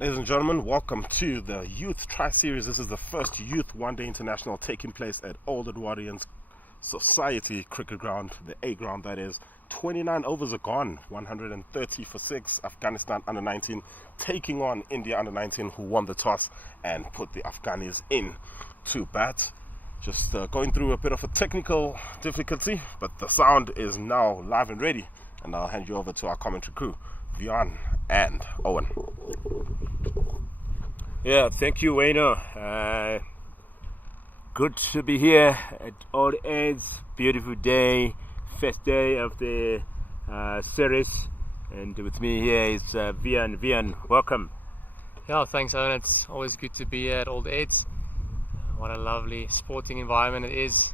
Ladies and gentlemen, welcome to the Youth Tri-Series. This is the first Youth One-Day International taking place at Old Edwardians Society Cricket Ground, the A ground that is. 29 overs are gone, 130 for 6. Afghanistan under-19 taking on India under-19, who won the toss and put the Afghanis in to bat. Just going through a bit of a technical difficulty, but the sound is now live and ready. And I'll hand you over to our commentary crew, Vian and Owen. Yeah, thank you, Wayno. Good to be here at Old Eds. Beautiful day, first day of the series, and with me here is Vian. Vian, welcome. Yeah, thanks, Owen. It's always good to be here at Old Eds. What a lovely sporting environment it is.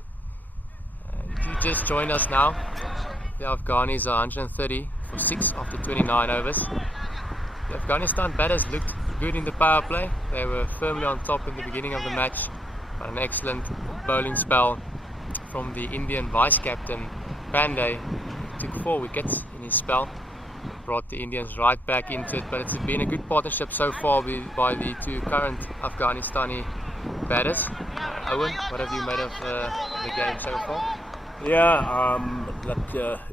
If you just joined us now, the Afghanis are 130 for 6 after 29 overs. The Afghanistan batters looked good in the power play. They were firmly on top in the beginning of the match, but an excellent bowling spell from the Indian vice-captain Pandey. Took 4 wickets in his spell, brought the Indians right back into it, but it's been a good partnership so far by the two current Afghanistani batters. Owen, what have you made of the game so far? Yeah,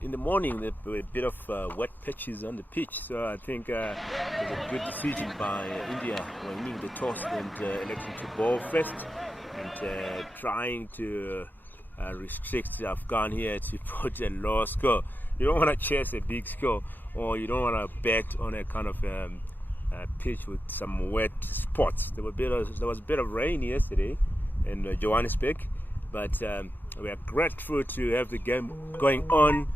in the morning there were a bit of wet patches on the pitch, so I think it was a good decision by India winning the toss and electing to bowl first and trying to restrict the Afghan here to put a low score. You don't want to chase a big score, or you don't want to bet on a kind of pitch with some wet spots. There was a bit of rain yesterday in Johannesburg, but we are grateful to have the game going on.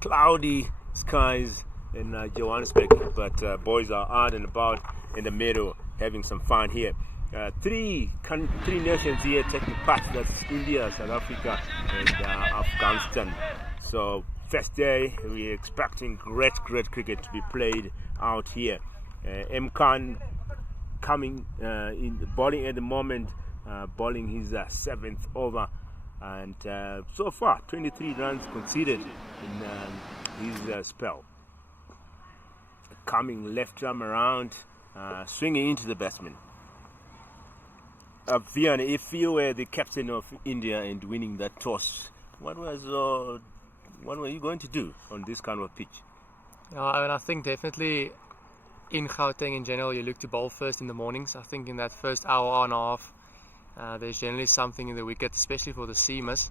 Cloudy skies in Johannesburg, but boys are out and about in the meadow having some fun here. Three nations here taking part. That's India, South Africa, and Afghanistan. So first day, we're expecting great cricket to be played out here. M. Khan coming in bowling at the moment, bowling his 7th over, and so far 23 runs conceded in his spell. Coming left arm around, swinging into the batsman. Vian, if you were the captain of India and winning that toss, what were you going to do on this kind of pitch? I think definitely in Gauteng in general, you look to bowl first in the mornings. I think in that first hour and a half, there's generally something in the wicket, especially for the seamers.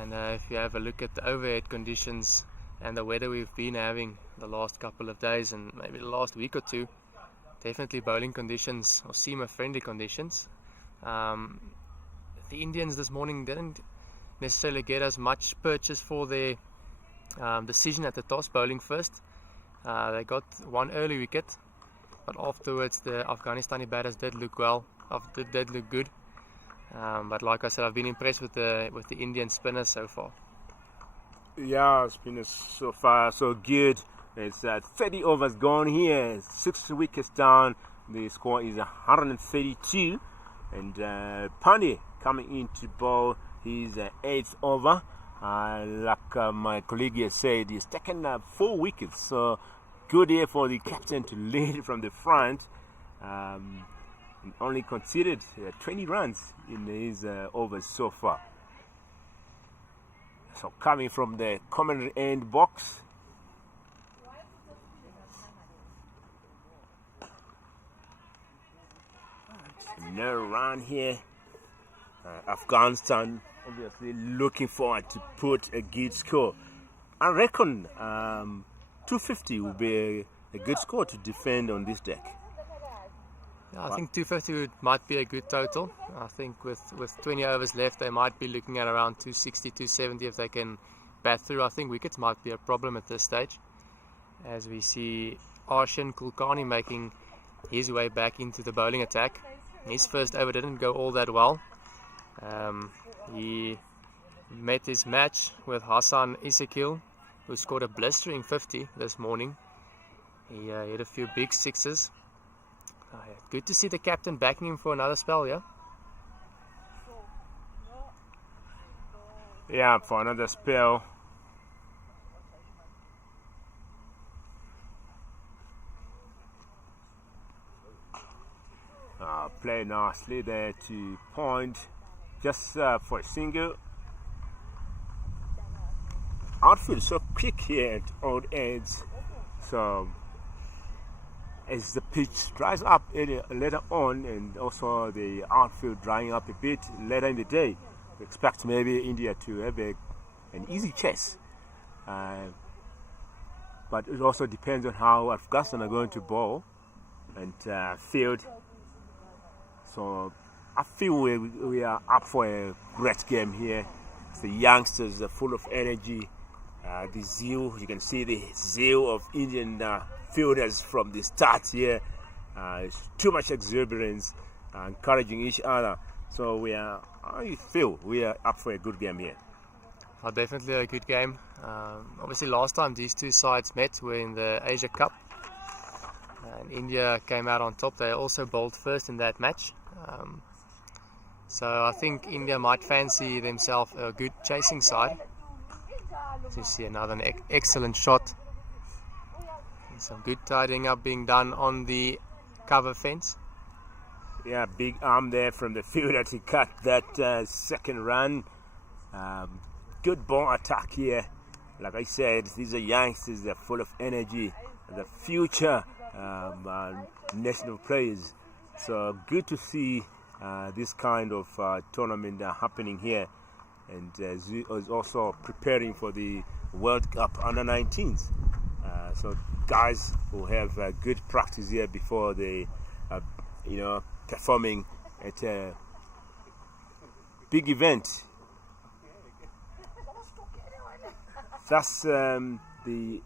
And if you have a look at the overhead conditions and the weather we've been having the last couple of days and maybe the last week or two, definitely bowling conditions or seamer friendly conditions. The Indians this morning didn't necessarily get as much purchase for their decision at the toss, bowling first. They got one early wicket, but afterwards the Afghanistani batters did look well, did look good. But like I said, I've been impressed with the Indian spinners so far. Yeah, spinners so far so good. It's 30 overs gone here, 6 wickets down. The score is 132, and Pandey coming in to bowl his 8th over. Like my colleague here said, he's taken 4 wickets, so good here for the captain to lead from the front. And only conceded 20 runs in his overs so far. So coming from the commentary end box, no run here. Afghanistan obviously looking forward to put a good score. I reckon 250 will be a good score to defend on this deck. I think 250 might be a good total. I think with 20 overs left, they might be looking at around 260, 270 if they can bat through. I think wickets might be a problem at this stage, as we see Arshan Kulkarni making his way back into the bowling attack. His first over didn't go all that well. He met his match with Hassan Isekil, who scored a blistering 50 this morning. He hit a few big sixes. Good to see the captain backing him for another spell, yeah? Yeah, for another spell. play nicely there to point just for a single. Outfield so quick here at Old Eds, so as the pitch dries up later on, and also the outfield drying up a bit later in the day, we expect maybe India to have an easy chase. But it also depends on how Afghanistan are going to bowl and field. So I feel we are up for a great game here. The youngsters are full of energy. The zeal, you can see the zeal of Indian fielders from the start here. Too much exuberance, encouraging each other. So I feel we are up for a good game here. Definitely a good game. Obviously last time these two sides met were in the Asia Cup, and India came out on top. They also bowled first in that match. So I think India might fancy themselves a good chasing side. So you see another excellent shot. And some good tidying up being done on the cover fence. Yeah, big arm there from the fielder to cut that second run. Good ball attack here. Like I said, these are youngsters. They're full of energy. The future national players. So good to see this kind of tournament happening here, and is also preparing for the World Cup under 19s. So guys will have good practice here before they, performing at a big event. That's the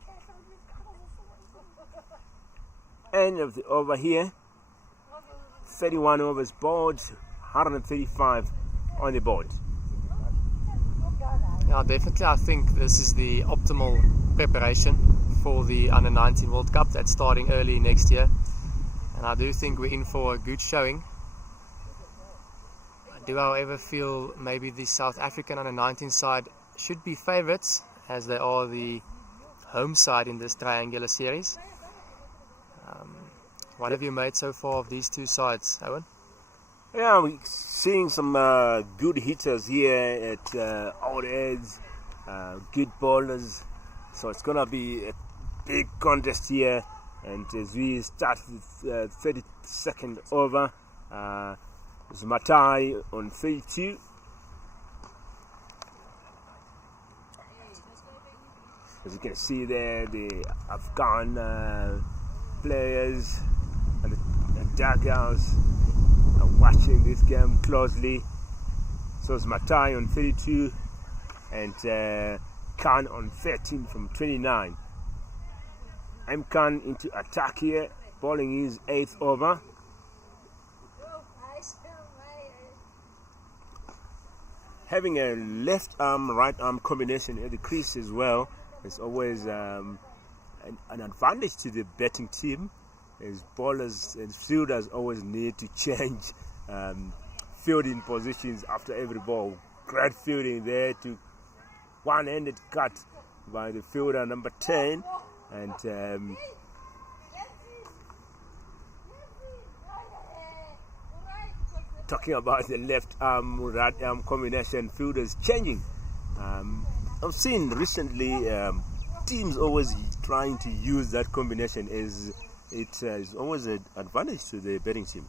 end of the over here. 31 overs bowled, 135 on the board. Yeah, definitely. I think this is the optimal preparation for the Under 19 World Cup that's starting early next year. And I do think we're in for a good showing. I do, however, feel maybe the South African Under 19 side should be favourites, as they are the home side in this triangular series. What have you made so far of these two sides, Owen? Yeah, we're seeing some good hitters here at Old Eds, good bowlers. So it's going to be a big contest here. And as we start with 32nd over, there's Matai on 32. As you can see there, the Afghan players and the dugouts are watching this game closely. So it's Matai on 32 and Khan on 13 from 29. M. Khan into attack here, bowling his 8th over. Having a left arm, right arm combination at the crease as well is always an advantage to the batting team, as bowlers and fielders always need to change fielding positions after every ball. Great fielding there to one-handed cut by the fielder number 10, and talking about the left arm, right arm combination, fielders changing. I've seen recently teams always trying to use that combination, as it is always an advantage to the batting team.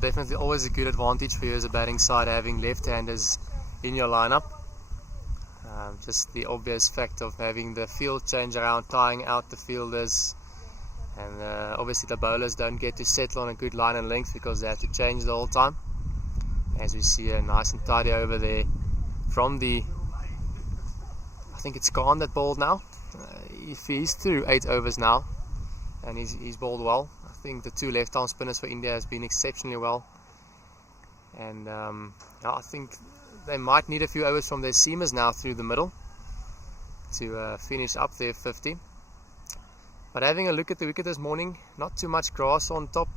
Definitely always a good advantage for you as a batting side, having left-handers in your lineup. Just the obvious fact of having the field change around, tying out the fielders, and obviously the bowlers don't get to settle on a good line and length because they have to change the whole time. As we see a nice and tidy over there from the, I think it's Khan that bowled now. He's through 8 overs now, and he's bowled well. I think the 2 left-arm spinners for India has been exceptionally well, and I think they might need a few overs from their seamers now through the middle to finish up their 50. But having a look at the wicket this morning, not too much grass on top,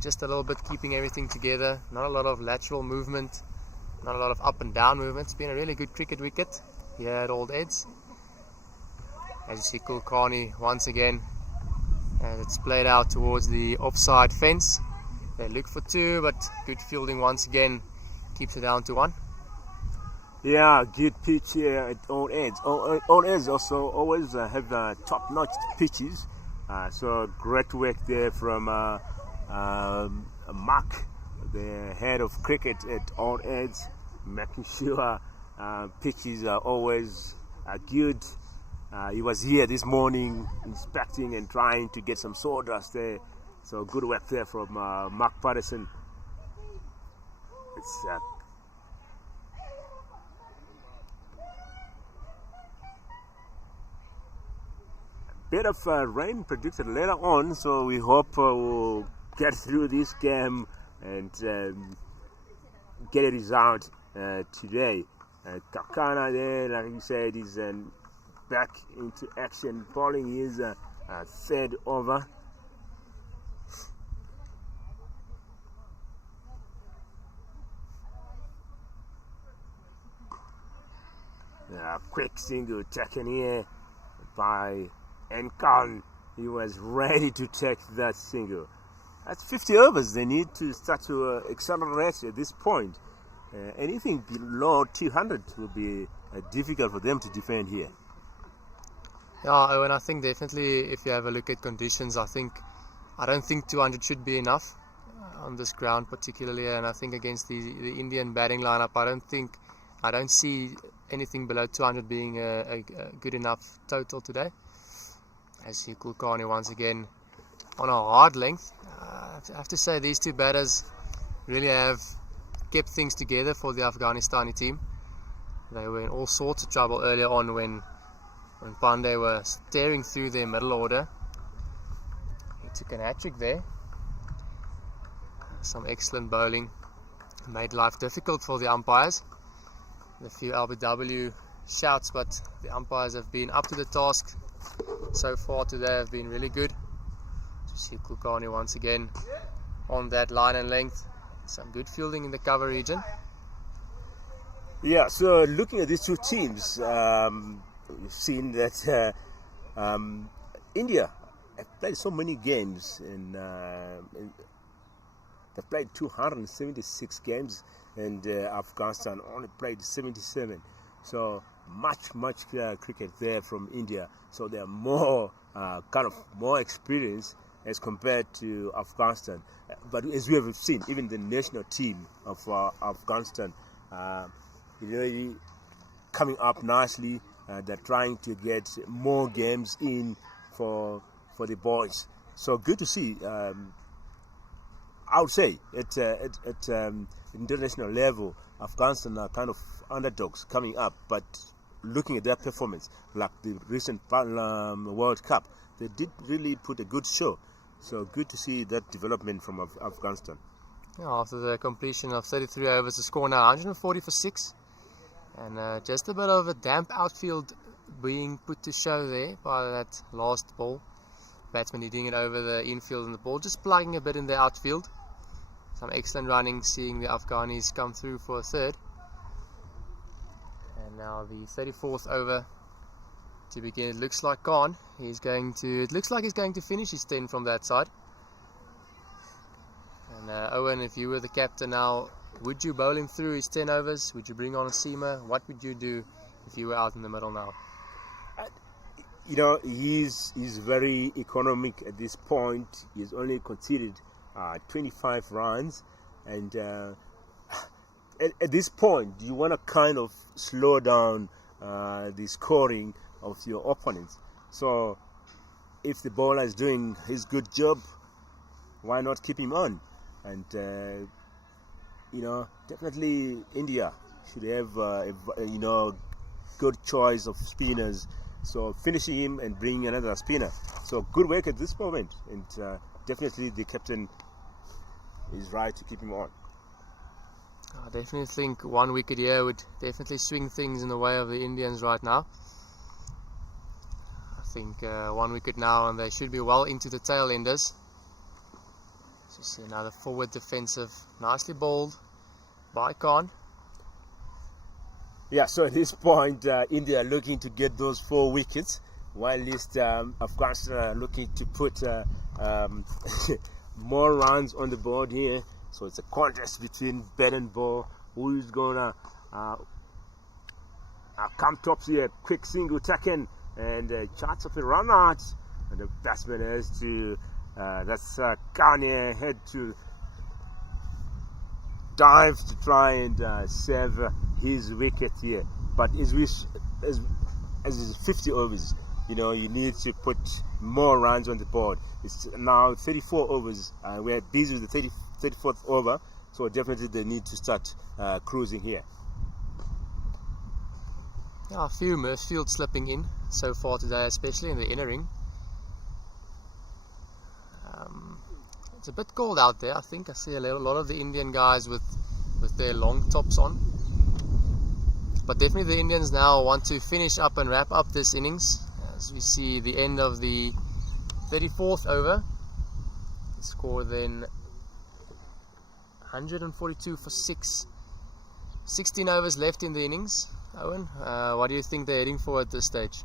just a little bit keeping everything together, not a lot of lateral movement, not a lot of up and down movement. It's been a really good cricket wicket here at Old Eds. As you see, Kulkarni once again, and it's played out towards the offside fence. They look for 2, but good fielding once again keeps it down to 1. Yeah, good pitch here at Old Eds. Old Eds also always have top-notch pitches. So great work there from Mark, the head of cricket at Old Eds, making sure pitches are always good. He was here this morning inspecting and trying to get some sawdust there. So good work there from Mark Patterson. It's bit of rain predicted later on, so we hope we'll get through this game and get a result today. Kakana there, like you said, is back into action, bowling his third over. Quick single taken here by Enkan. He was ready to take that single. That's 50 overs. They need to start to accelerate at this point. Anything below 200 will be difficult for them to defend here. Yeah, and I think definitely if you have a look at conditions, I don't think 200 should be enough on this ground particularly, and I think against the Indian batting lineup, I don't see anything below 200 being a good enough total today. As see Kulkarni once again on a hard length. I have to say these two batters really have kept things together for the Afghanistani team. They were in all sorts of trouble earlier on when Pandey were staring through their middle order. He took an hat-trick there. Some excellent bowling. Made life difficult for the umpires. A few LBW shouts, but the umpires have been up to the task so far today, have been really good. To see Kulkarni once again on that line and length. Some good fielding in the cover region. Yeah, so looking at these two teams, we've seen that India have played so many games and they've played 276 games, and Afghanistan only played 77. So much cricket there from India. So they are more more experienced as compared to Afghanistan. But as we have seen, even the national team of Afghanistan really coming up nicely. They're trying to get more games in for the boys. So good to see. I would say at international level, Afghanistan are kind of underdogs coming up, but looking at their performance, like the recent World Cup, they did really put a good show. So good to see that development from Afghanistan. Yeah, after the completion of 33 overs, the score now 140 for 6. And just a bit of a damp outfield being put to show there by that last ball. Batsman hitting it over the infield, and the ball just plugging a bit in the outfield. Some excellent running, seeing the Afghanis come through for a third. And now the 34th over to begin. It looks like Khan. It looks like he's going to finish his 10 from that side. And Owen, if you were the captain now, would you bowl him through his 10 overs? Would you bring on a seamer? What would you do if you were out in the middle now? He's very economic at this point. He's only conceded 25 runs, and at this point you want to kind of slow down the scoring of your opponents. So if the bowler is doing his good job, why not keep him on? And definitely India should have a good choice of spinners. So finishing him and bringing another spinner. So good work at this moment, and definitely the captain is right to keep him on. I definitely think 1 wicket here would definitely swing things in the way of the Indians right now. I think 1 wicket now, and they should be well into the tail enders. So see another forward defensive, nicely bowled by Khan. Yeah, so at this point, India are looking to get those 4 wickets, while Afghanistan are looking to put more runs on the board here. So it's a contest between bat and ball. Who's gonna come tops here? Quick single taken and charts of a run out, and the batsman has to that's Kanye had to dive to try and save his wicket here. But as it's 50 overs, you need to put more runs on the board. It's now 34 overs. We're busy with the 34th over, so definitely they need to start cruising here. A few Murfield slipping in so far today, especially in the inner ring. It's a bit cold out there. I think I see a lot of the Indian guys with their long tops on. But definitely the Indians now want to finish up and wrap up this innings. As we see the end of the 34th over. The score then 142 for 6. 16 overs left in the innings. Owen, what do you think they're heading for at this stage?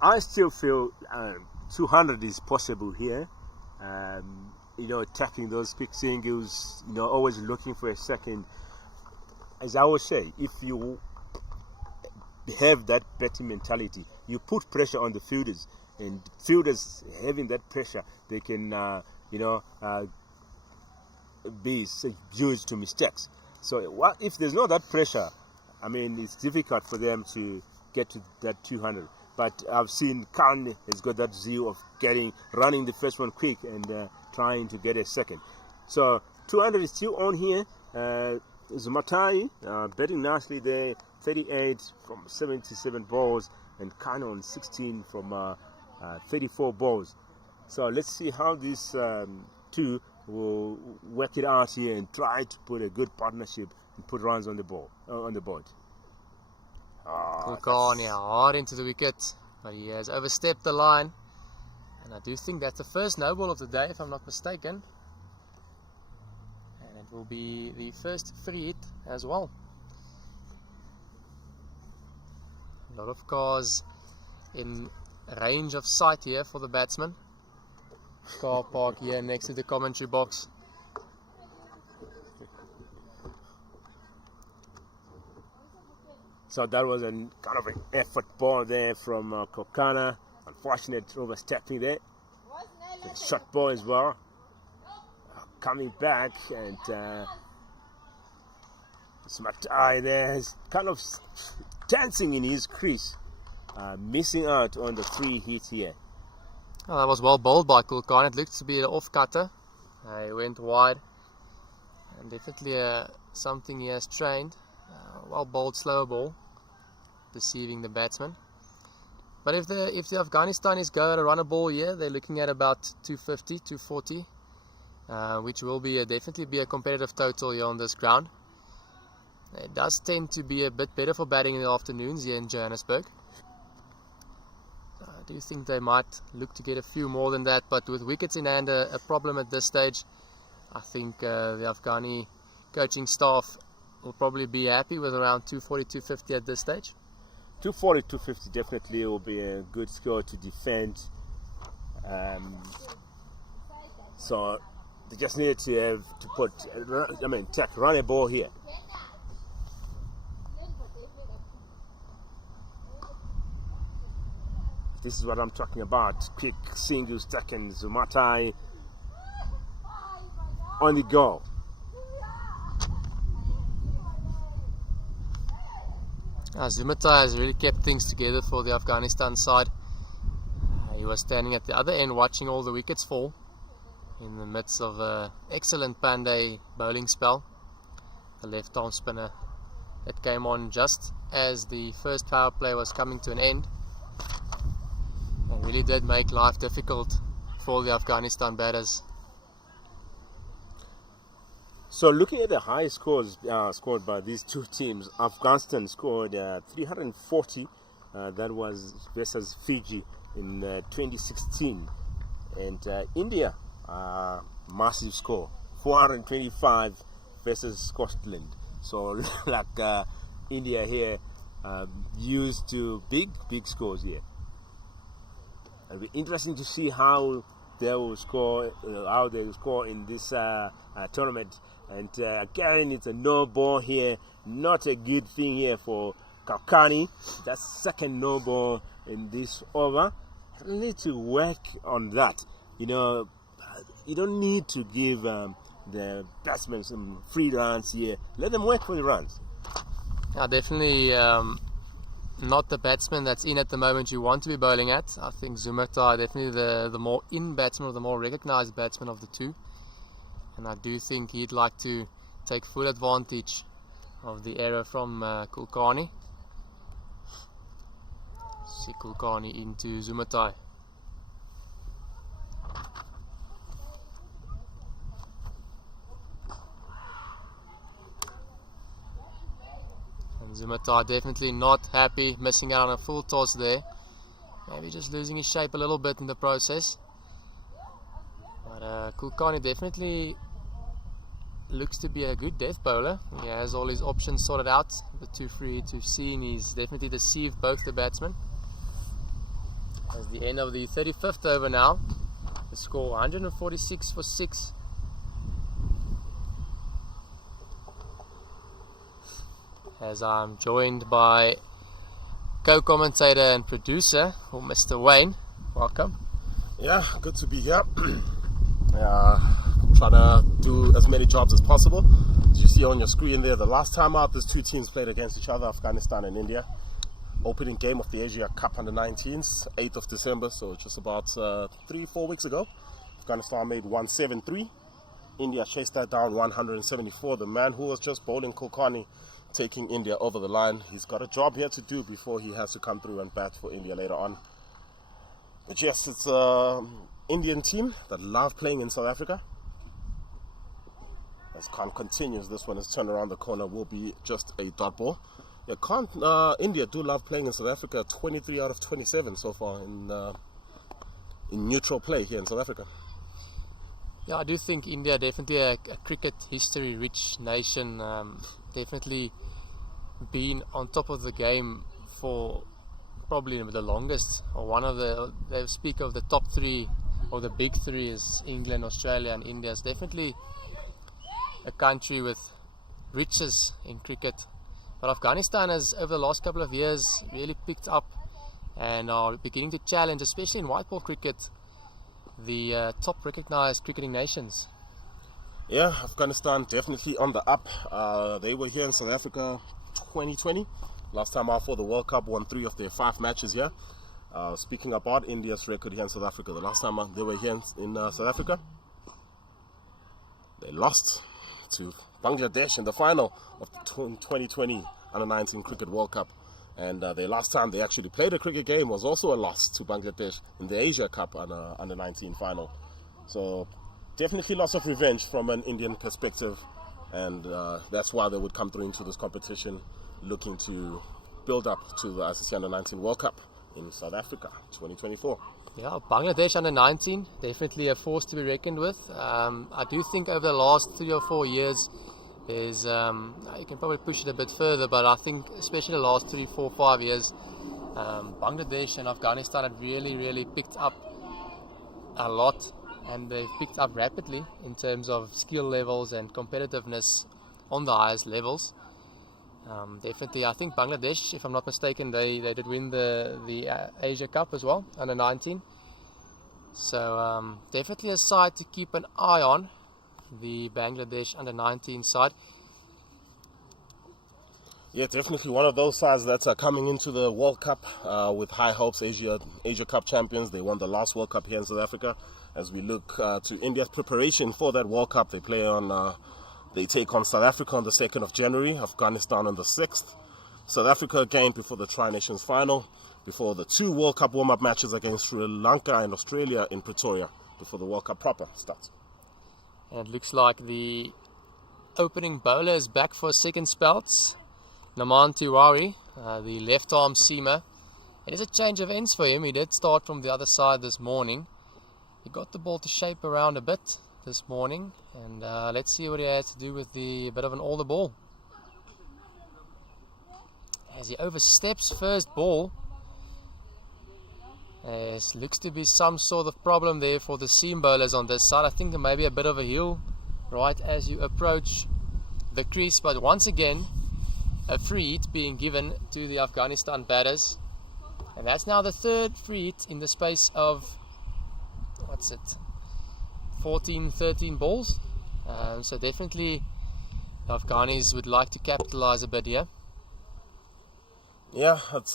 I still feel 200 is possible here. Tapping those quick singles, always looking for a second. As I always say, if you have that betting mentality, you put pressure on the fielders, and fielders having that pressure, they can, be used to mistakes. So what if there's not that pressure? I mean, it's difficult for them to get to that 200. But I've seen Khan has got that zeal of running the first one quick and trying to get a second. So 200 is still on here. Zumatai betting nicely there, 38 from 77 balls, and Khan on 16 from 34 balls. So let's see how these two will work it out here and try to put a good partnership and put runs on the board. Kulkarni hard into the wicket, but he has overstepped the line, and I do think that's the first no ball of the day, if I'm not mistaken, and it will be the first free hit as well. A lot of cars in range of sight here for the batsman. Car park here next to the commentary box. So that was kind of an effort ball there from Kokana. Unfortunate overstepping there. The short ball as well. Coming back, and Smatai there is kind of dancing in his crease. Missing out on the free hit here. Oh, that was well bowled by Kulkarni. It looked to be an off cutter. He went wide, and definitely something he has trained. Well bowled, slower ball, deceiving the batsman. But if the Afghanistanis go at a runner ball here, they're looking at about 250, 240, which will be definitely be a competitive total here on this ground. It does tend to be a bit better for batting in the afternoons here in Johannesburg. I do think they might look to get a few more than that, but with wickets in hand, a problem at this stage. I think the Afghani coaching staff will probably be happy with around 240, 250 at this stage. 240, 250 definitely will be a good score to defend. So they just needed to have to run a ball here. This is what I'm talking about. Quick singles taken, Zumatai on the go. Zumatai has really kept things together for the Afghanistan side. He was standing at the other end watching all the wickets fall in the midst of an excellent Pandey bowling spell. The left arm spinner that came on just as the first power play was coming to an end. It really did make life difficult for the Afghanistan batters. So looking at the high scores scored by these two teams, Afghanistan scored 340, that was versus Fiji in 2016, and India, massive score, 425 versus Scotland. So like India here used to big scores here. It'll be interesting to see how they will score, how they will score in this tournament. And again, it's a no ball here. Not a good thing here for Kalkani. That's second no ball in this over. You need to work on that. You know, you don't need to give the batsmen some freelance here. Let them work for the runs. Definitely not the batsman that's in at the moment you want to be bowling at. I think Zumata definitely the more in batsman, or the more recognised batsman of the two. And I do think he'd like to take full advantage of the error from Kulkarni. See Kulkarni into Zumatai. And Zumatai definitely not happy, missing out on a full toss there. Maybe just losing his shape a little bit in the process. But Kulkarni definitely looks to be a good death bowler. He has all his options sorted out, but too free to see, and he's definitely deceived both the batsmen. As the end of the 35th over now, the score 146 for 6. As I'm joined by co-commentator and producer, Mr. Wayne. Welcome. Yeah, good to be here. Trying to do as many jobs as possible. As you see on your screen there, the last time out, these two teams played against each other, Afghanistan and India. Opening game of the Asia Cup Under-19s, 8th of December, so just about 3-4 weeks ago. Afghanistan made 173. India chased that down 174. The man who was just bowling, Kulkarni, taking India over the line. He's got a job here to do before he has to come through and bat for India later on. But yes, it's an Indian team that love playing in South Africa. As Khan continues, this one is turned around the corner, will be just a dot ball. Yeah, India do love playing in South Africa. 23 out of 27 so far in neutral play here in South Africa. Yeah, I do think India definitely a cricket history-rich nation. Definitely been on top of the game for probably the longest, or one of the. They speak of the top three, or the big three, is England, Australia, and India. It's definitely a country with riches in cricket. But Afghanistan has, over the last couple of years, really picked up and are beginning to challenge, especially in white ball cricket, the top recognized cricketing nations. Yeah, Afghanistan definitely on the up. They were here in South Africa 2020. Last time out for the World Cup, won 3 of their 5 matches here. Speaking about India's record here in South Africa, the last time they were here in South Africa, they lost to Bangladesh in the final of the 2020 Under-19 Cricket World Cup. And the last time they actually played a cricket game was also a loss to Bangladesh in the Asia Cup Under-19 final. So definitely lots of revenge from an Indian perspective, and that's why they would come through into this competition looking to build up to the ICC Under-19 World Cup in South Africa 2024. Yeah, Bangladesh Under-19, definitely a force to be reckoned with. I do think over the last 3 or 4 years, there's you can probably push it a bit further, but I think especially the last 3, 4, 5 years, Bangladesh and Afghanistan have really picked up a lot, and they've picked up rapidly in terms of skill levels and competitiveness on the highest levels. Definitely, I think Bangladesh, if I'm not mistaken, they did win the Asia Cup as well, Under-19. So definitely a side to keep an eye on, the Bangladesh Under-19 side. Yeah, definitely one of those sides that's coming into the World Cup with high hopes. Asia Cup champions. They won the last World Cup here in South Africa. As we look to India's preparation for that World Cup, they take on South Africa on the 2nd of January, Afghanistan on the 6th. South Africa again before the Tri-Nations final, before the 2 World Cup warm-up matches against Sri Lanka and Australia in Pretoria, before the World Cup proper starts. And it looks like the opening bowler is back for a second spelt. Naman Tiwari, the left-arm seamer. It is a change of ends for him. He did start from the other side this morning. He got the ball to shape around a bit this morning, and let's see what he has to do with the bit of an all the ball. As he oversteps first ball, Looks to be some sort of problem there for the seam bowlers on this side. I think there may be a bit of a hill right as you approach the crease, but once again a free hit being given to the Afghanistan batters, and that's now the third free hit in the space of 13 balls. So definitely the Afghanis would like to capitalize a bit here. Yeah, it's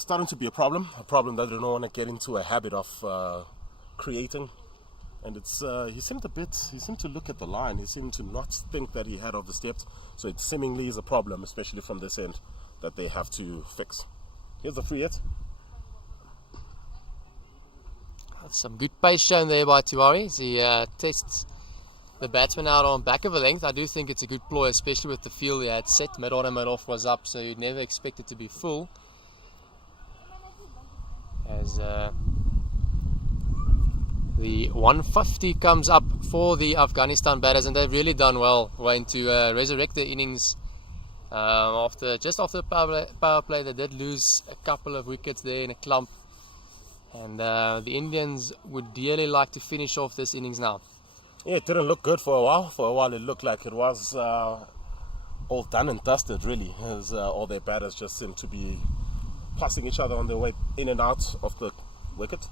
starting to be a problem that they don't want to get into a habit of creating. And he seemed to look at the line. He seemed to not think that he had overstepped. So it seemingly is a problem, especially from this end, that they have to fix. Here's the free hit. That's some good pace shown there by Tiwari as he tests the batsman out on back of a length. I do think it's a good ploy, especially with the field he had set. Mid-on and mid-off was up, so you'd never expect it to be full. As the 150 comes up for the Afghanistan batters, and they've really done well, Wayne, to resurrect their innings after the power play. They did lose a couple of wickets there in a clump, and the Indians would dearly like to finish off this innings now. Yeah, it didn't look good for a while. For a while it looked like it was all done and dusted, really, as all their batters just seemed to be passing each other on their way in and out of the wicket.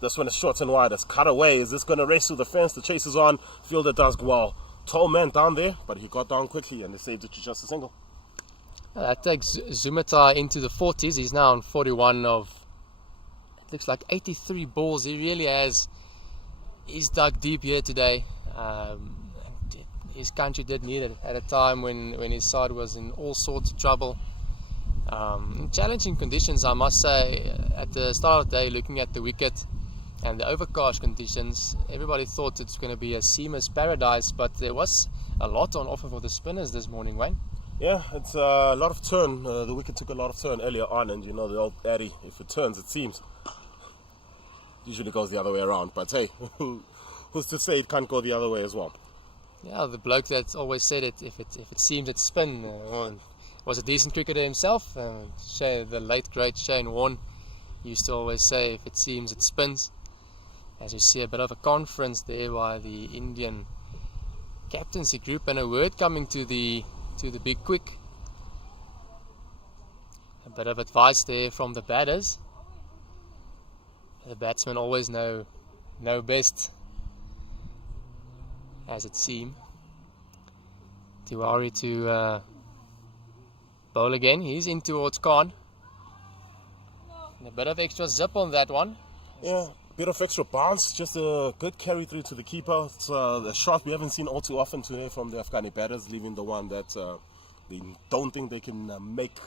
This one is short and wide. It's cut away. Is this going to race through the fence? The chase is on. Fielder does well. Tall man down there, but he got down quickly and they saved it to just a single. That takes Zumatai into the 40s. He's now on 41 of, it looks like 83 balls. He really has. He's dug deep here today. His country did need it at a time when his side was in all sorts of trouble. Challenging conditions, I must say, at the start of the day, looking at the wicket and the overcast conditions, everybody thought it's going to be a seamer's paradise, but there was a lot on offer for the spinners this morning, Wayne. Yeah, it's a lot of turn. The wicket took a lot of turn earlier on, and you know the old addy, if it turns, it seems. Usually goes the other way around, but hey, who's to say it can't go the other way as well? Yeah, the bloke that always said it, if it seems, it spin. Was a decent cricketer himself. The late great Shane Warne used to always say, if it seems, it spins. As you see, a bit of a conference there by the Indian captaincy group, and a word coming to the big quick. A bit of advice there from the batters. The batsmen always know best, as it seems. Tiwari to bowl again. He's in towards Khan. And a bit of extra zip on that one. Yeah, bit of extra bounce. Just a good carry through to the keeper. It's a shot we haven't seen all too often today from the Afghani batters, leaving the one that they don't think they can make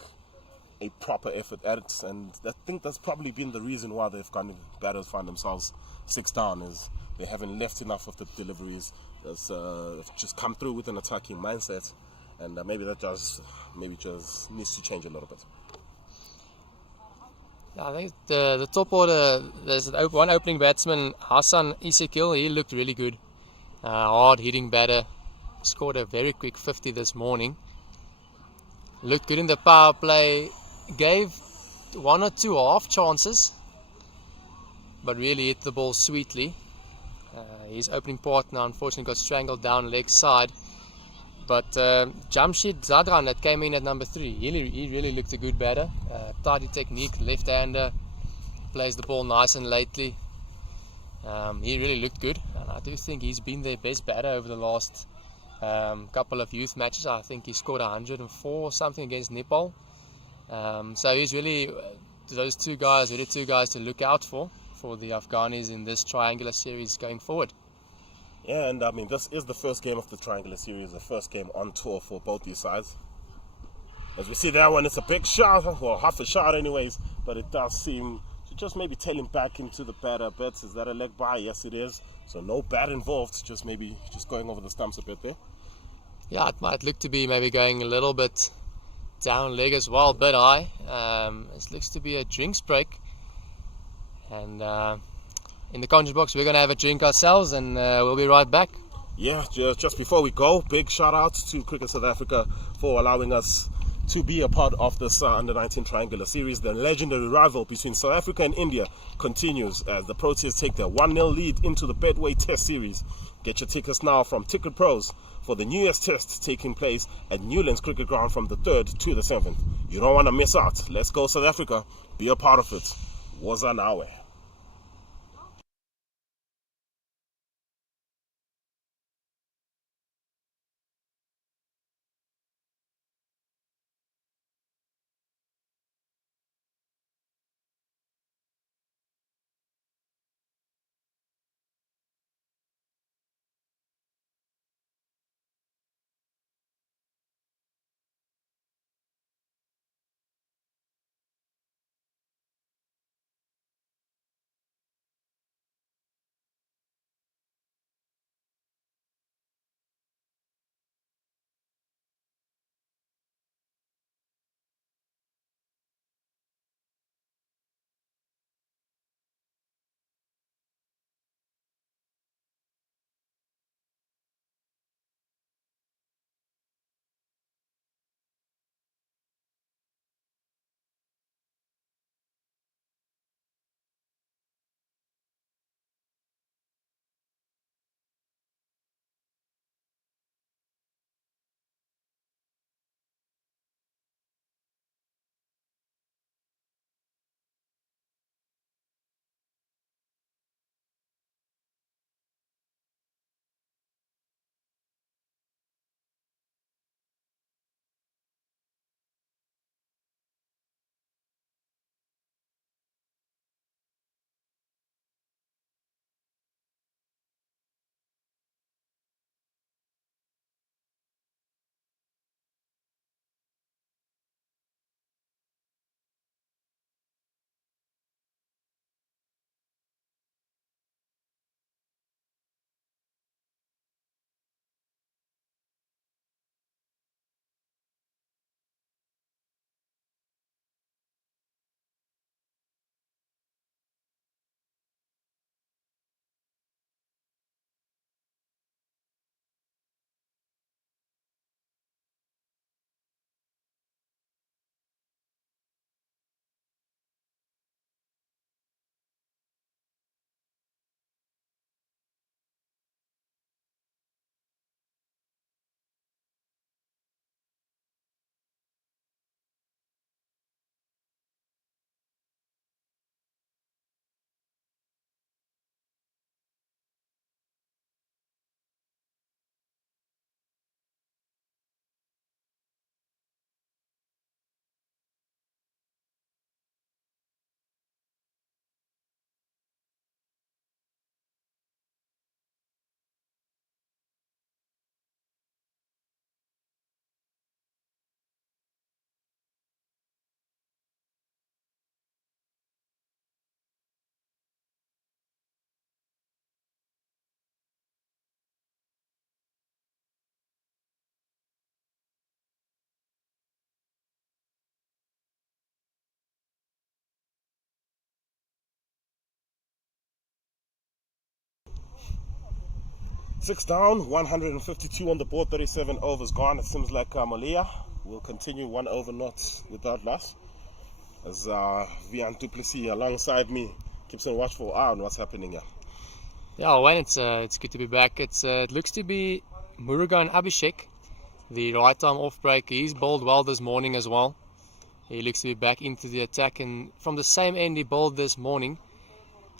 a proper effort at it. And I think that's probably been the reason why the Afghani batters find themselves 6 down, is they haven't left enough of the deliveries. That's just come through with an attacking mindset. And maybe just needs to change a little bit. I think the top order, there's one opening batsman, Hassan Isekil. He looked really good. Hard hitting batter. Scored a very quick 50 this morning. Looked good in the power play. Gave 1 or 2 half chances, but really hit the ball sweetly. His opening partner unfortunately got strangled down leg side. But Jamshid Zadran, that came in at number 3, he really looked a good batter. Tidy technique, left-hander, plays the ball nice and lately. He really looked good, and I do think he's been their best batter over the last couple of youth matches. I think he scored 104 or something against Nepal. So he's really those two guys to look out for the Afghanis in this triangular series going forward. Yeah, and I mean, this is the first game of the triangular series, the first game on tour for both these sides. As we see that one, it's a big shot, well, half a shot anyways, but it does seem to just maybe tail him back into the batter a bit. Is that a leg by? Yes, it is. So no bat involved, just going over the stumps a bit there. Yeah, it might look to be maybe going a little bit down leg as well, bit high. It looks to be a drinks break. And in the commentary box, we're going to have a drink ourselves, and we'll be right back. Yeah, just before we go, big shout out to Cricket South Africa for allowing us to be a part of this Under-19 Triangular Series. The legendary rival between South Africa and India continues as the Proteas take their 1-0 lead into the Betway Test Series. Get your tickets now from Ticket Pros for the New Year's Test taking place at Newlands Cricket Ground from the 3rd to the 7th. You don't want to miss out. Let's go South Africa. Be a part of it. Woza nawe. Six down, 152 on the board, 37 overs gone. It seems like Malia will continue 1 over not without loss. As Vian Duplessis alongside me keeps a watchful eye on what's happening here. Yeah, Wayne, it's good to be back. It looks to be Murugan Abhishek, the right arm off break. He's bowled well this morning as well. He looks to be back into the attack, and from the same end he bowled this morning.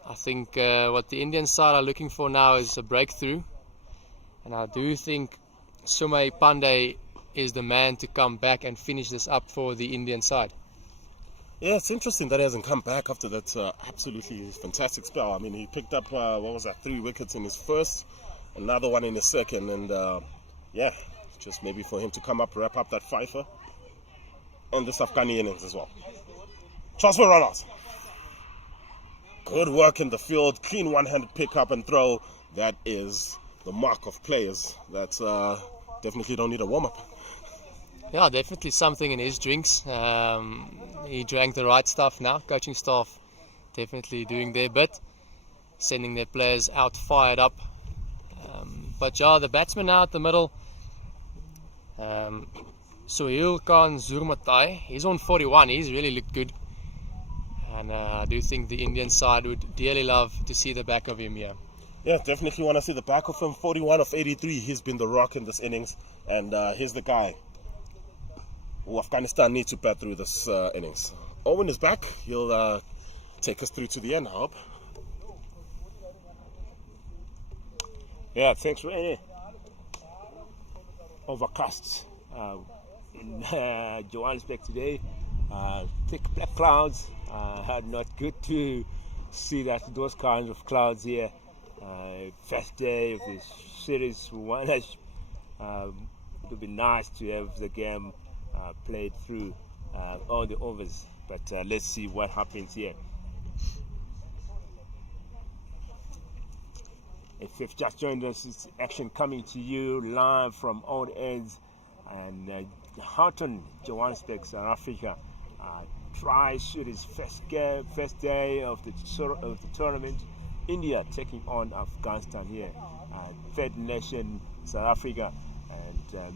I think what the Indian side are looking for now is a breakthrough. And I do think Sumay Pandey is the man to come back and finish this up for the Indian side. Yeah, it's interesting that he hasn't come back after that absolutely fantastic spell. I mean, he picked up, 3 wickets in his first, another one in his second, and yeah, just maybe for him to come up, wrap up that fifer, and this Afghani innings as well. Transfer run out. Good work in the field, clean one-handed pick up and throw. That is the mark of players that definitely don't need a warm-up. Yeah, definitely something in his drinks. He drank the right stuff now. Coaching staff definitely doing their bit, sending their players out fired up. But yeah, the batsman now at the middle, Sohail Khan Zurmatai. He's on 41. He's really looked good. And I do think the Indian side would dearly love to see the back of him here. Yeah, definitely want to see the back of him. 41 of 83. He's been the rock in this innings. And here's the guy who Afghanistan need to bat through this innings. Owen is back. He'll take us through to the end, I hope. Yeah, thanks, Rainy. Overcast in Johannesburg today. Thick black clouds. Not good to see those kinds of clouds here. First day of the series one. It would be nice to have the game played through all the overs, but let's see what happens here. If you've just joined us, it's action coming to you live from Old Ends and Houghton, Johannesburg, South Africa. Tri-series first day of the tournament. India taking on Afghanistan here. Third nation, South Africa, and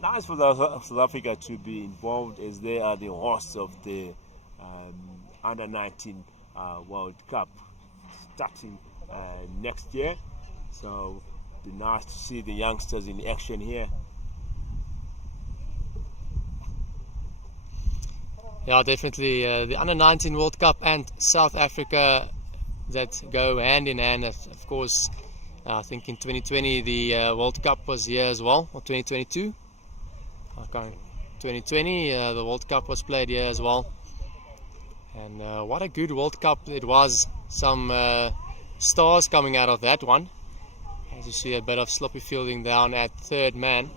nice for South Africa to be involved as they are the hosts of the Under-19 World Cup starting next year. So it'd be nice to see the youngsters in action here. Yeah, definitely. The Under-19 World Cup and South Africa that go hand in hand. Of course, I think in 2020 the World Cup was here as well, or 2022. 2020 the World Cup was played here as well. And what a good World Cup it was. Some stars coming out of that one. As you see, a bit of sloppy fielding down at third man.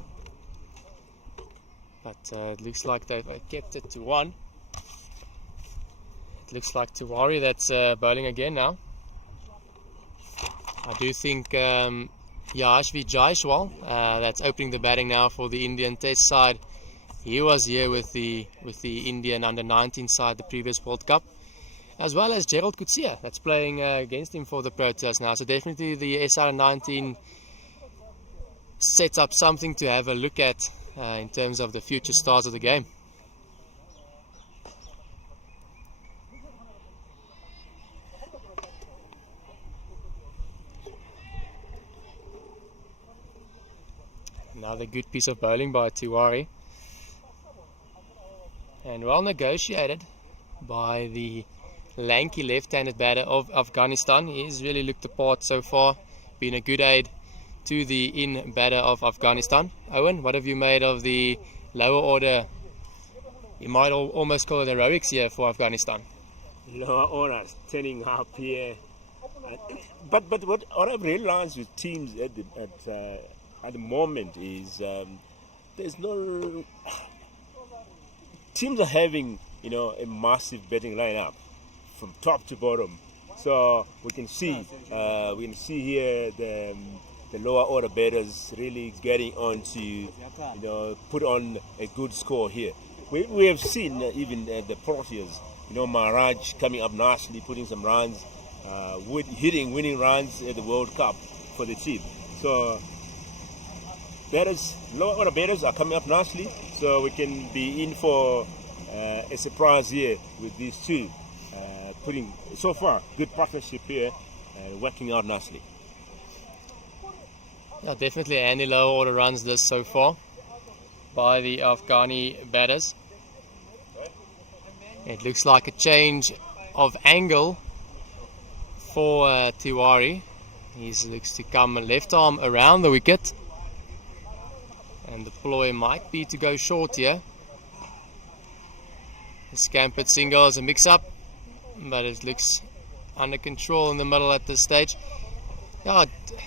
But it looks like they've kept it to one. It looks like Tiwari that's bowling again now. I do think Yashvi Jaiswal that's opening the batting now for the Indian Test side. He was here with the Indian Under-19 side the previous World Cup, as well as Gerald Coetzee that's playing against him for the Proteas now. So definitely the SA 19 sets up something to have a look at in terms of the future stars of the game. Another good piece of bowling by Tiwari. And well negotiated by the lanky left-handed batter of Afghanistan. He's really looked the part so far, been a good aid to the in batter of Afghanistan. Owen, what have you made of the lower order? You might almost call it heroics here for Afghanistan. Lower orders turning up here. But what I've realized with teams at the moment is there's no teams are having a massive batting lineup from top to bottom. So we can see here the lower order batters really getting on to put on a good score here. We have seen even the Proteas, Maharaj coming up nicely, putting some runs, hitting winning runs at the World Cup for the team. So lower order batters are coming up nicely, so we can be in for a surprise here with these two. Putting so far good partnership here, working out nicely. Yeah, definitely any lower order runs this so far by the Afghani batters. It looks like a change of angle for Tiwari. He looks to come left arm around the wicket. And the ploy might be to go short here. The scampered single is a mix-up, but it looks under control in the middle at this stage. Yeah,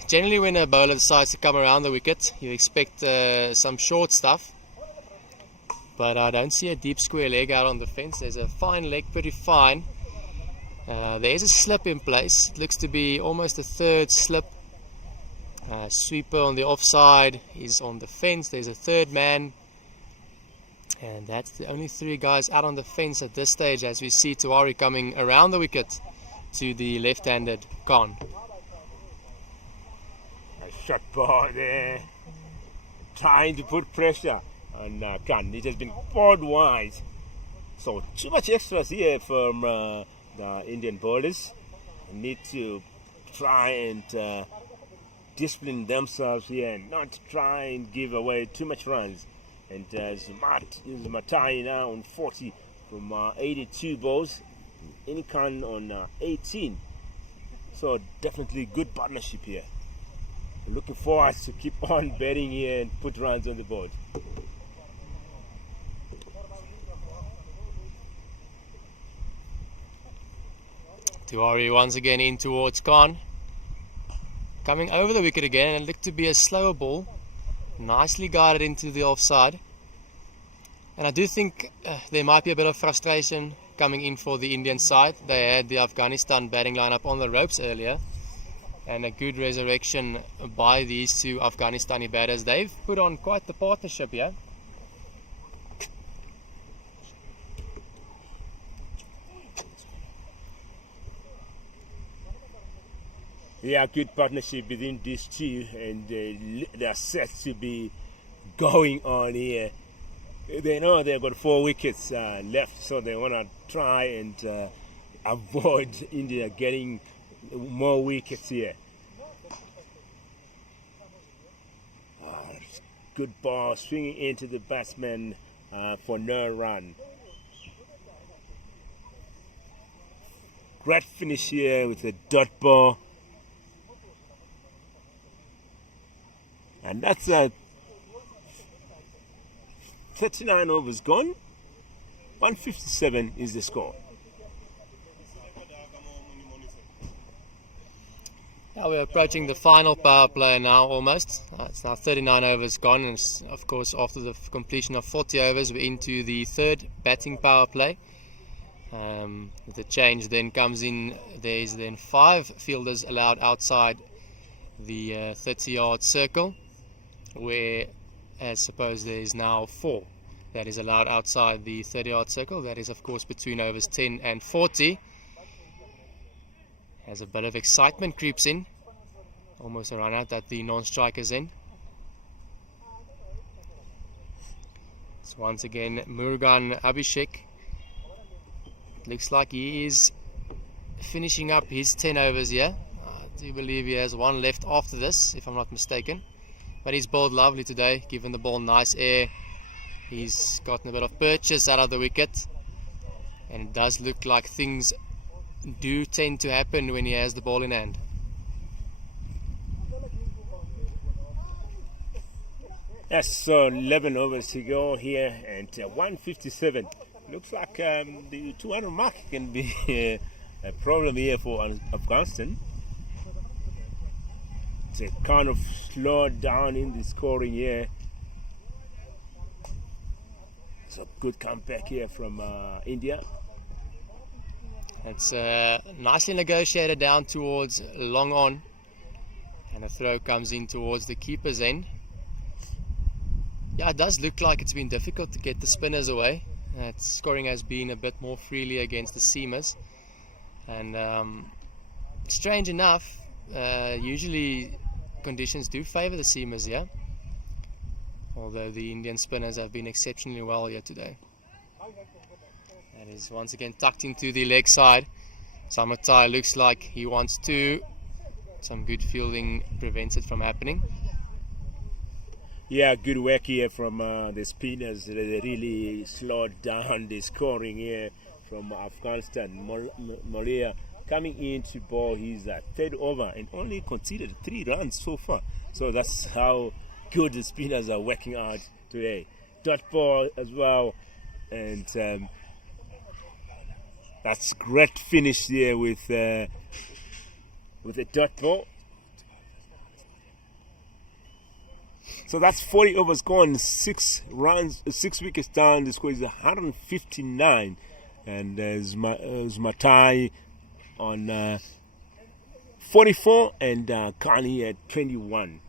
generally when a bowler decides to come around the wicket, you expect some short stuff. But I don't see a deep square leg out on the fence. There's a fine leg, pretty fine. There's a slip in place. It looks to be almost a third slip. Sweeper on the offside is on the fence. There's a third man. And that's the only three guys out on the fence at this stage as we see Tiwari coming around the wicket to the left-handed Khan. A shot ball there. Trying to put pressure and Khan. It has been forward wide. So too much extras here from the Indian bowlers. Need to try and discipline themselves here and not try and give away too much runs. And Matai now on 40 from 82 balls. Inikan on 18. So definitely good partnership here. Looking forward to keep on betting here and put runs on the board. Tiwari once again in towards Khan. Coming over the wicket again, and it looked to be a slower ball. Nicely guided into the offside. And I do think there might be a bit of frustration coming in for the Indian side. They had the Afghanistan batting lineup on the ropes earlier. And a good resurrection by these two Afghanistani batters. They've put on quite the partnership here. Yeah, good partnership between these two, and they're set to be going on here. They know they've got 4 wickets left, so they want to try and avoid India getting more wickets here. Good ball swinging into the batsman for no run. Great finish here with a dot ball. And that's 39 overs gone. 157 is the score. Now we're approaching the final power play now almost. It's now 39 overs gone, and of course after the completion of 40 overs we're into the third batting power play. The change then comes in. There's then 5 fielders allowed outside the 30-yard circle, where as suppose there is now 4 that is allowed outside the 30-yard circle. That is of course between overs 10 and 40. As a bit of excitement creeps in, almost a run out at the non-strikers end. So once again Murugan Abhishek, looks like he is finishing up his 10 overs here. I do believe he has 1 left after this, if I'm not mistaken. But he's bowled lovely today, given the ball nice air. He's gotten a bit of purchase out of the wicket, and it does look like things do tend to happen when he has the ball in hand. Yes, so 11 overs to go here, and 157. Looks like the 200 mark can be a problem here for Afghanistan. It's kind of slowed down in the scoring here. It's a good comeback here from India. It's nicely negotiated down towards long on, and a throw comes in towards the keeper's end. Yeah, it does look like it's been difficult to get the spinners away. Scoring has been a bit more freely against the seamers, and strange enough, usually conditions do favour the seamers here, although the Indian spinners have been exceptionally well here today. That is once again tucked into the leg side. Samatai looks like he wants to. Some good fielding prevents it from happening. Yeah, good work here from the spinners. They really slowed down the scoring here from Afghanistan. Moria coming in to bowl his third over and only conceded 3 runs so far. So that's how good the spinners are working out today. Dot ball as well, and that's great finish here with a dot ball. So that's 40 overs gone, 6 runs, 6 wickets down. The score is 159, and there's Matai on 44 and Kani at 21.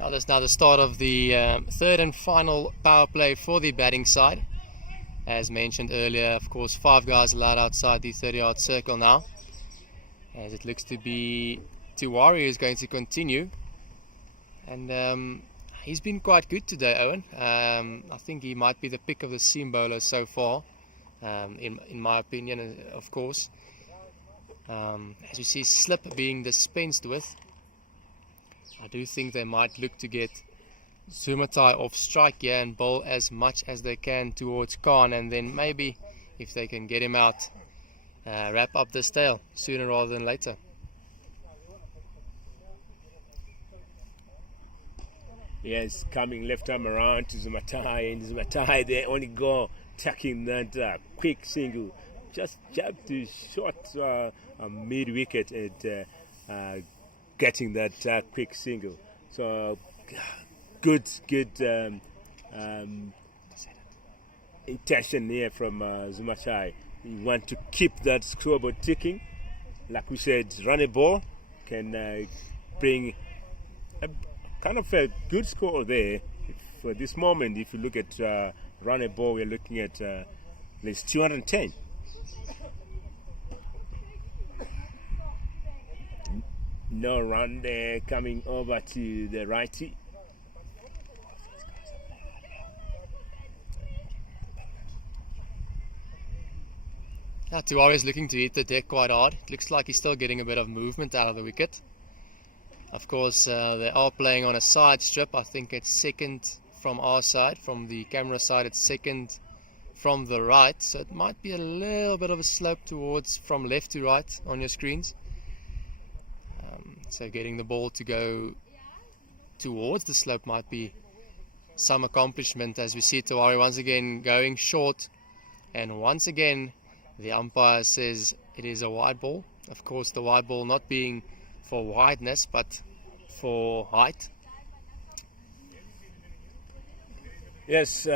Now that's now the start of the third and final power play for the batting side. As mentioned earlier, of course, 5 guys allowed outside the 30-yard circle now, as it looks to be Tiwari is going to continue. And he's been quite good today, Owen. I think he might be the pick of the seam bowlers so far, in my opinion, of course. As you see, slip being dispensed with, I do think they might look to get Zumatai off strike here and bowl as much as they can towards Khan, and then maybe if they can get him out, wrap up this tail sooner rather than later. Yes, coming left arm around to Zumatai, and Zumatai they only go tackling that quick single, just jab to short mid wicket and getting that quick single. So good intention here from Zumatai. You want to keep that scoreboard ticking. Like we said, run a ball can bring a kind of a good score there. For this moment, if you look at run a ball, we're looking at least 210. No run there, coming over to the righty. Tiwari is looking to hit the deck quite hard. It looks like he's still getting a bit of movement out of the wicket. Of course, they are playing on a side strip. I think it's second from our side. From the camera side, it's second from the right. So it might be a little bit of a slope towards from left to right on your screens. So getting the ball to go towards the slope might be some accomplishment, as we see Tiwari once again going short. And once again, the umpire says it is a wide ball. Of course, the wide ball not being for wideness, but for height. Yes,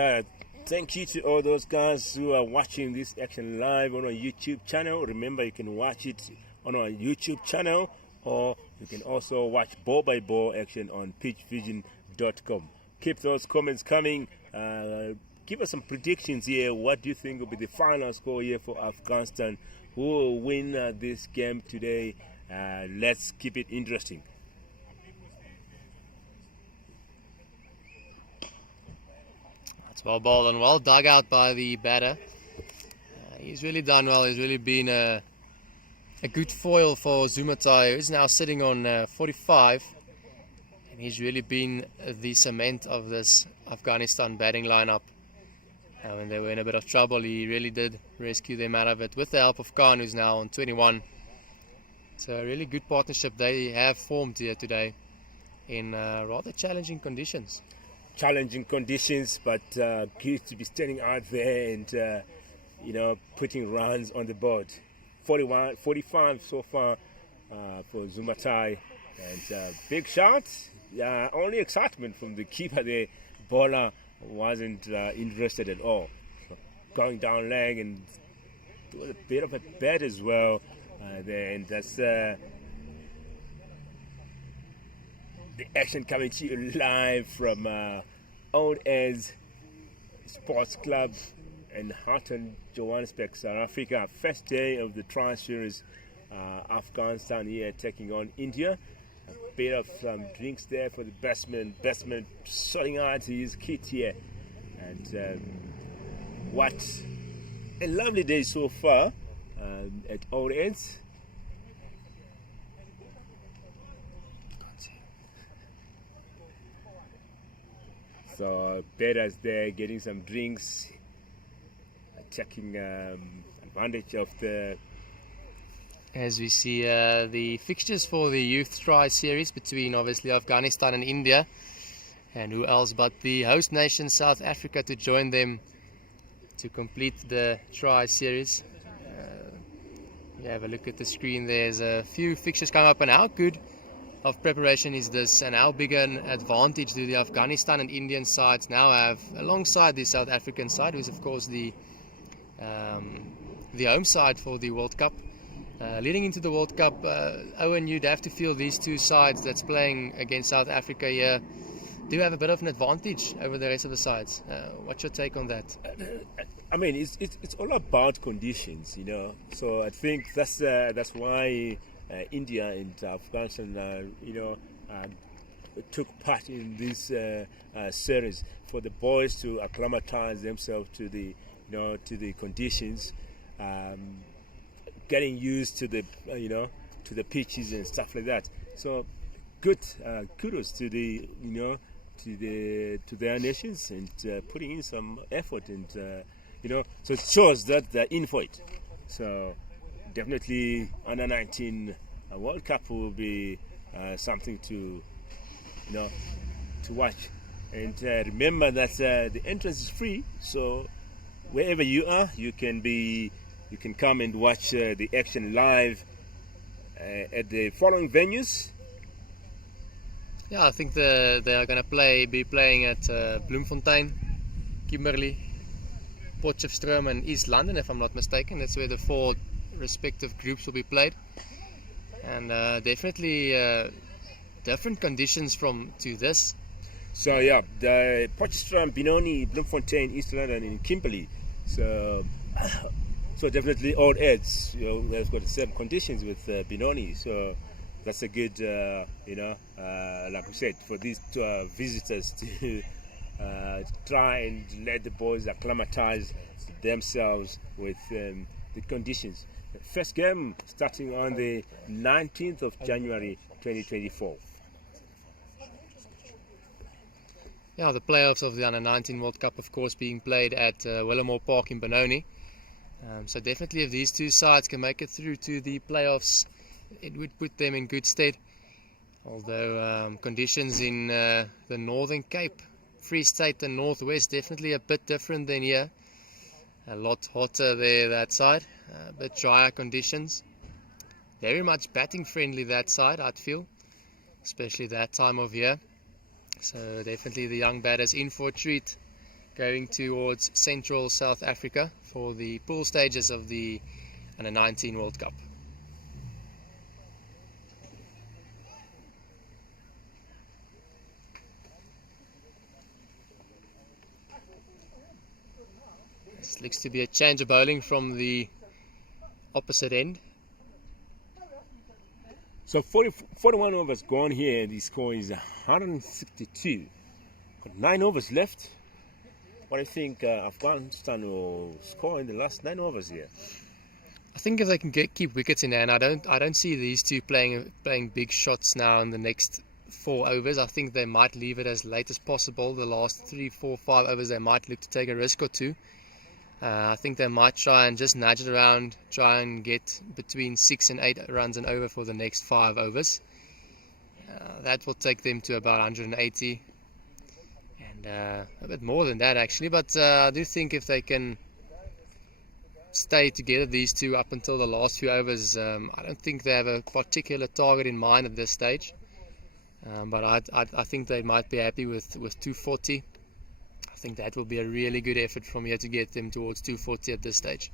thank you to all those guys who are watching this action live on our YouTube channel. Remember, you can watch it on our YouTube channel, or you can also watch ball by ball action on pitchvision.com. Keep those comments coming. Give us some predictions here. What do you think will be the final score here for Afghanistan? Who will win this game today? Let's keep it interesting. That's well bowled and well dug out by the batter. He's really done well. He's really been a good foil for Zumatai, who's now sitting on 45. And he's really been the cement of this Afghanistan batting lineup. When they were in a bit of trouble, he really did rescue them out of it with the help of Khan, who's now on 21. So a really good partnership they have formed here today in rather challenging conditions. Challenging conditions, but good to be standing out there and putting runs on the board. 45 so far for Zumatai, and big shot. Only excitement from the keeper there. Bowler wasn't interested at all. So going down leg and a bit of a bat as well there, and that's the action coming to you live from Old Eds Sports Club in Houghton, Johannesburg, South Africa. First day of the Tri Series. Afghanistan here taking on India. A bit of some drinks there for the batsman. Batsman sorting out his kit here. And what a lovely day so far at Old Eds. So batters there getting some drinks, taking advantage of the. As we see the fixtures for the Youth Tri Series between obviously Afghanistan and India, and who else but the host nation South Africa to join them to complete the Tri Series. You have a look at the screen, there's a few fixtures coming up, and how good of preparation is this, and how big an advantage do the Afghanistan and Indian sides now have alongside the South African side, who is of course the home side for the World Cup. Leading into the World Cup, Owen, you'd have to feel these two sides that's playing against South Africa here do have a bit of an advantage over the rest of the sides. What's your take on that? I mean, it's all about conditions, So I think that's why India and Afghanistan, took part in this series for the boys to acclimatize themselves to the to the conditions, getting used to the to the pitches and stuff like that. So good kudos to the to their nations and putting in some effort, and so it shows that they're in for it. So definitely under 19 World Cup will be something to to watch. And remember that the entrance is free, so wherever you are, you can come and watch the action live at the following venues. Yeah, I think they are going to be playing at Bloemfontein, Kimberley, Potchefstroom and East London, if I'm not mistaken. That's where the 4 respective groups will be played. And definitely different conditions to this. So yeah, the Potchefstroom, Benoni, Bloemfontein, East London and Kimberley. So definitely all adds, they've got the same conditions with Benoni. So that's a good, like we said, for these visitors to try and let the boys acclimatize themselves with the conditions. The first game starting on the 19th of January 2024. Yeah, the playoffs of the Under-19 World Cup, of course, being played at Willamore Park in Benoni. So definitely if these two sides can make it through to the playoffs, it would put them in good stead. Although conditions in the Northern Cape, Free State and Northwest definitely a bit different than here. A lot hotter there that side, a bit drier conditions. Very much batting friendly that side, I'd feel, especially that time of year. So definitely the young batters in for a treat, going towards Central South Africa for the pool stages of the Under-19 World Cup. This looks to be a change of bowling from the opposite end. So 41 overs gone here. The score is 162. Got 9 overs left. What do you think Afghanistan will score in the last 9 overs here? I think if they can keep wickets in hand, I don't see these two playing big shots now in the next 4 overs. I think they might leave it as late as possible. The last 3, 4, 5 overs they might look to take a risk or two. I think they might try and just nudge it around, try and get between 6 and 8 runs and over for the next 5 overs. That will take them to about 180, and a bit more than that actually. But I do think if they can stay together, these two, up until the last few overs, I don't think they have a particular target in mind at this stage. But I think they might be happy with 240. I think that will be a really good effort from here to get them towards 240 at this stage.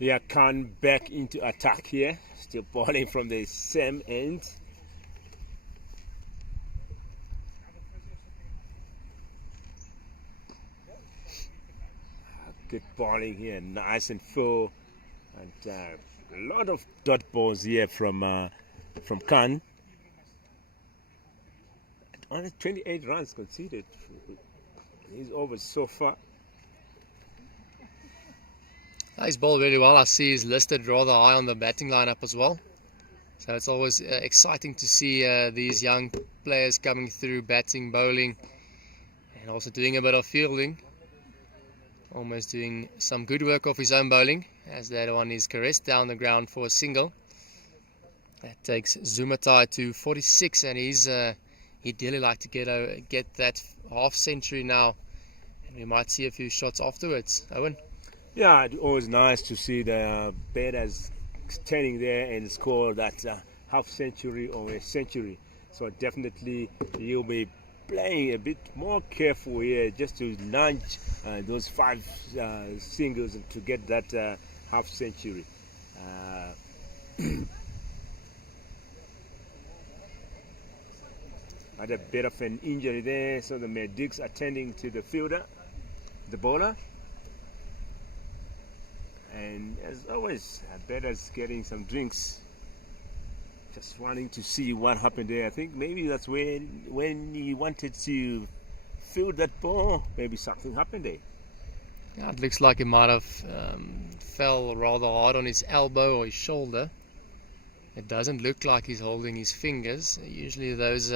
Yeah, Khan back into attack here, still bowling from the same end. Good bowling here, nice and full, and a lot of dot balls here from Khan. Only 28 runs conceded. He's over so far. He's bowled really well. I see he's listed rather high on the batting lineup as well. So it's always exciting to see these young players coming through, batting, bowling, and also doing a bit of fielding. Almost doing some good work off his own bowling, as that one is caressed down the ground for a single. That takes Zumatai to 46, and he'd really like to get that half century now, and we might see a few shots afterwards. Owen? Yeah, it's always nice to see the batters standing there and score that half century or a century. So definitely you'll be playing a bit more careful here, just to nudge those 5 singles to get that half century. Had a bit of an injury there, so the medics attending to the fielder, the bowler. And as always, batters getting some drinks. Just wanting to see what happened there. I think maybe that's when he wanted to field that ball, maybe something happened there. Yeah, it looks like he might have fell rather hard on his elbow or his shoulder. It doesn't look like he's holding his fingers. Usually those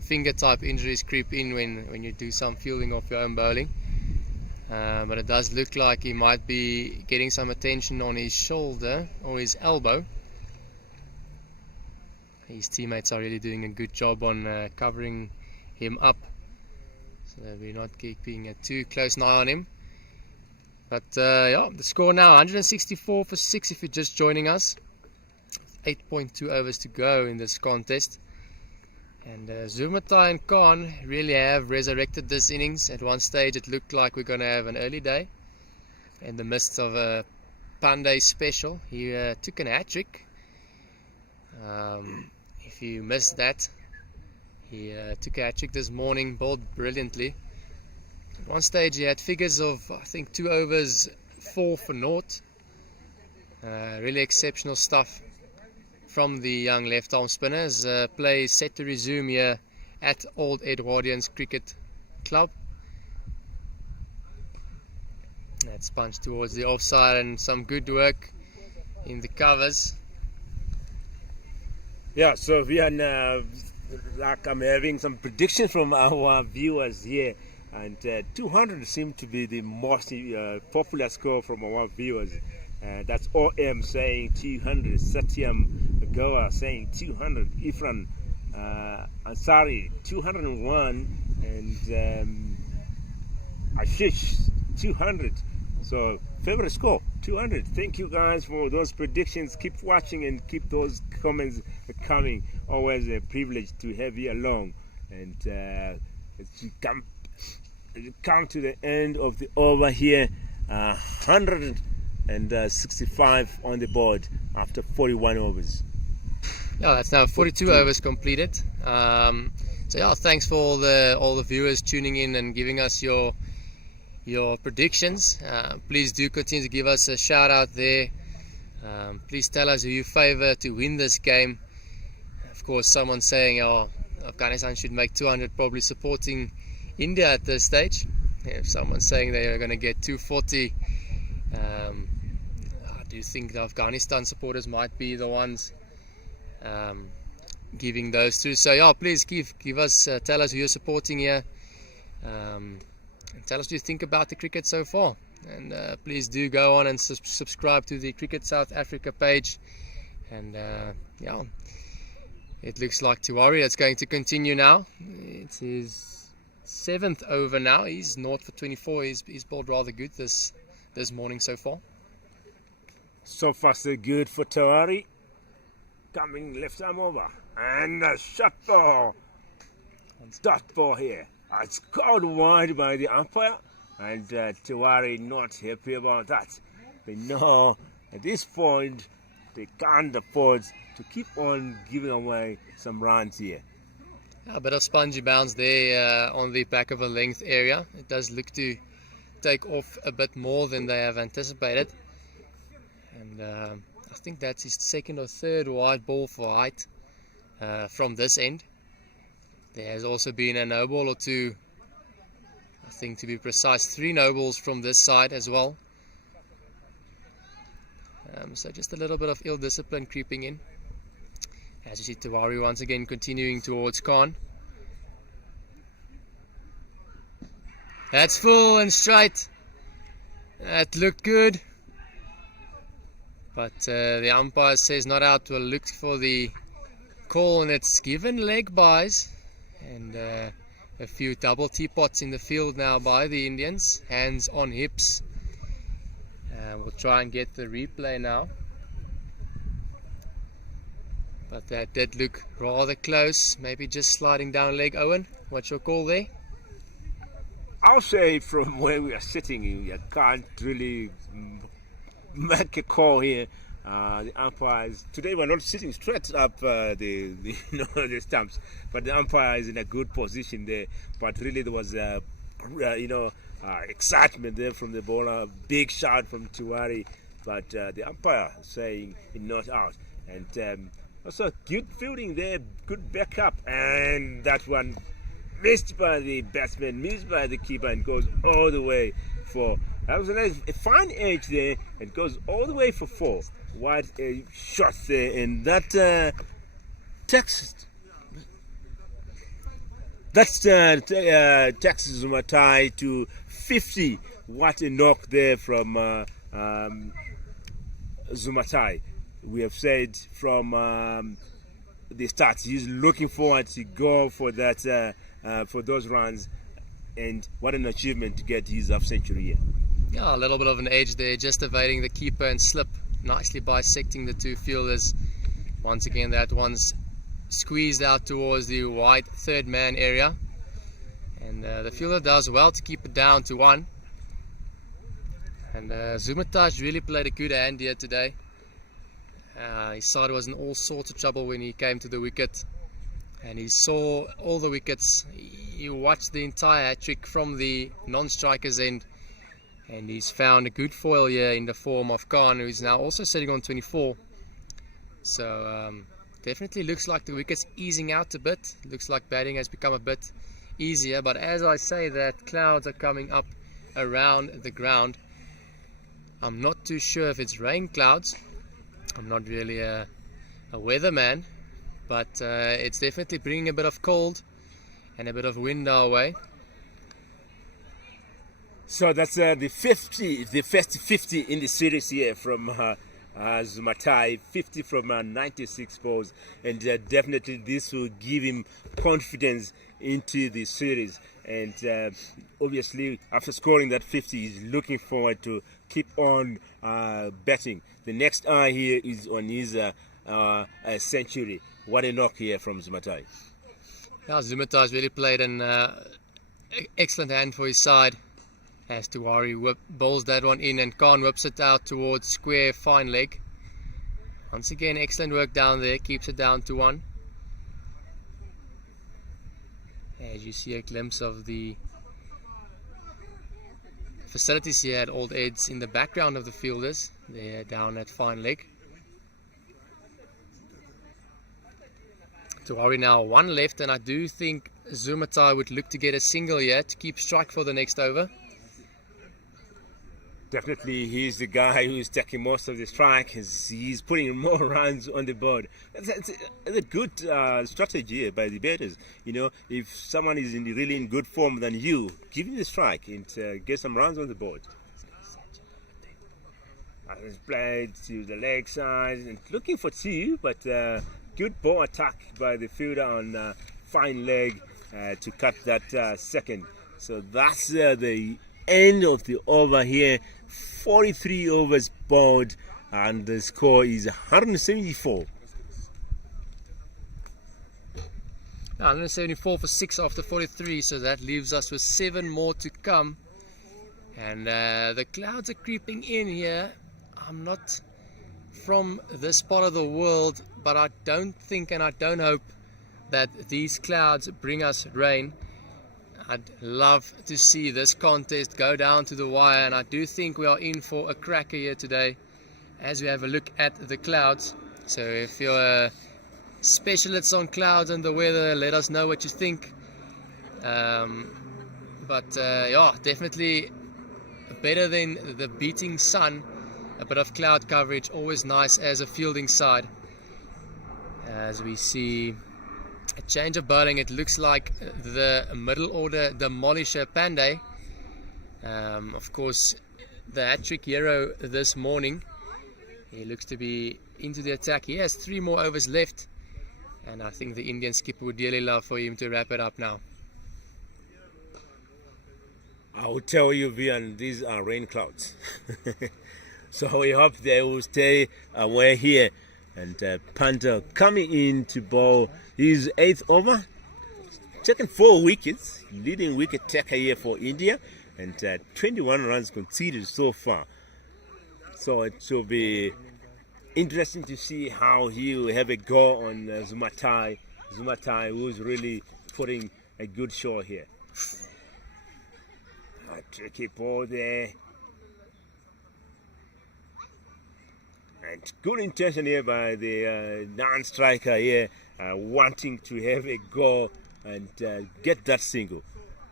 finger type injuries creep in when you do some fielding of your own bowling. But it does look like he might be getting some attention on his shoulder or his elbow. His teammates are really doing a good job on covering him up, so that we're not keeping a too close eye on him. But yeah, the score now 164 for 6 if you're just joining us. 8.2 overs to go in this contest. And Zumata and Khan really have resurrected this innings. At one stage it looked like we're going to have an early day. In the midst of a Pandey special, he took an hat-trick. If you missed that, he took a hat-trick this morning, bowled brilliantly. At one stage he had figures of, I think, 2 overs, 4 for naught. Really exceptional stuff from the young left-arm spinners. Play is set to resume here at Old Edwardians Cricket Club. That's punched towards the offside, and some good work in the covers. Yeah, so we are now, like I'm having some predictions from our viewers here, and 200 seems to be the most popular score from our viewers. That's OM saying 200, Satyam Goa saying 200, Ifran Ansari 201, and Ashish 200. So favorite score 200. Thank you guys for those predictions. Keep watching and keep those comments coming. Always a privilege to have you along. And as you come to the end of the over here, 165 on the board after 41 overs. Yeah, that's now 42 overs completed. So yeah, thanks for all the viewers tuning in and giving us your predictions. Please do continue to give us a shout out there. Please tell us who you favor to win this game. Of course, someone saying, oh, Afghanistan should make 200, probably supporting India at this stage. If someone's saying they are going to get 240, I do think the Afghanistan supporters might be the ones giving those through. So yeah, please give us, tell us who you're supporting here. And tell us what you think about the cricket so far. And please do go on and subscribe to the Cricket South Africa page. And yeah, it looks like Tiwari that's going to continue now. It's his 7th over now. He's 0 for 24. He's bowled rather good this morning so far. So far so good for Tiwari. Coming left arm over. And a shot ball. Dot ball here. It's called wide by the umpire, and Tiwari not happy about that. They know at this point they can't afford to keep on giving away some runs here. A bit of spongy bounce there on the back of a length area. It does look to take off a bit more than they have anticipated. And I think that's his 2nd or 3rd wide ball for height from this end. There has also been a no ball or 2, I think to be precise 3 no balls from this side as well. So just a little bit of ill discipline creeping in. As you see Tiwari once again continuing towards Khan. That's full and straight. That looked good. But the umpire says not out. We'll look for the call, and it's given leg byes. And a few double teapots in the field now by the Indians. Hands on hips. We'll try and get the replay now. But that did look rather close. Maybe just sliding down leg. Owen, what's your call there? I'll say from where we are sitting, you can't really make a call here. The umpires today we're not sitting straight up the stumps, but the umpire is in a good position there. But really there was excitement there from the bowler, big shot from Tiwari, but the umpire saying not out. And Also, good fielding there, good backup, and that one missed by the batsman, missed by the keeper, and goes all the way for. That was a fine edge there. It goes all the way for 4. What a shot there, and that takes Zumatai to 50. What a knock there from Zumatai. We have said from the start he's looking forward to go for that for those runs, and what an achievement to get his half century here. Yeah, a little bit of an edge there, just evading the keeper and slip, nicely bisecting the two fielders. Once again, that one's squeezed out towards the wide third man area, and the fielder does well to keep it down to 1. And Zumataj really played a good hand here today. His side was in all sorts of trouble when he came to the wicket, and he saw all the wickets. He watched the entire hat-trick from the non-striker's end, and he's found a good foil here in the form of Khan, who's now also sitting on 24. So definitely looks like the wicket's easing out a bit. Looks like batting has become a bit easier, but as I say that, clouds are coming up around the ground. I'm not too sure if it's rain clouds. I'm not really a weatherman, but it's definitely bringing a bit of cold and a bit of wind our way. So that's the first 50 in the series here from Zumatai, 50 from 96 balls, and definitely this will give him confidence into the series. And obviously, after scoring that 50, he's looking forward to keep on batting. The next eye here is on his century. What a knock here from Zumatai. Yeah, Zumatai has really played an excellent hand for his side. As Tiwari bowls that one in, and Khan whips it out towards square, fine leg. Once again, excellent work down there, keeps it down to 1. As you see a glimpse of the facilities here at Old Eds in the background of the fielders. They're down at fine leg. Tiwari now 1 left, and I do think Zumatai would look to get a single here to keep strike for the next over. Definitely, he's the guy who's taking most of the strike. He's putting more runs on the board. It's a good strategy here by the batters. You know, if someone is really in good form than you, give him the strike and get some runs on the board. It's played to the leg side and looking for 2, but good ball attack by the fielder on fine leg to cut that second. So that's the end of the over here. 43 overs bowled, and the score is 174. 174 for 6 after 43, so that leaves us with 7 more to come. And the clouds are creeping in here. I'm not from this part of the world, but I don't think and I don't hope that these clouds bring us rain. I'd love to see this contest go down to the wire, and I do think we are in for a cracker here today as we have a look at the clouds. So if you're specialists on clouds and the weather, let us know what you think. Yeah, definitely better than the beating sun. A bit of cloud coverage, always nice as a fielding side. As we see a change of bowling, it looks like the middle order demolisher Pandey. Of course, the hat-trick hero this morning. He looks to be into the attack. He has 3 more overs left, and I think the Indian skipper would really love for him to wrap it up now. I will tell you, Vian, these are rain clouds. So we hope they will stay away here. And Panther coming in to bowl his 8th over, taking 4 wickets, leading wicket taker here for India, and 21 runs conceded so far. So it will be interesting to see how he will have a go on Zumatai, who's really putting a good show here. A tricky ball there. And good intention here by the non-striker here, wanting to have a goal and get that single.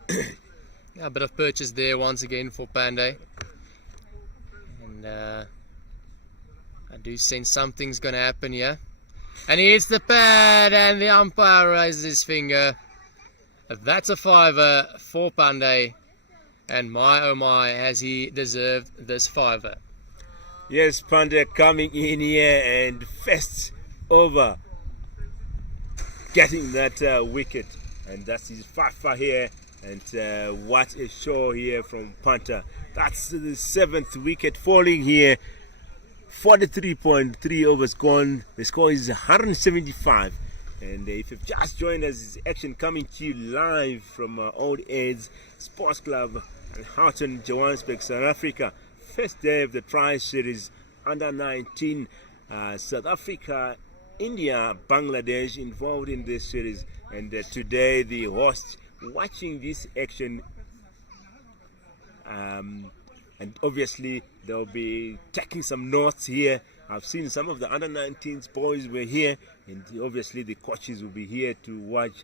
Yeah, a bit of purchase there once again for Pandey. And I do sense something's going to happen here. And he hits the pad and the umpire raises his finger. That's a fiver for Pandey. And my oh my, has he deserved this fiver. Yes, Pandey coming in here and first over getting that wicket. And that's his fiver here. And what a show here from Panther. That's the 7th wicket falling here. 43.3 overs gone. The score is 175. And if you've just joined us, it's action coming to you live from Old Aids Sports Club in Houghton, Johannesburg, South Africa. First day of the Tri Series under 19. South Africa, India, Bangladesh involved in this series. And today the host watching this action. And obviously they'll be taking some notes here. I've seen some of the under 19s boys were here, and obviously the coaches will be here to watch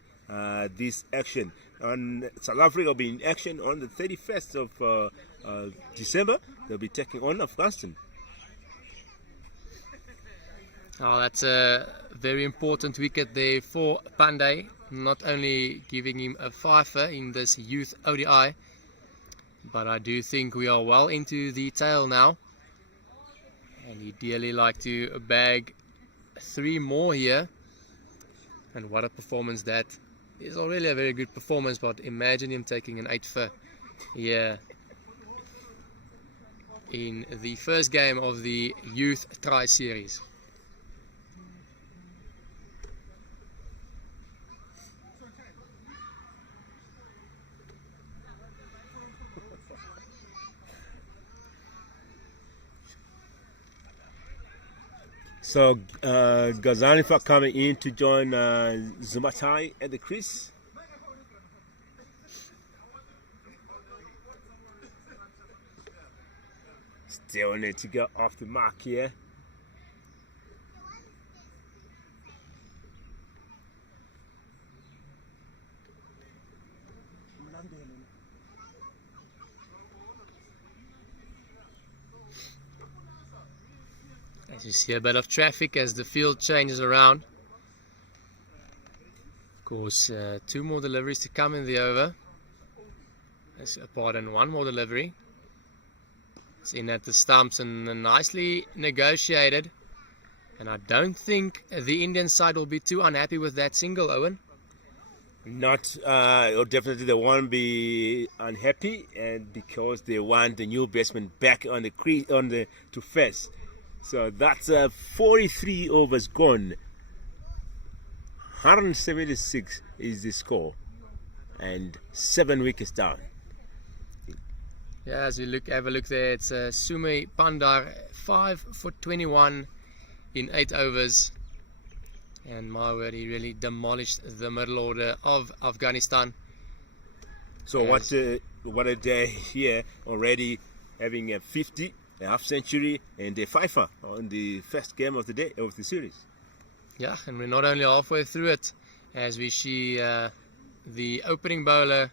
this action. And South Africa will be in action on the 31st of December. They'll be taking on Afghanistan. Oh, that's a very important wicket there for Pandey. Not only giving him a fifer in this youth ODI, but I do think we are well into the tail now. And he'd dearly like to bag 3 more here. And what a performance that is. Already a very good performance, but imagine him taking an 8 here in the first game of the Youth Tri Series. So Gazanifa coming in to join Zumatai at the crease. Still need to go off the mark here. As you see a bit of traffic as the field changes around. Of course, 2 more deliveries to come in the over. Pardon, 1 more delivery. It's in at the stumps and nicely negotiated. And I don't think the Indian side will be too unhappy with that single, Owen. Not, or definitely they won't be unhappy, and because they want the new batsman back on the crease, to face. So that's 43 overs gone. 176 is the score, and 7 wickets down. Yeah, as we have a look there, it's Sume Pandar, 5 for 21 in 8 overs. And my word, he really demolished the middle order of Afghanistan. So what a day here already, having a 50, a half century, and a fifer on the first game of the day of the series. Yeah, and we're not only halfway through it, as we see the opening bowler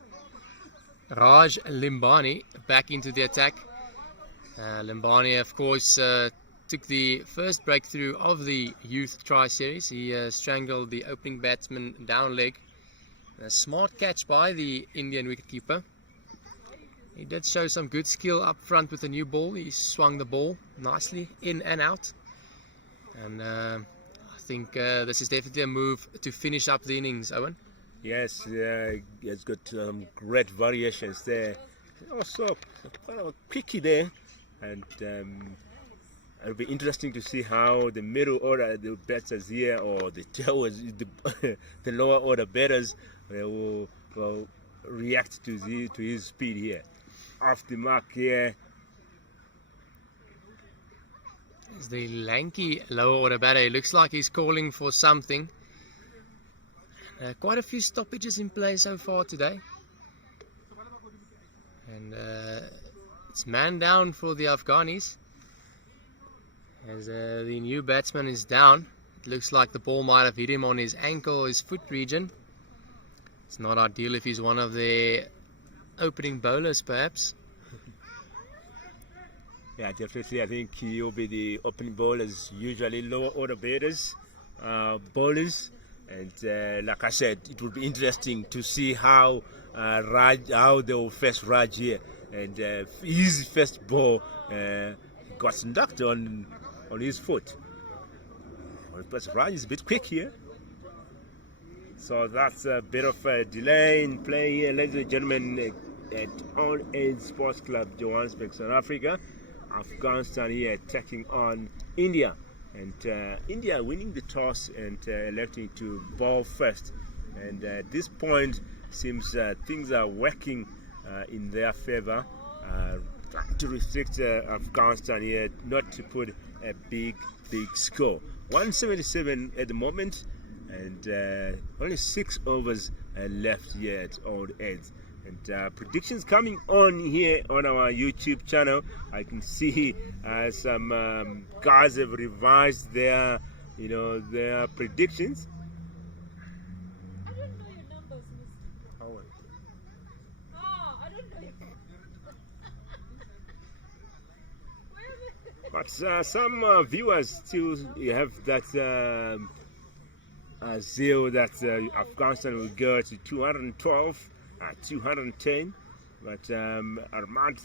Raj Limbani back into the attack. Limbani, of course, took the first breakthrough of the Youth Tri Series. He strangled the opening batsman down leg. A smart catch by the Indian wicketkeeper. He did show some good skill up front with the new ball. He swung the ball nicely in and out. And I think this is definitely a move to finish up the innings, Owen. Yes, it's got great variations there. Also, quite a quickie there. And it'll be interesting to see how the middle order, the batters here, or the the lower order batters will react to his speed here. Off the mark here. There's the lanky lower order batter. It looks like he's calling for something. Quite a few stoppages in play so far today. And it's man down for the Afghanis. As the new batsman is down. It looks like the ball might have hit him on his ankle or his foot region. It's not ideal if he's one of their opening bowlers, perhaps. Yeah, definitely. I think he'll be the opening bowlers, usually lower order batters, bowlers. And like I said, it will be interesting to see how they will face Raj here. And his first ball got knocked on his foot. But Raj is a bit quick here. So that's a bit of a delay in play here, ladies and gentlemen, at All Age Sports Club, Johannesburg, South Africa. Afghanistan here taking on India. And India winning the toss and electing to bowl first. And at this point, seems things are working in their favor. Trying to restrict Afghanistan here, not to put a big score. 177 at the moment, and only 6 overs left here at Old Eds. And predictions coming on here on our YouTube channel. I can see some guys have revised their predictions. I don't know your numbers, Mr. Howard. I don't know your But some viewers still have that zeal that Afghanistan will go to 212, 210. But Ahmad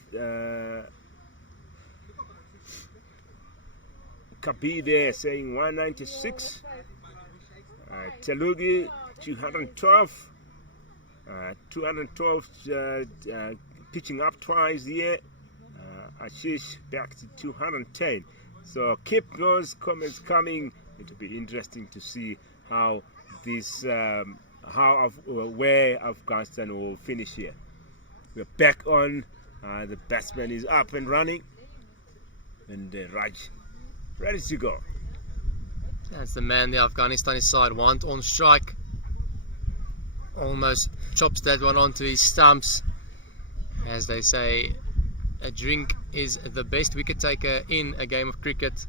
Kabir there saying 196. Telugu 212. 212 pitching up twice here. Ashish back to 210. So keep those comments coming. It will be interesting to see how this where Afghanistan will finish here. We're back on. The batsman is up and running, and Raj ready to go. That's the man the Afghanistani side want on strike. Almost chops that one onto his stumps. As they say, a drink is the best wicket taker in a game of cricket.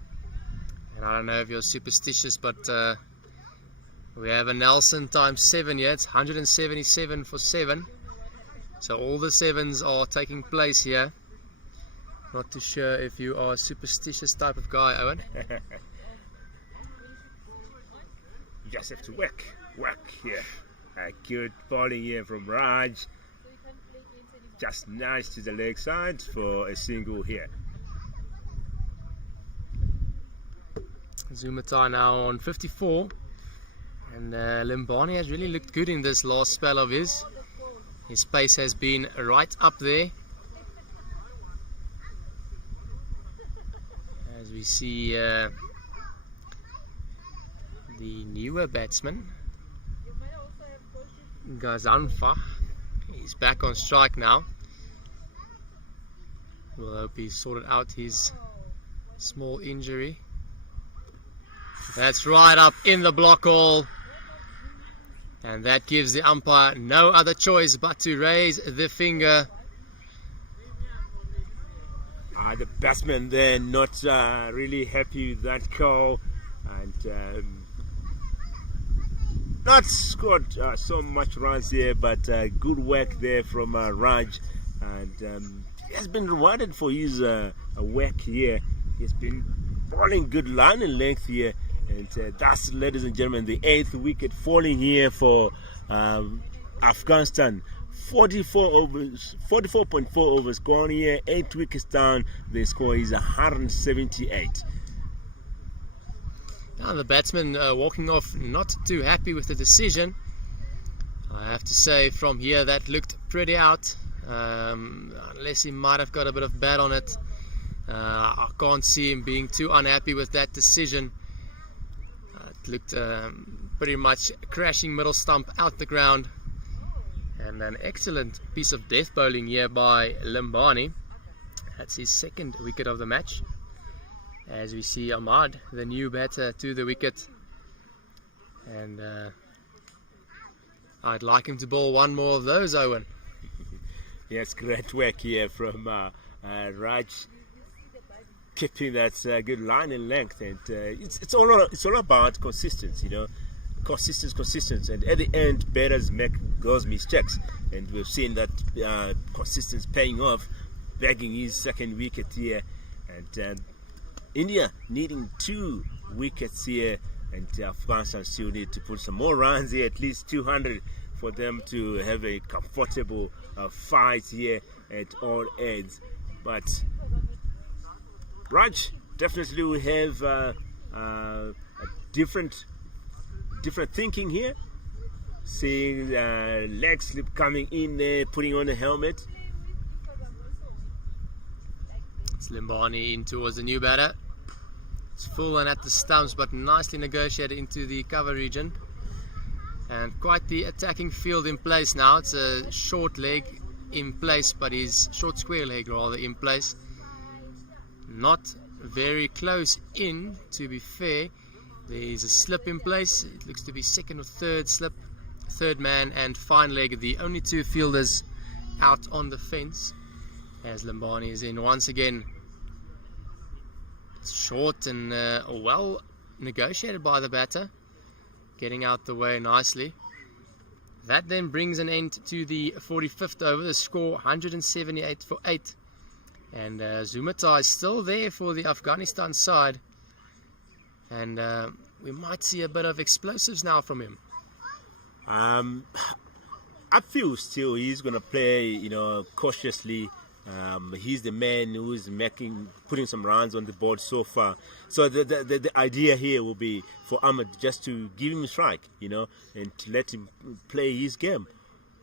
And I don't know if you're superstitious, but we have a Nelson times 7 here. It's 177 for 7. So all the 7s are taking place here. Not too sure if you are a superstitious type of guy, Owen. You just have to work here. Good bowling here from Raj. Just nice to the leg side for a single here. Zumatai now on 54. And Limbani has really looked good in this last spell of his. His pace has been right up there. As we see the newer batsman, Gazanfa. He's back on strike now. We'll hope he's sorted out his small injury. That's right up in the block hole. And that gives the umpire no other choice but to raise the finger. The batsman there not really happy with that call. And not scored so much runs here, but good work there from Raj, and he has been rewarded for his work here. He's been bowling good line and length here, and that's, ladies and gentlemen, the 8th wicket falling here for Afghanistan. 44.4 overs gone here, 8 wickets down. The score is 178. Now the batsman walking off, not too happy with the decision. I have to say, from here that looked pretty out, unless he might have got a bit of bat on it. I can't see him being too unhappy with that decision. It looked pretty much crashing middle stump out the ground. And an excellent piece of death bowling here by Limbani. That's his 2nd wicket of the match. As we see Ahmad, the new batter, to the wicket. And I'd like him to bowl one more of those, Owen. Yes, great work here from Raj. keeping that good line and length, and it's all about consistency, consistency, and at the end, batters make those mistakes, and we've seen that consistency paying off, bagging his second wicket here, and India needing 2 wickets here, and Afghanistan still need to put some more runs here, at least 200, for them to have a comfortable fight here at all ends. But Raj, definitely we have a different thinking here. Seeing leg slip coming in there, putting on the helmet. It's Limbani in towards the new batter. It's full and at the stumps, but nicely negotiated into the cover region. And quite the attacking field in place now. It's a short leg in place, but his short square leg rather in place. Not very close in, to be fair. There's a slip in place. It looks to be second or third slip. Third man and fine leg, the only 2 fielders out on the fence. As Limbani is in once again. It's short and well negotiated by the batter. Getting out the way nicely. That then brings an end to the 45th over. The score 178 for 8. And Zumatai is still there for the Afghanistan side. And we might see a bit of explosives now from him. I feel still he's going to play, cautiously. He's the man who's putting some runs on the board so far. So the idea here will be for Ahmed just to give him a strike, and to let him play his game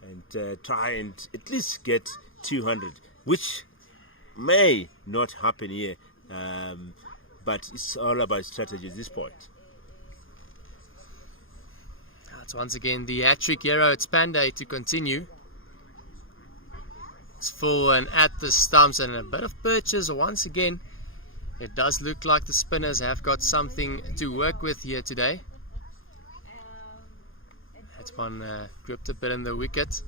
and try and at least get 200, which may not happen here, but it's all about strategy at this point. That's once again the hat-trick hero. It's Pandey to continue. It's full and at the stumps, and a bit of purchase once again. It does look like the spinners have got something to work with here today. That's one gripped a bit in the wicket.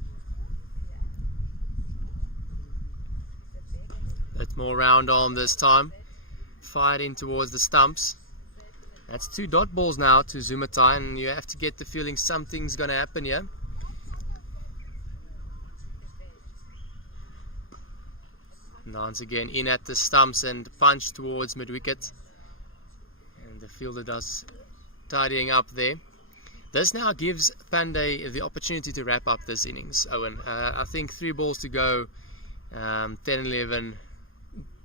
Bit more round arm this time. Fired in towards the stumps. That's 2 dot balls now to Zumatai, and you have to get the feeling something's going to happen here. And once again in at the stumps and punch towards mid-wicket. And the fielder does tidying up there. This now gives Pandey the opportunity to wrap up this innings, Owen. I think 3 balls to go, 10, 11,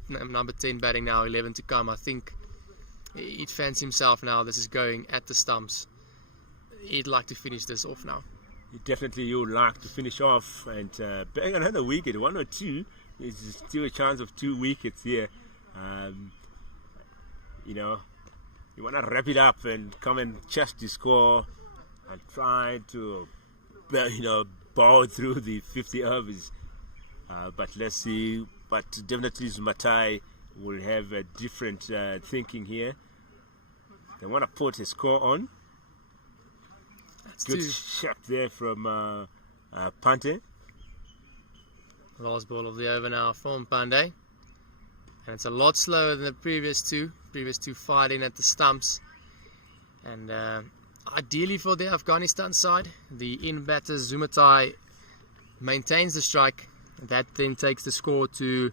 number 10 batting now, 11 to come. I think he'd fancy himself now. This is going at the stumps. He'd like to finish this off now. Definitely you would like to finish off and bang another wicket, 1 or 2. There's still a chance of 2 wickets here. You want to wrap it up and come and chest the score and try to, bow through the 50 overs. But let's see. But definitely Zumatai will have a different thinking here. They want to put a score on. That's Good 2. shot there from Pante. Last ball of the over now from Pandey. And it's a lot slower than the previous 2. Previous 2 fired in at the stumps. And ideally for the Afghanistan side, the in-batter Zumatai maintains the strike. That then takes the score to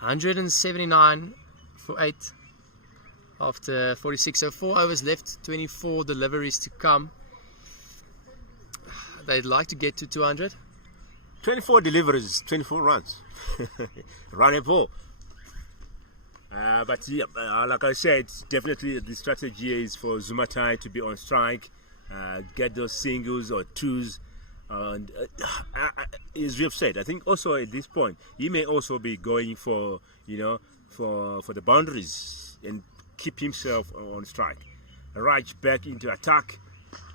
179 for 8 after 46. So 4 overs left, 24 deliveries to come. They'd like to get to 200. 24 deliveries, 24 runs. Run and ball. But yeah, like I said, definitely the strategy is for Zumatai to be on strike, get those singles or 2s. And as we have said, I think also at this point he may also be going for for the boundaries and keep himself on strike. Right back into attack,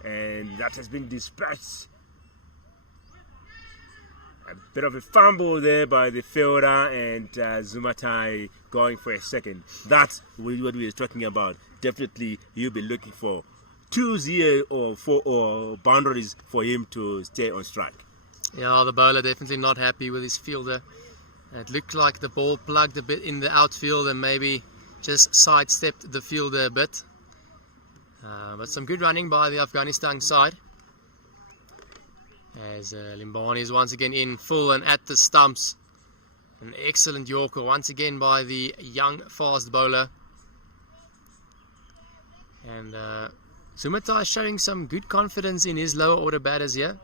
and that has been dispatched. A bit of a fumble there by the fielder, and Zumatai going for a second. That's what we are talking about. Definitely you'll be looking for 2s here or 4 or boundaries for him to stay on strike. Yeah, the bowler definitely not happy with his fielder. It looked like the ball plugged a bit in the outfield and maybe just sidestepped the fielder a bit. But some good running by the Afghanistan side. As Limbani is once again in full and at the stumps. An excellent Yorker once again by the young fast bowler. And Zumatai showing some good confidence in his lower order batters here.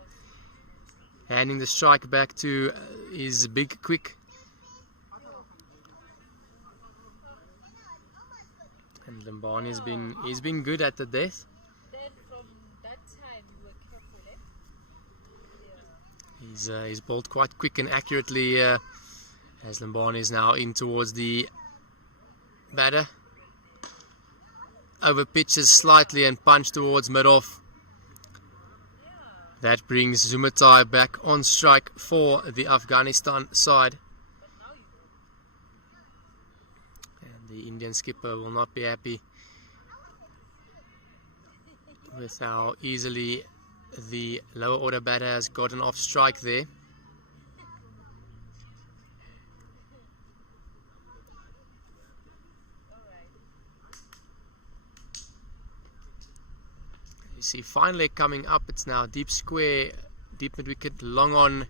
Handing the strike back to his big quick. And Limbani he's been good at the death. Then from that time you were careful, eh? He's bowled quite quick and accurately as Limbani is now in towards the batter. Over pitches slightly and punch towards mid-off. That brings Zumatai back on strike for the Afghanistan side. And the Indian skipper will not be happy with how easily the lower order batter has gotten off strike there. See fine leg coming up. It's now deep square, deep mid wicket, long on,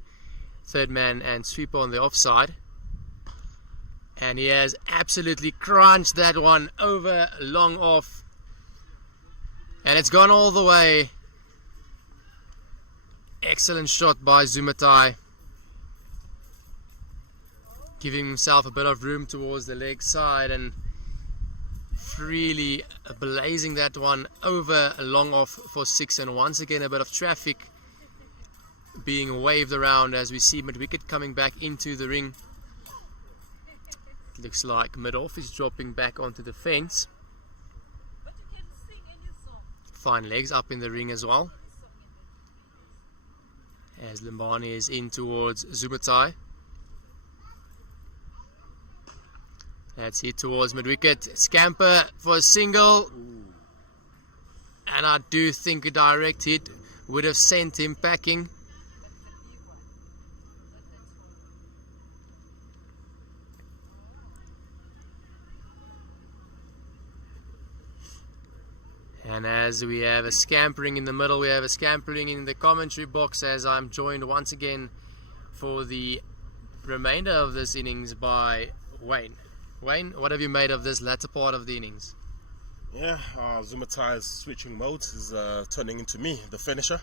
third man and sweeper on the offside, and he has absolutely crunched that one over long off, and it's gone all the way. Excellent shot by Zumatai, giving himself a bit of room towards the leg side and really blazing that one over long off for 6. And once again a bit of traffic being waved around as we see mid wicket coming back into the ring. It looks like mid off is dropping back onto the fence. But you can sing any song. Fine legs up in the ring as well, as Limbani is in towards Zumatai. That's hit towards mid-wicket. Scamper for a single. And I do think a direct hit would have sent him packing. And as we have a scampering in the middle, we have a scampering in the commentary box, as I'm joined once again for the remainder of this innings by Wayne. Wayne, what have you made of this latter part of the innings? Yeah, Zumatai's switching modes is turning into me, the finisher.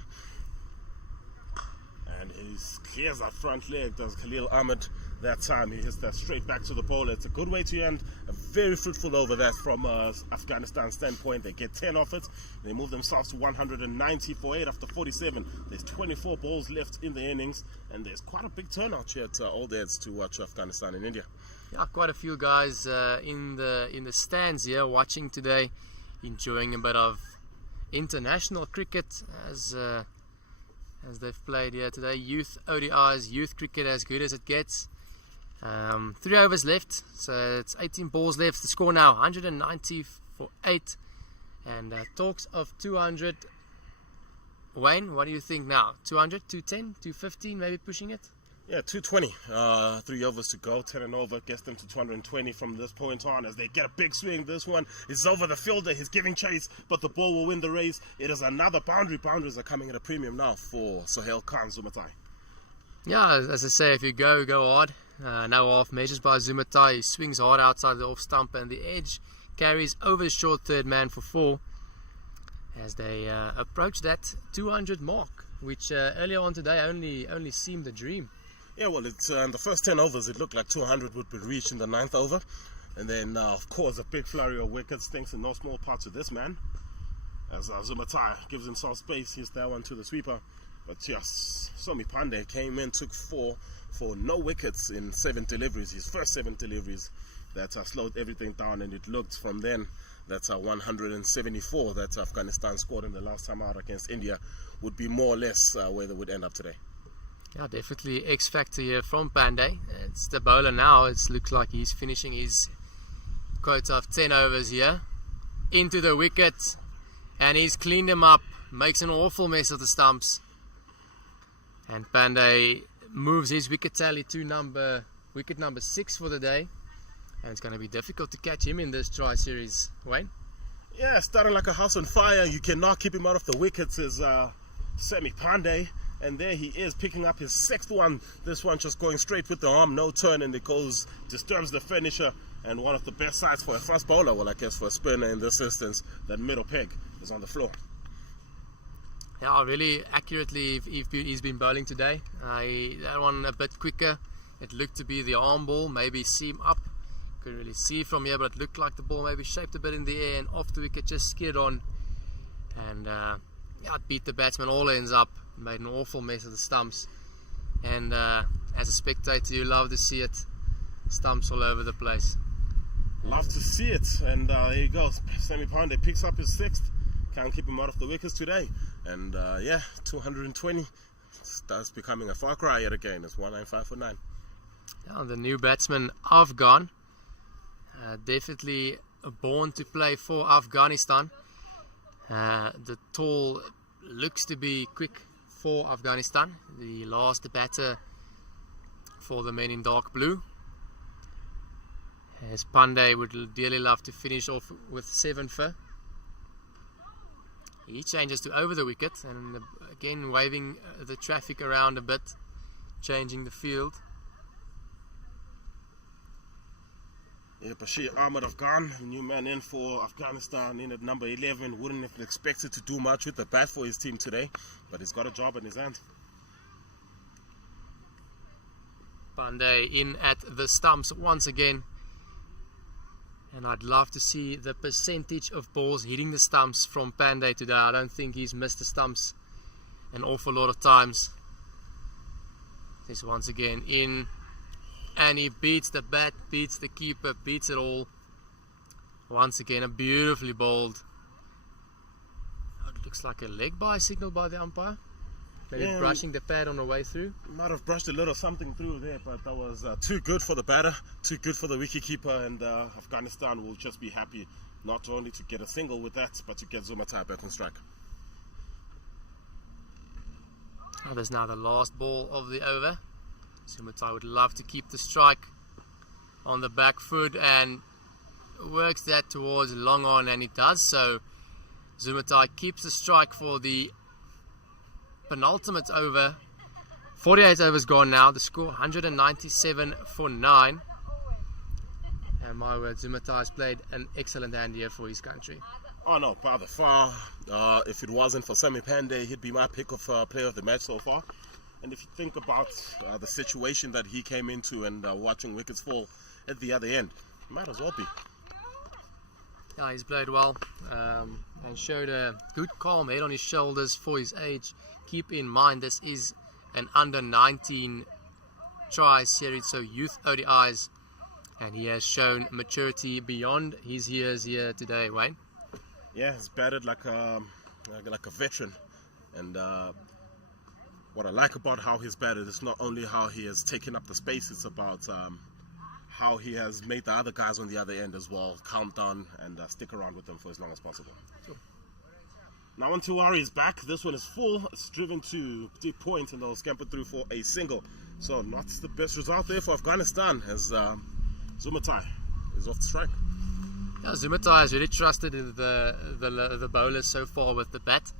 And he clears that front leg, does Khalil Ahmed that time. He hits that straight back to the bowler. It's a good way to end a very fruitful over that from Afghanistan's standpoint. They get 10 off it. They move themselves to 190 for 8 after 47. There's 24 balls left in the innings, and there's quite a big turnout here at Old Eds to watch Afghanistan in India. Yeah, quite a few guys in the stands here watching today, enjoying a bit of international cricket as they've played here today. Youth ODIs, youth cricket as good as it gets. 3 overs left, so it's 18 balls left. The score now 190 for 8, and talks of 200. Wayne, what do you think now? 200, 210, 215, maybe pushing it? Yeah, 220. 3 overs to go. 10 and over gets them to 220 from this point on as they get a big swing. This one is over the fielder. He's giving chase, but the ball will win the race. It is another boundary. Boundaries are coming at a premium now for Sohail Khan Zumatai. Yeah, as I say, if you go hard. No off measures by Zumatai. He swings hard outside the off stump, and the edge carries over the short third man for 4 as they approach that 200 mark, which earlier on today only seemed a dream. Yeah, well, it's in the first 10 overs, it looked like 200 would be reached in the 9th over. And then, of course, a big flurry of wickets, thanks in no small part to this man. As Zumatai gives himself space, he's that one to the sweeper. But yes, Somi Pandey came in, took 4 for no wickets in 7 deliveries. His first 7 deliveries that slowed everything down, and it looked from then that 174 that Afghanistan scored in the last time out against India would be more or less where they would end up today. Yeah, definitely X factor here from Pandey. It's the bowler now. It looks like he's finishing his quota of 10 overs here. Into the wicket, and he's cleaned him up. Makes an awful mess of the stumps. And Pandey moves his wicket tally to number wicket number 6 for the day, and it's going to be difficult to catch him in this tri-series. Wayne? Yeah, starting like a house on fire. You cannot keep him out of the wickets is Semi Pandey, and there he is picking up his 6th one. This one just going straight with the arm, no turn, and it goes, disturbs the finisher, and one of the best sides for a fast bowler, well I guess for a spinner in this instance, that middle peg is on the floor. Yeah, really accurately he's been bowling today. That one a bit quicker. It looked to be the arm ball, maybe seam up. Couldn't really see from here, but it looked like the ball maybe shaped a bit in the air and off the wicket, just skid on. And yeah, it beat the batsman all ends up, made an awful mess of the stumps. And as a spectator, you love to see it, stumps all over the place. Love to see it, and there you go. Semi Pandey picks up his 6th. Can't keep him out of the wickets today. And yeah, 220 starts becoming a far cry yet again. It's 195 for 9. Yeah, the new batsman Afghan, definitely born to play for Afghanistan. The tall looks to be quick for Afghanistan. The last batter for the men in dark blue. As Pandey would dearly love to finish off with 7 for. He changes to over the wicket, and again waving the traffic around a bit, changing the field. Yeah, Bashir Ahmed Afghan, new man in for Afghanistan, in at number 11. Wouldn't have expected to do much with the bat for his team today, but he's got a job in his hands. Pandey in at the stumps once again. And I'd love to see the percentage of balls hitting the stumps from Pandey today. I don't think he's missed the stumps an awful lot of times. This once again in, and he beats the bat, beats the keeper, beats it all. Once again a beautifully bowled. It looks like a leg bye signal by the umpire. Maybe brushing the pad on the way through. Might have brushed a little something through there, but that was too good for the batter, too good for the wicketkeeper, and Afghanistan will just be happy not only to get a single with that, but to get Zumatai back on strike. Oh, there's now the last ball of the over. Zumatai would love to keep the strike on the back foot and works that towards long on, and it does so. Zumatai keeps the strike for the penultimate over. 48 overs gone now. The score 197 for 9. And my word, Zumatai has played an excellent hand here for his country. Oh no, by the far. If it wasn't for Semi Pandey, he'd be my pick of player of the match so far. And if you think about the situation that he came into and watching wickets fall at the other end, might as well be. Yeah, he's played well and showed a good calm head on his shoulders for his age. Keep in mind, this is an under-19 tri-series, so youth ODIs, and he has shown maturity beyond his years here today, Wayne. Yeah, he's batted like a veteran, and what I like about how he's batted is not only how he has taken up the space, it's about how he has made the other guys on the other end as well calm down and stick around with them for as long as possible. Sure. Now on Tiwari is back. This one is full. It's driven to deep point and they'll scamper through for a single. So not the best result there for Afghanistan as Zumatai is off the strike. Yeah, Zumatai has really trusted the bowlers so far with the bat.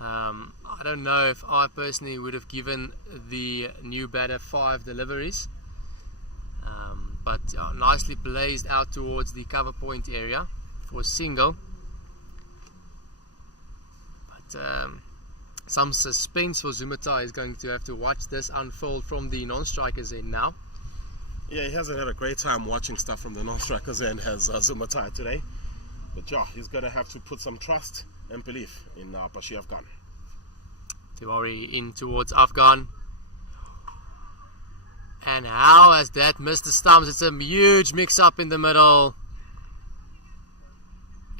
I don't know if I personally would have given the new batter 5 deliveries. But nicely blazed out towards the cover point area for a single. But some suspense for Zumatai. Is going to have to watch this unfold from the non-strikers end now. Yeah, he hasn't had a great time watching stuff from the non-strikers end, has Zumatai today. But yeah, he's going to have to put some trust and belief in Bashir Afghan. Tiwari in towards Afghan. And how has that missed the stumps? It's a huge mix-up in the middle.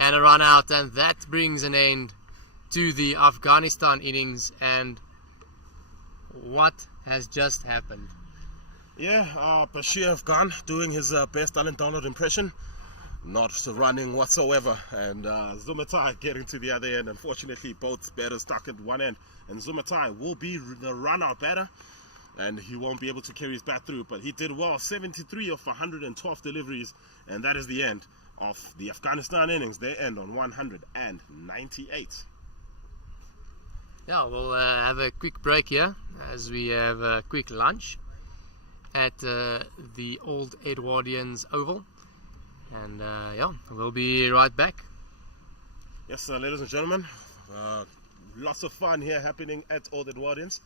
And a run out, and that brings an end to the Afghanistan innings. And what has just happened? Yeah, Bashir Afghan doing his best Alan Donald impression. Not running whatsoever. And Zumatai getting to the other end. Unfortunately, both batters stuck at one end. And Zumatai will be the run-out batter. and he won't be able to carry his bat through, but he did well. 73 of 112 deliveries, and that is the end of the Afghanistan innings. They end on 198. Yeah, we'll have a quick break here as we have a quick lunch at the old Edwardians Oval, and yeah, we'll be right back. Yes, ladies and gentlemen, lots of fun here happening at Old Edwardians.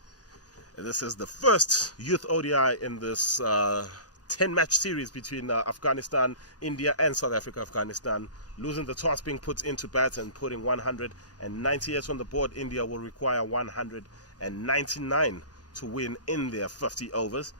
This is the first youth ODI in this 10-match series between Afghanistan, India, and South Africa. Afghanistan losing the toss, being put into bat and putting 198 on the board. India will require 199 to win in their 50 overs.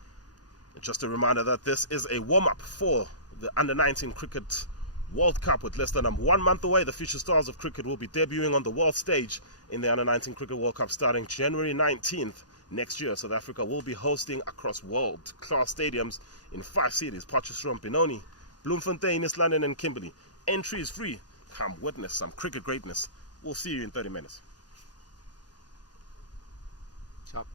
Just a reminder that this is a warm-up for the Under-19 Cricket World Cup. With less than 1 month away, the future stars of cricket will be debuting on the world stage in the Under-19 Cricket World Cup starting January 19th next year. South Africa will be hosting across world-class stadiums in 5 cities: Potchefstroom, Benoni, Bloemfontein, East London, and Kimberley. Entry is free. Come witness some cricket greatness. We'll see you in 30 minutes. Ciao.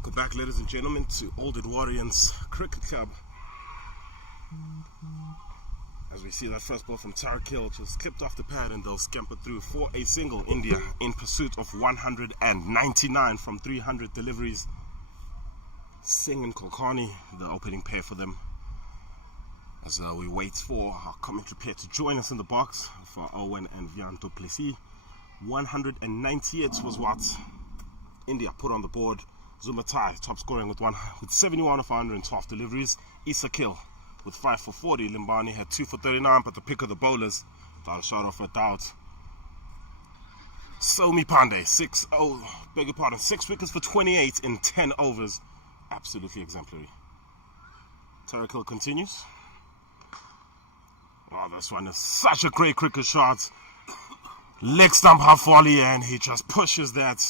Welcome back, ladies and gentlemen, to Old Edwardians Cricket Club. As we see that first ball from Tariq Hill just clipped off the pad, and they'll scamper through for a single. India in pursuit of 199 from 300 deliveries. Singh and Kulkarni, the opening pair for them. As we wait for our commentary pair to join us in the box for Owen and Vian du Plessis. 198 was what India put on the board. Zumatai top scoring with 71 of 112 deliveries. Issa Kill with 5 for 40. Limbani had 2 for 39, but the pick of the bowlers, without a shot of a doubt. Somi Pandey, 6 wickets for 28 in 10 overs. Absolutely exemplary. Tariq Hill continues. Oh, this one is such a great cricket shot. Leg stump half volley, and he just pushes that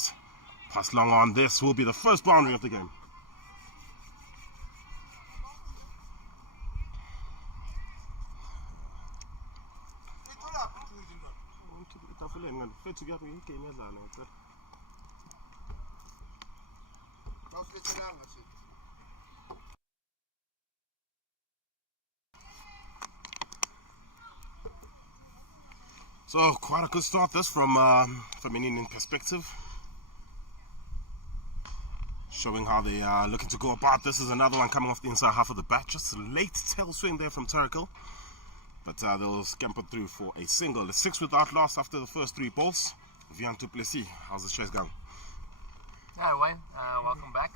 pass long on. This will be the first boundary of the game. So quite a good start this from an Indian perspective, showing how they are looking to go about. This is another one coming off the inside half of the bat. Just a late tail swing there from Tariq Hill, but they'll scamper through for a single. A 6 without loss after the first 3 balls. Vian du Plessis, how's the chase going? Hi Wayne, welcome back.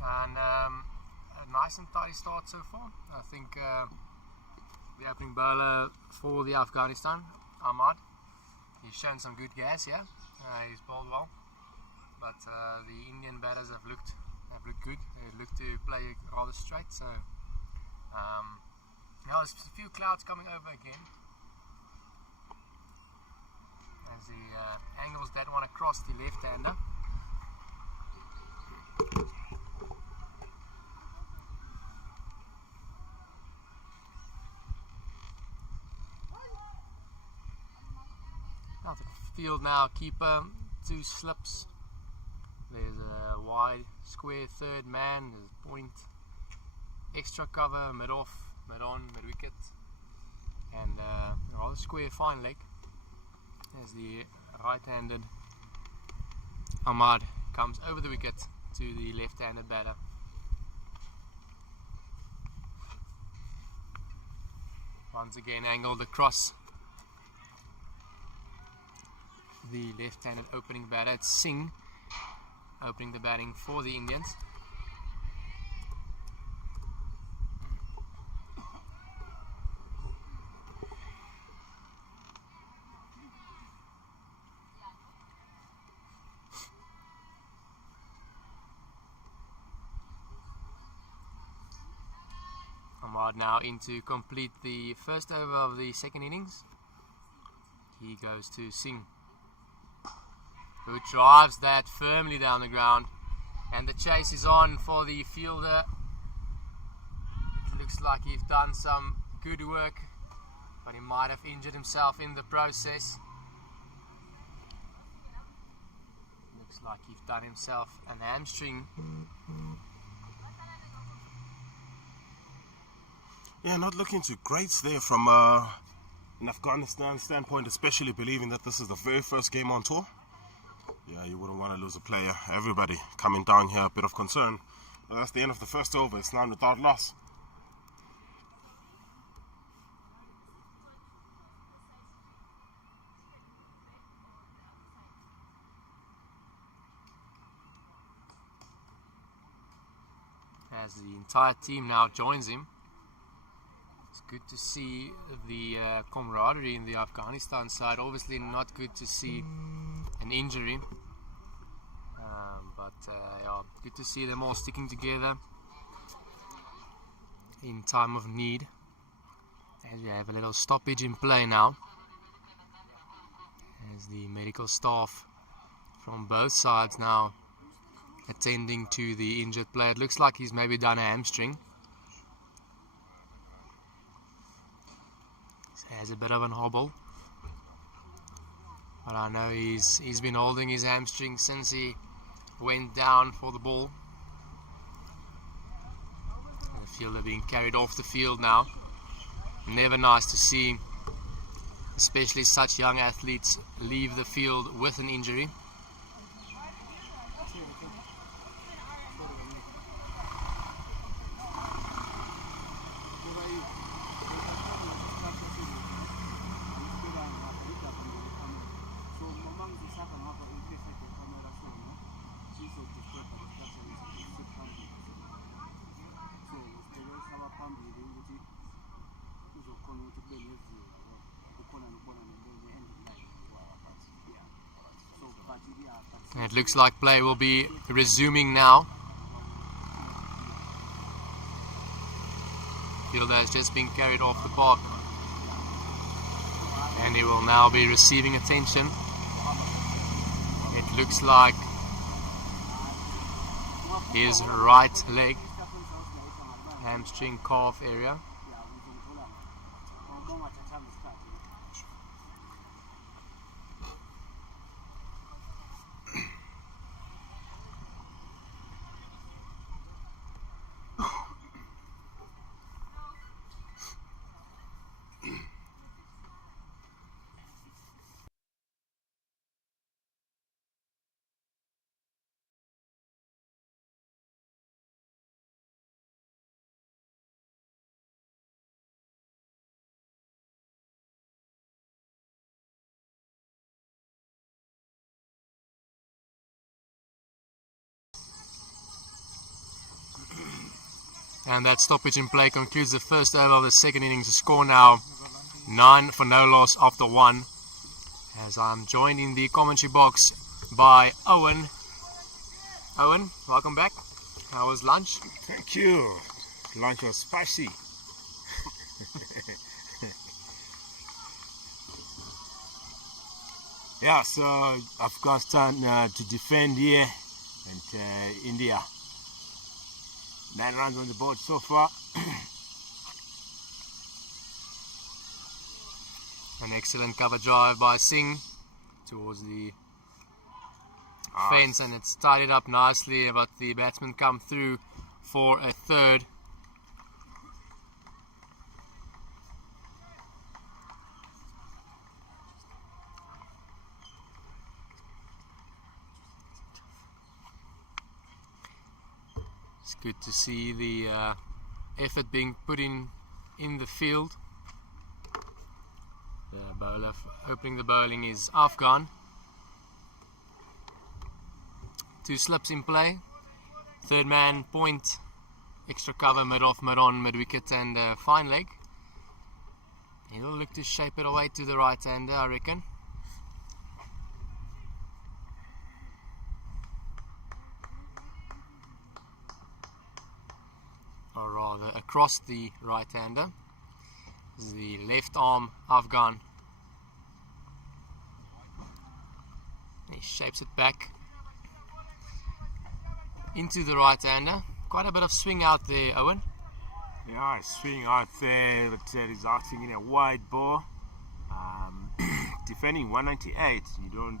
And a nice and tidy start so far. I think the opening bowler for the Afghanistan, Ahmad, he's shown some good gas here. He's bowled well, but the Indian batters have looked good. They look to play rather straight. So now there's a few clouds coming over again as he angles that one across the left-hander. Out of the field now, keeper, 2 slips. There's a wide square third man, there's a point, extra cover, mid off, mid on, mid wicket, and a rather square fine leg as the right-handed Ahmad comes over the wicket to the left-handed batter. Once again angled across the left-handed opening batter. It's Singh opening the batting for the Indians. Ahmad now in to complete the first over of the second innings. He goes to Singh, who drives that firmly down the ground, and the chase is on for the fielder. It looks like he's done some good work, but he might have injured himself in the process. Looks like he's done himself an hamstring. Yeah, not looking too great there from an Afghanistan standpoint, especially believing that this is the very first game on tour. Yeah, you wouldn't want to lose a player. Everybody coming down here, a bit of concern. But that's the end of the first over. It's 9 without loss. As the entire team now joins him. It's good to see the camaraderie in the Afghanistan side. Obviously not good to see an injury, but yeah, good to see them all sticking together in time of need. As we have a little stoppage in play now, as the medical staff from both sides now attending to the injured player. It looks like he's maybe done a hamstring. He has a bit of an hobble, but I know he's been holding his hamstring since he went down for the ball. The fielder being carried off the field now. Never nice to see, especially such young athletes, leave the field with an injury. And it looks like play will be resuming now. Fielder has just been carried off the park, and he will now be receiving attention. It looks like his right leg, hamstring calf area. And that stoppage in play concludes the first over of the second innings. The score now 9 for no loss after 1. As I'm joined in the commentary box by Owen. Owen, welcome back. How was lunch? Thank you. Lunch was spicy. Yeah, so Afghanistan to defend here, and India 9 runs on the board so far. An excellent cover drive by Singh towards the fence, and it's tied it up nicely, but the batsmen come through for a third. It's good to see the effort being put in the field. The bowler opening the bowling is Afghan. 2 slips in play. Third man, point, extra cover, mid-off, mid-on, mid-wicket, and fine leg. He'll look to shape it away to the right-hander, I reckon. Or rather, across the right-hander. This is the left arm Afghan. He shapes it back into the right-hander. Quite a bit of swing out there, Owen. Yeah, swing out there, but resulting in a wide ball. Defending 198, you don't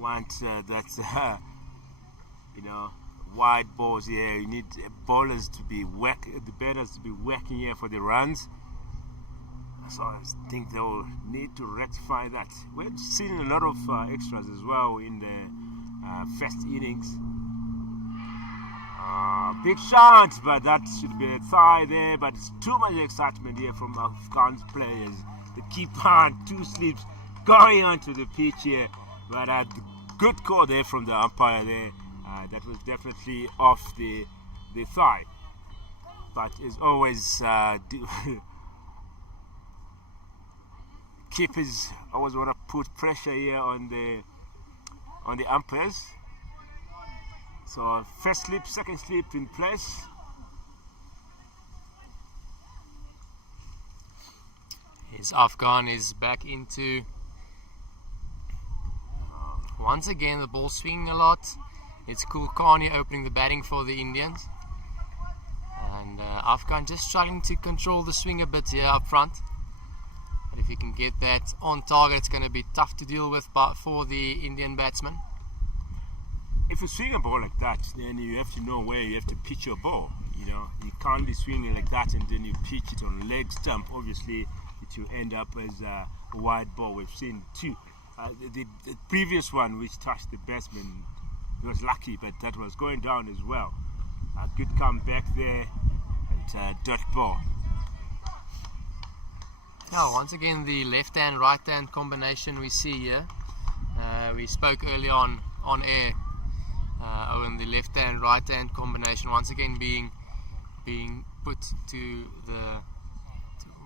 want that, wide balls here. You need bowlers to be the batters to be whacking here for the runs. So I think they'll need to rectify that. We've seen a lot of extras as well in the first innings. Big shot, but that should be a thigh there. But it's too much excitement here from Afghan players. The keeper, 2 slips going onto the pitch here. But a good call there from the umpire there. That was definitely off the thigh. But as always, keepers always want to put pressure here on the umpires. So first slip, second slip in place. His Afghan is back into. Once again, the ball swinging a lot. It's Kulkarni opening the batting for the Indians. And Afghan just struggling to control the swing a bit here up front. But if he can get that on target, it's going to be tough to deal with for the Indian batsman. if you swing a ball like that, then you have to know where you have to pitch your ball. You know, you can't be swinging like that and then you pitch it on a leg stump. Obviously, it will end up as a wide ball. We've seen two. The previous one, which touched the batsman, was lucky, but that was going down as well. A good comeback there, and dot ball. Now, once again, the left-hand, right-hand combination we see here. We spoke early on air. Owen, the left-hand, right-hand combination once again being put to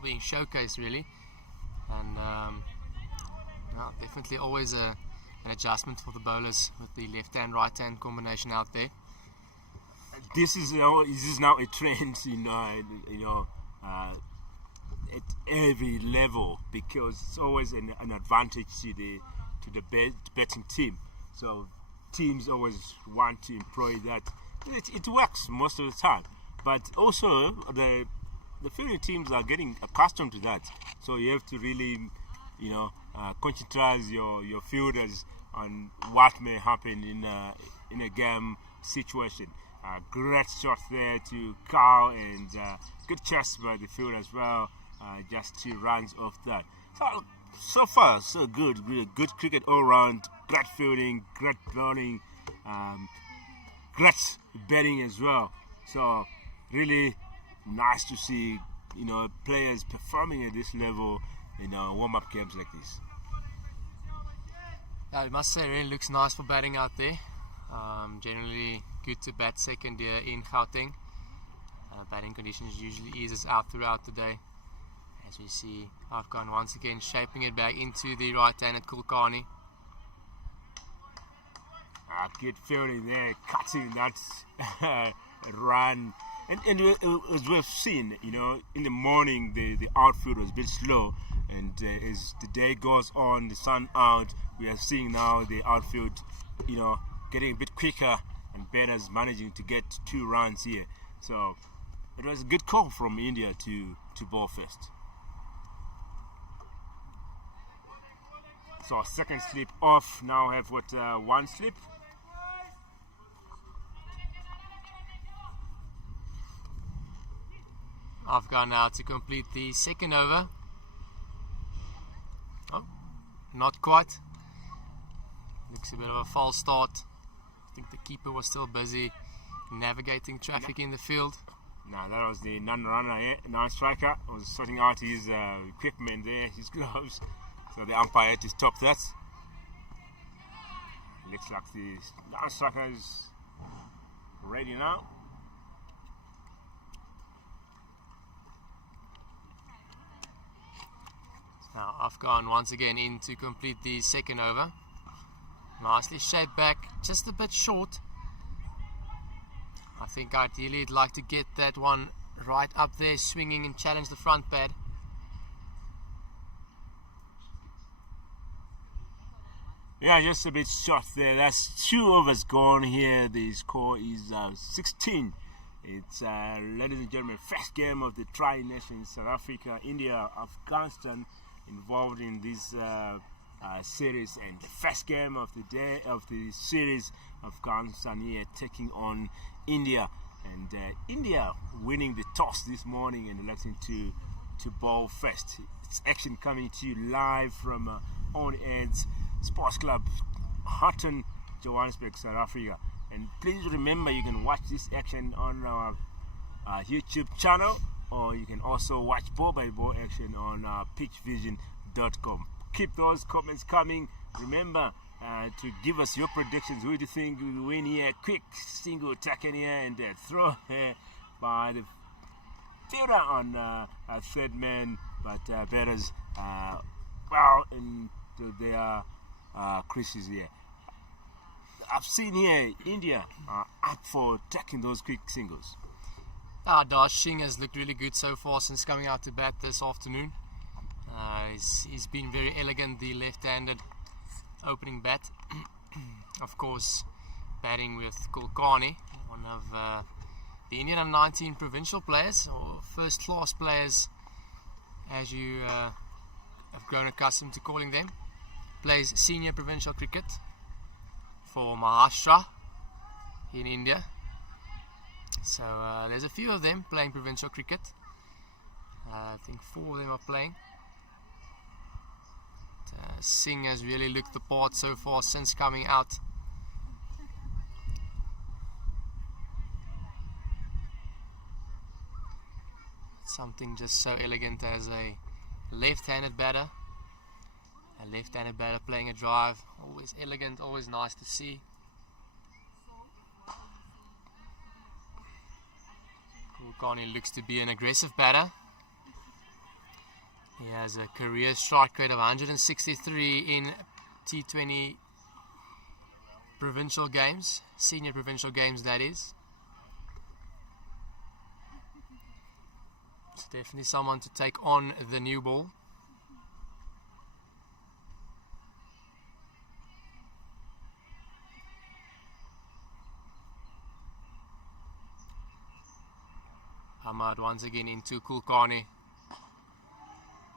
being showcased really, and definitely always an adjustment for the bowlers with the left-hand, right-hand combination out there. This is now a trend, at every level, because it's always an advantage to the betting team. So teams always want to employ that. It works most of the time, but also the fielding teams are getting accustomed to that. So you have to really, concentrate your fielders on what may happen in a game situation. Great shot there to Carl, and good chase by the field as well. Just 2 runs off that. So far, so good. Really good cricket all round. Great fielding, great bowling, great batting as well. So really nice to see, players performing at this level in warm-up games like this. I must say, it really looks nice for batting out there. Generally good to bat second here in Gauteng. Batting conditions usually eases out throughout the day. As we see Afghan once again shaping it back into the right-handed Kulkarni. Good fielding there, cutting that run. And as we've seen, in the morning the outfield was a bit slow, and as the day goes on, the sun out, we are seeing now the outfield, getting a bit quicker, and batters managing to get 2 runs here. So it was a good call from India to bowl first. So second slip off, now have 1 slip. Afghan now to complete the second over. Oh, not quite. Looks a bit of a false start. I think the keeper was still busy navigating traffic in the field. Now that was the non-runner, non-striker. Was sorting out his equipment there, his gloves. So the umpire had to stop that. Looks like the non-striker is ready now. Now Afghan once again in to complete the second over. Nicely shaped back, just a bit short. I think ideally he'd like to get that one right up there, swinging and challenge the front pad. Yeah, just a bit short there. That's 2 overs gone here. The score is 16. It's, ladies and gentlemen, first game of the Tri-Nations, South Africa, India, Afghanistan, involved in this series, and the first game of the day of the series, Afghanistan here taking on India, and India winning the toss this morning and electing to bowl first. It's action coming to you live from On Ed's Sports Club, Hutton, Johannesburg, South Africa. And please remember, you can watch this action on our YouTube channel, or you can also watch ball-by-ball action on pitchvision.com. Keep those comments coming. Remember to give us your predictions. Who do you think will win here? Quick single attack in here and throw by the fielder on third man, but batters well into their creases here. I've seen here India up for tackling those quick singles. Dash Singh has looked really good so far since coming out to bat this afternoon. He's been very elegant, the left-handed opening bat. Of course, batting with Kulkarni, one of the Indian U19 provincial players, or first-class players, as you have grown accustomed to calling them. Plays senior provincial cricket for Maharashtra, in India. So there's a few of them playing provincial cricket. I think 4 of them are playing. Singh has really looked the part so far since coming out. Something just so elegant as a left-handed batter. A left-handed batter playing a drive. Always elegant, always nice to see. Kulkarni looks to be an aggressive batter. He has a career strike rate of 163 in T20 provincial games, senior provincial games that is. It's definitely someone to take on the new ball. Ahmad once again into Kulkarni.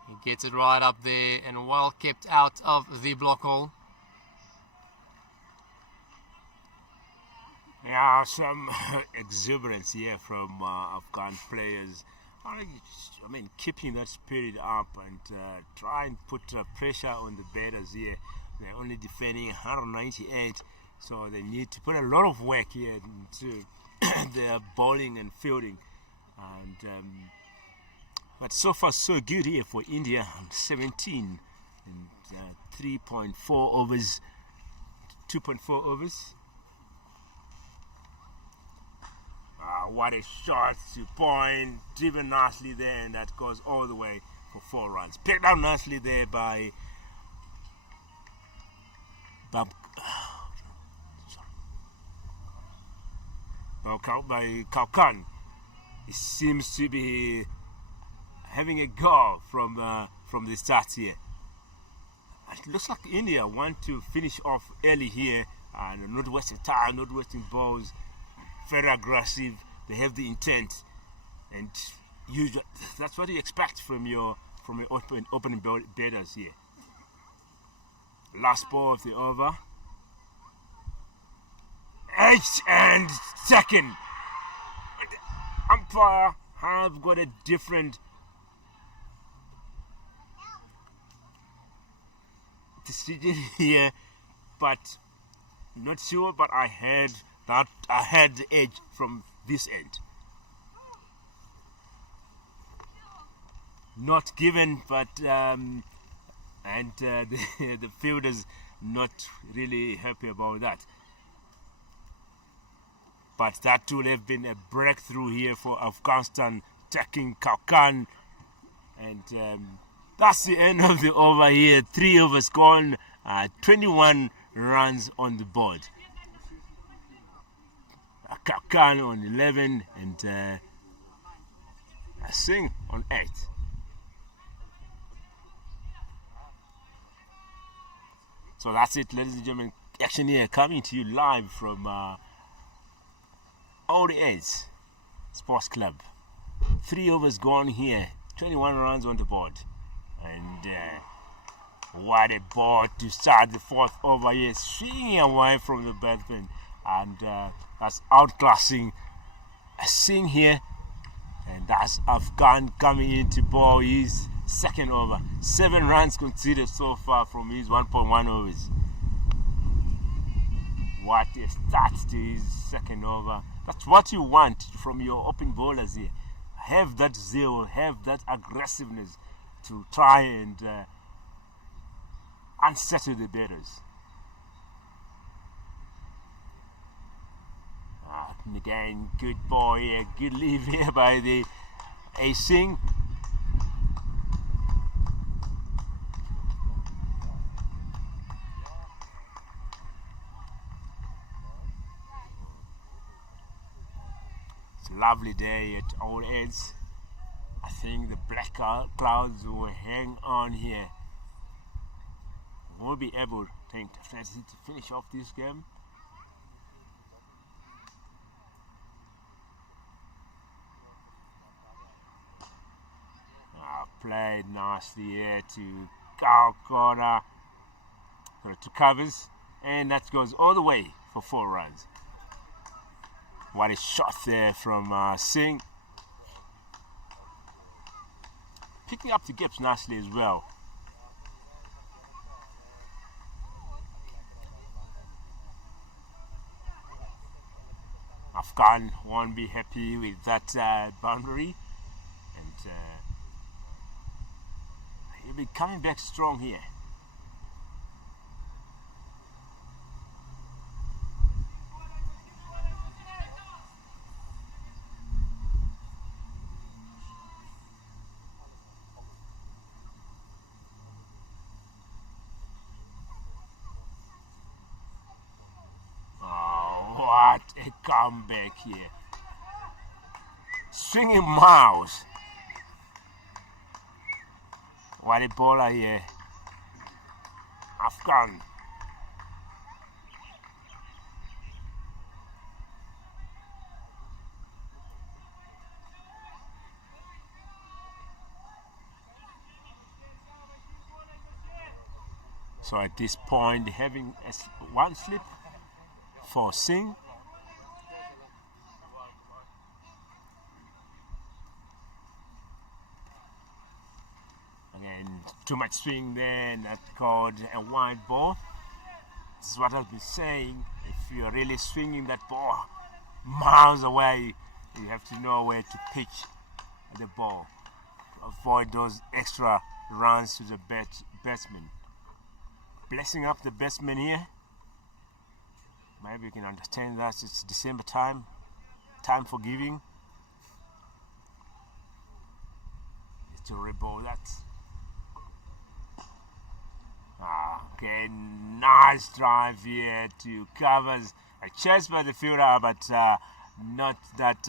He gets it right up there and well kept out of the block hole. Yeah, some exuberance here from Afghan players. I mean, keeping that spirit up and try and put pressure on the batters here. They're only defending 198, so they need to put a lot of work here into their bowling and fielding. And but so far so good here for India. 17 and 3.4 overs, 2.4 overs. What a shot to point, driven nicely there, and that goes all the way for 4 runs. Picked up nicely there by Kaukan. He seems to be having a go from the start here. It looks like India want to finish off early here, and not wasting time, not wasting balls. Very aggressive. They have the intent, and that's what you expect from your opening batters here. Last ball of the over. Edge and second. Umpire have got a different decision here, but not sure. But I had the edge from this end. Not given, but the fielders not really happy about that. But that would have been a breakthrough here for Afghanistan, taking Kaukan. And that's the end of the over here. 3 overs gone, 21 runs on the board. Kaukan on 11 and Singh on 8. So that's it, ladies and gentlemen. Action here coming to you live from All the Aids Sports Club. 3 overs gone here, 21 runs on the board. And what a ball to start the 4th over here, swinging away from the batsman. And that's outclassing Singh here. And that's Afghan coming in to bowl his 2nd over. 7 runs conceded so far from his 1.1 overs. What a start to his 2nd over. That's what you want from your open bowlers here. Have that zeal, have that aggressiveness to try and unsettle the batters. And again, good ball here, good leave here by the Singh. It's a lovely day at all ends. I think the black clouds will hang on here. We'll be able, to finish off this game. Played nicely here to Kaukan, to covers, and that goes all the way for 4 runs. What a shot there from Singh. Picking up the gaps nicely as well. Afghan won't be happy with that boundary, and he'll be coming back strong here. What a comeback here. Swinging miles. What a bowler here. Afghan. So at this point, having one slip for Singh. Again, too much swing there, and that called a wide ball. This is what I've been saying. If you're really swinging that ball miles away, you have to know where to pitch the ball to avoid those extra runs to the batsman. Blessing up the batsman here. Maybe you can understand that it's December time for giving. It's to reball that. Okay, nice drive here to covers a chase by the fielder, but not that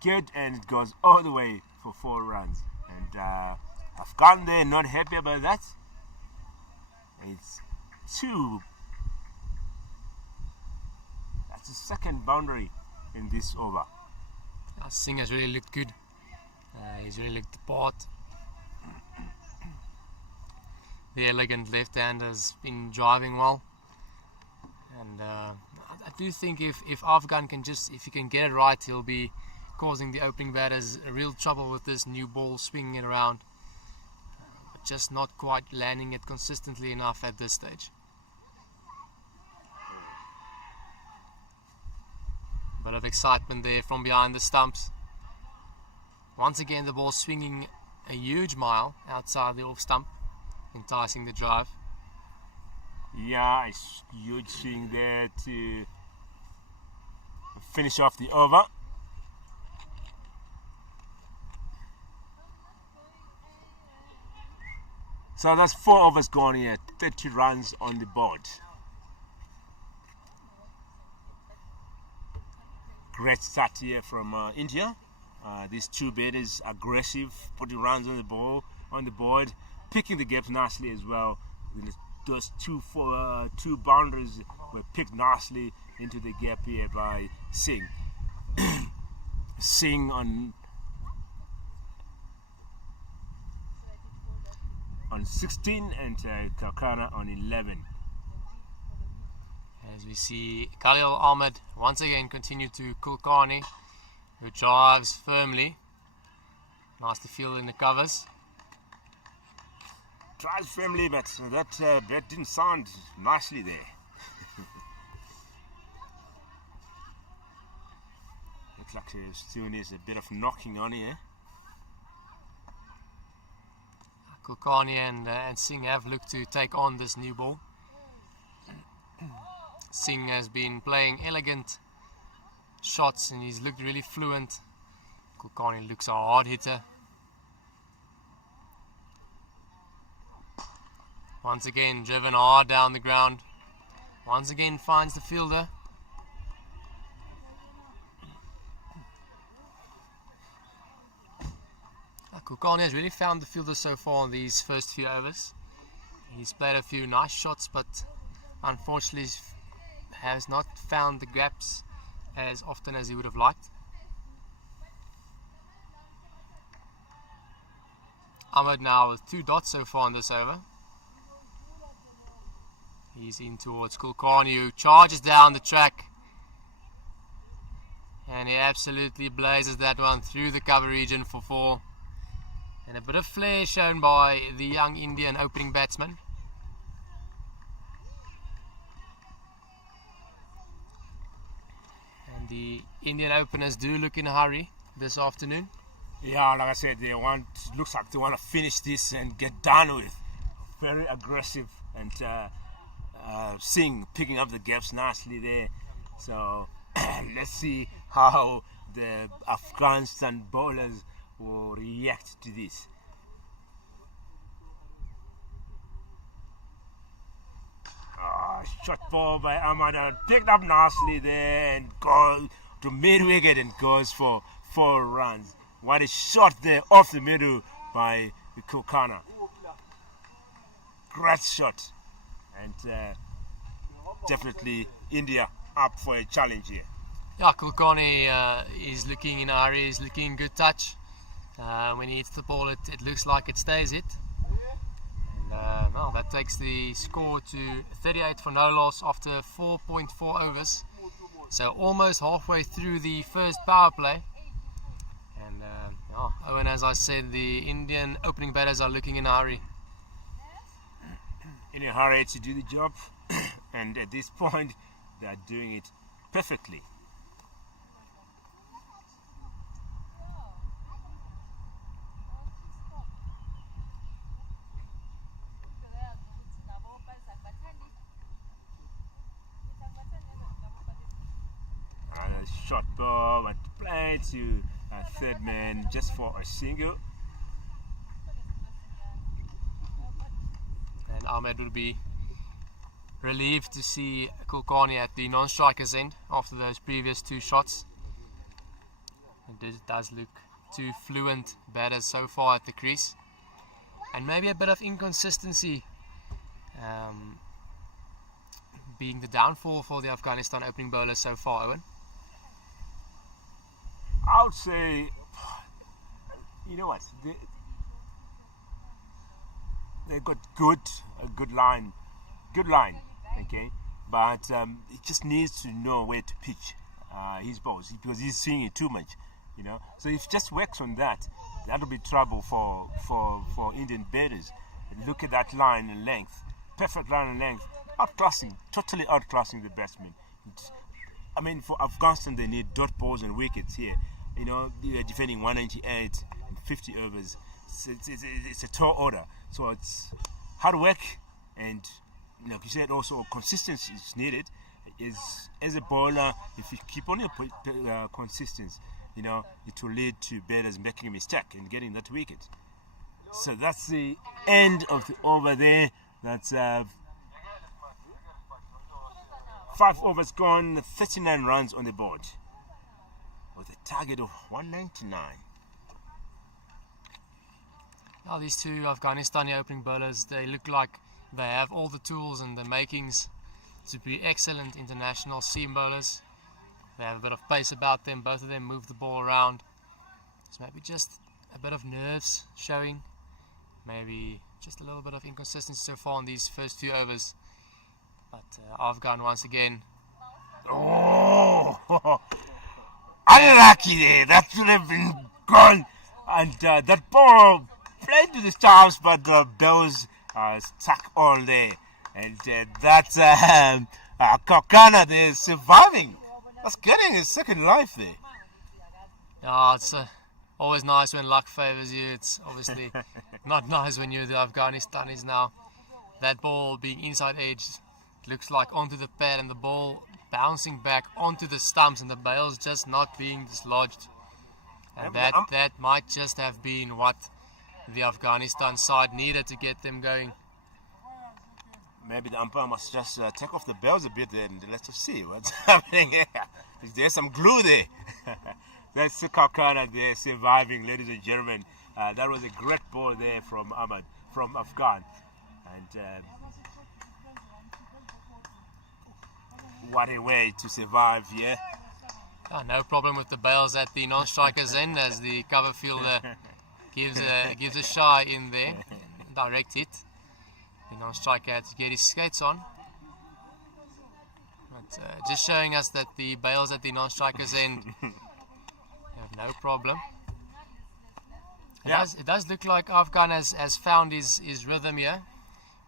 good, and it goes all the way for 4 runs. And Afghan there not happy about that. It's 2. That's the second boundary in this over. Singh has really looked good. He's really looked the part. The elegant left hand has been driving well, and I do think if Afghan can if he can get it right, he'll be causing the opening batters a real trouble with this new ball, swinging it around, but just not quite landing it consistently enough at this stage. Bit of excitement there from behind the stumps. Once again, the ball swinging a huge mile outside the off stump, enticing the drive. Yeah, it's huge swing there to finish off the over. So that's 4 overs gone here, 30 runs on the board. Great start here from India. These 2 batters aggressive, putting runs on the board, picking the gaps nicely as well. Those 2 boundaries were picked nicely into the gap here by Singh. Singh on 16 and Kalkana on 11. As we see Khalil Ahmed once again continue to Kulkarni, who drives firmly. Nice to feel in the covers. Drives firmly, but that didn't sound nicely there. Looks like there still needs a bit of knocking on here. Kulkarni and Singh have looked to take on this new ball. Singh has been playing elegant shots and he's looked really fluent. Kulkarni looks a hard hitter. Once again driven hard down the ground. Once again finds the fielder. Kulkarni has really found the fielder so far in these first few overs. He's played a few nice shots, but unfortunately has not found the gaps as often as he would have liked. Ahmed now with 2 dots so far in this over. He's in towards Kulkarni, who charges down the track. And he absolutely blazes that one through the cover region for 4. And a bit of flair shown by the young Indian opening batsman. And the Indian openers do look in a hurry this afternoon. Yeah, like I said, looks like they want to finish this and get done with. Very aggressive and picking up the gaps nicely there. So let's see how the Afghanistan bowlers will react to this. Shot ball by Ahmad, picked up nicely there and goes to mid-wicket and goes for 4 runs. What a shot there off the middle by Kulkarni. Great shot. And definitely India up for a challenge here. Yeah, Kulkarni is looking in a hurry, he's looking in good touch. When he hits the ball, it looks like it stays hit. And well, that takes the score to 38 for no loss after 4.4 overs. So almost halfway through the first power play. And Owen, as I said, the Indian opening batters are looking in a hurry. In a hurry to do the job. And at this point, they are doing it perfectly. Shot ball and play to third man just for a single. And Ahmed will be relieved to see Kulkarni at the non-striker's end after those previous 2 shots. It does look 2 fluent batters so far at the crease. And maybe a bit of inconsistency being the downfall for the Afghanistan opening bowlers so far, Owen. I would say, you know what, they got a good line, okay, but he just needs to know where to pitch his balls because he's seeing it too much, you know. So if he just works on that, that'll be trouble for Indian batters. Look at that line and length, perfect line and length, totally outclassing the batsmen. I mean, for Afghanistan, they need dot balls and wickets here. You know, they're defending 198 in 50 overs. It's a tall order. So it's hard work and, like you said, also consistency is needed. As a bowler, if you keep on your consistency, you know, it will lead to batters making a mistake and getting that wicket. So that's the end of the over there. That's 5 overs gone, 39 runs on the board, with a target of 199. Now these 2 Afghanistani opening bowlers, they look like they have all the tools and the makings to be excellent international seam bowlers. They have a bit of pace about them, both of them move the ball around. So maybe just a bit of nerves showing, maybe just a little bit of inconsistency so far in these first few overs. But Afghan once again. Oh, unlucky there. That should have been gone. And that ball played to the stars, but the bells stuck on there. And that's Kulkarni there surviving. That's getting his second life there. Yeah, it's always nice when luck favours you. It's obviously not nice when you're the Afghanistanis now. That ball being inside edge looks like onto the pad and the ball bouncing back onto the stumps and the bails just not being dislodged. And that might just have been what the Afghanistan side needed to get them going. Maybe the umpire must just take off the bells a bit and let's just see what's happening here. Is there some glue there? That's Kulkarni there surviving, ladies and gentlemen. That was a great ball there from Ahmad, from Afghan. And what a way to survive here. No problem with the bails at the non-striker's end as the cover fielder gives a shy in there, direct hit. The non-striker had to get his skates on. But just showing us that the bails at the non-striker's end No problem. Yeah. It does look like Afghan has found his rhythm here.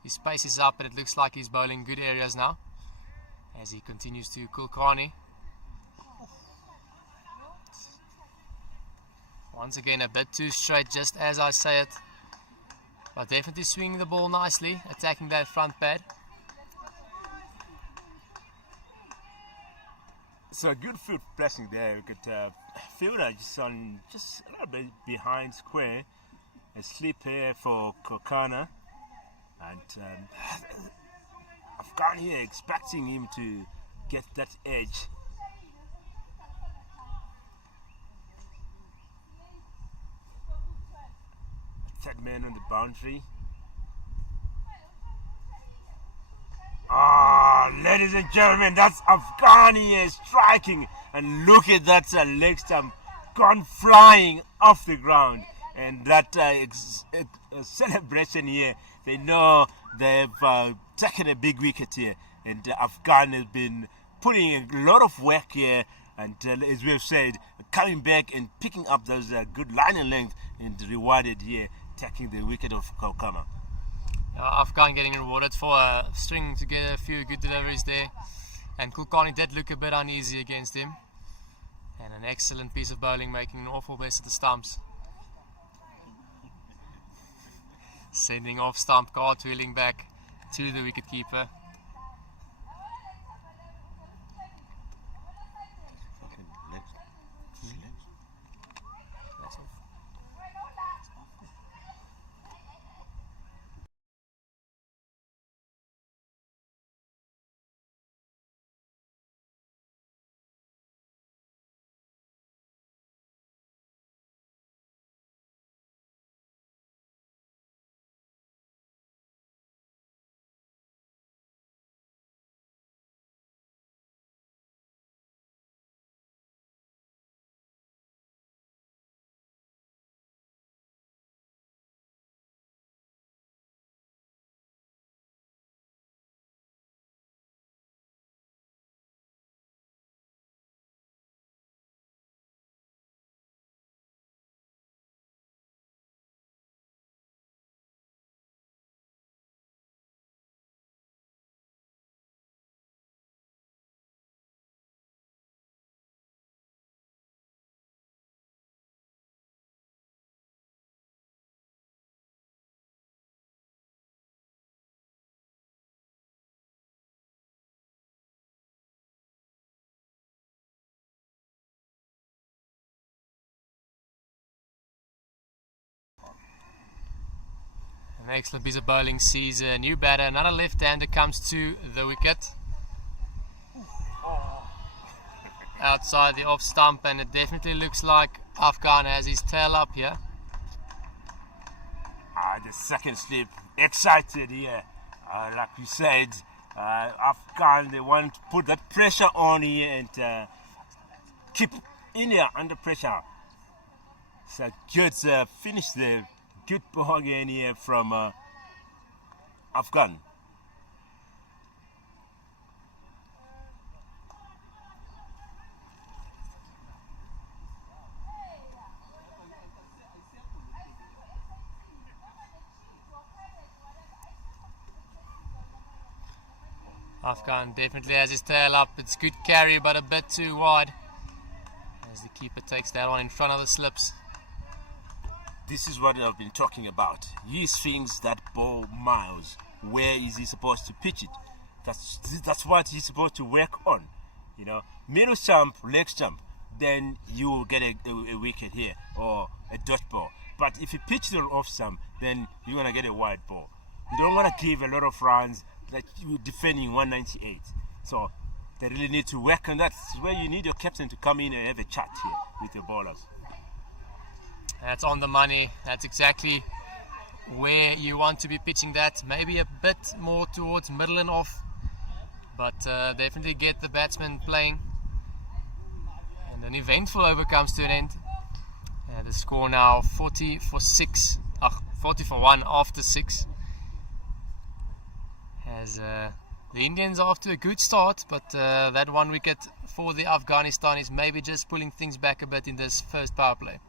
His pace is up, and it looks like he's bowling good areas now as he continues to Kulkarni. Once again, a bit too straight, just as I say it. But definitely swinging the ball nicely, attacking that front pad. So a good field placing there. We could fielder just on just a little bit behind square. A slip here for Kokana, and Afghan here expecting him to get that edge. Third man on the boundary. Ladies and gentlemen, that's Afghani striking, and look at that leg stump gone flying off the ground, and that celebration here. They know they've taken a big wicket here, and Afghan has been putting a lot of work here, and as we've said, coming back and picking up those good line and length, and rewarded here, taking the wicket of Kokama. Afghan getting rewarded for stringing together a few good deliveries there, and Kulkarni did look a bit uneasy against him, and an excellent piece of bowling, making an awful best of the stumps, sending off stump, cartwheeling back to the wicketkeeper. An excellent piece of bowling sees a new batter, another left-hander comes to the wicket. Outside the off stump, and it definitely looks like Afghan has his tail up here. The second slip, excited here. Like we said, Afghan, they want to put that pressure on here and keep India under pressure. So good finish there. Good ball again here from Afghan. Afghan definitely has his tail up. It's good carry, but a bit too wide, as the keeper takes that one in front of the slips. This is what I've been talking about. He swings that ball miles. Where is he supposed to pitch it? That's what he's supposed to work on. You know, middle stump, leg stump, then you will get a wicket here or a dot ball. But if you pitch the off stump, then you're gonna get a wide ball. You don't want to give a lot of runs like you're defending 198. So they really need to work on that. This is where you need your captain to come in and have a chat here with your bowlers. That's on the money. That's exactly where you want to be pitching that. Maybe a bit more towards middle and off, but definitely get the batsman playing. And an eventful over comes to an end. The score now 40 for 1 after 6. As The Indians are off to a good start, but that 1 wicket for the Afghanistan is maybe just pulling things back a bit in this first power play.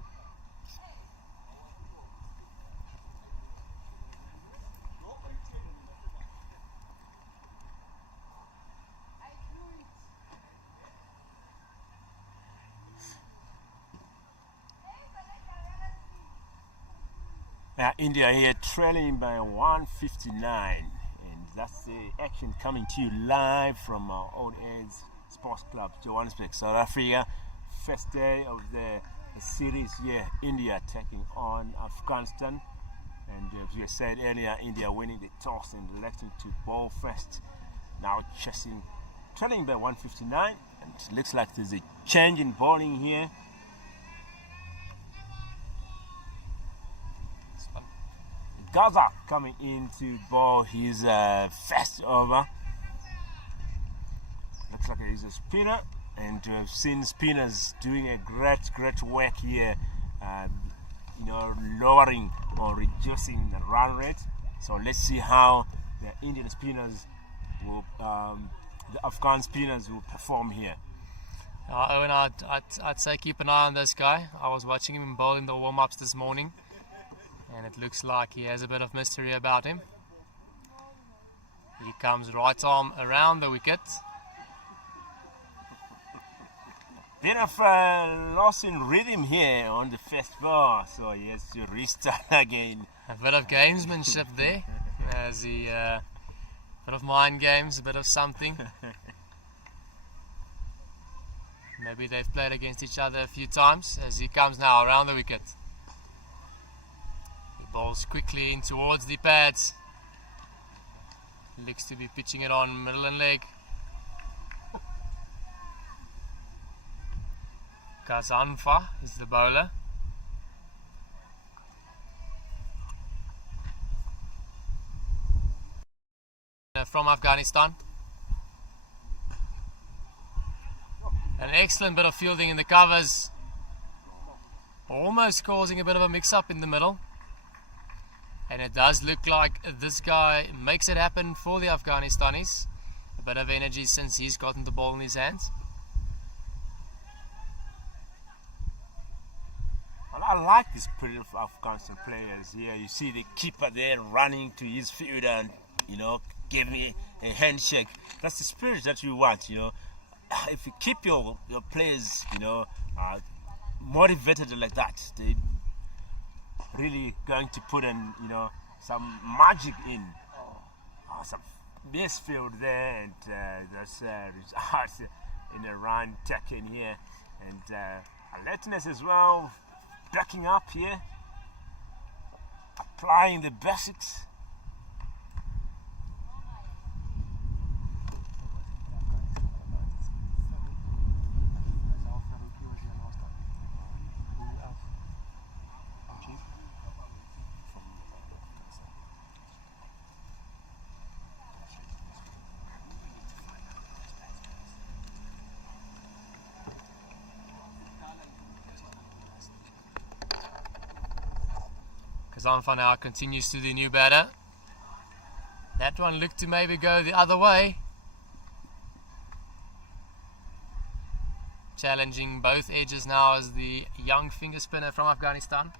India here trailing by 159, and that's the action coming to you live from our old age sports club Johannesburg, South Africa. First day of the series here, India taking on Afghanistan, and as we said earlier, India winning the toss and electing to bowl first, now trailing by 159, and it looks like there's a change in bowling here. Gaza coming in to bowl his first over. Looks like he's a spinner, and we've seen spinners doing a great work here, lowering or reducing the run rate. So let's see how the Indian spinners will, the Afghan spinners will perform here. Owen, I'd say keep an eye on this guy. I was watching him bowl in the warm-ups this morning, and it looks like he has a bit of mystery about him. He comes right arm around the wicket. Bit of loss in rhythm here on the first ball, so he has to restart again. A bit of gamesmanship there, as he, bit of mind games, a bit of something. Maybe they've played against each other a few times, as he comes now around the wicket. Bowls quickly in towards the pads. Looks to be pitching it on middle and leg. Kazanfa is the bowler. From Afghanistan. An excellent bit of fielding in the covers. Almost causing a bit of a mix-up in the middle. And it does look like this guy makes it happen for the Afghanistanis. A bit of energy since he's gotten the ball in his hands. Well, I like the spirit of Afghanistan players here. You see the keeper there running to his field and, give me a handshake. That's the spirit that you want, If you keep your players, motivated like that, they really going to put in, some magic in. Some misfield there, and there's results in a run taken here, and alertness as well, backing up here, applying the basics. Kazanfa now continues to the new batter. That one looked to maybe go the other way. Challenging both edges now as the young finger spinner from Afghanistan.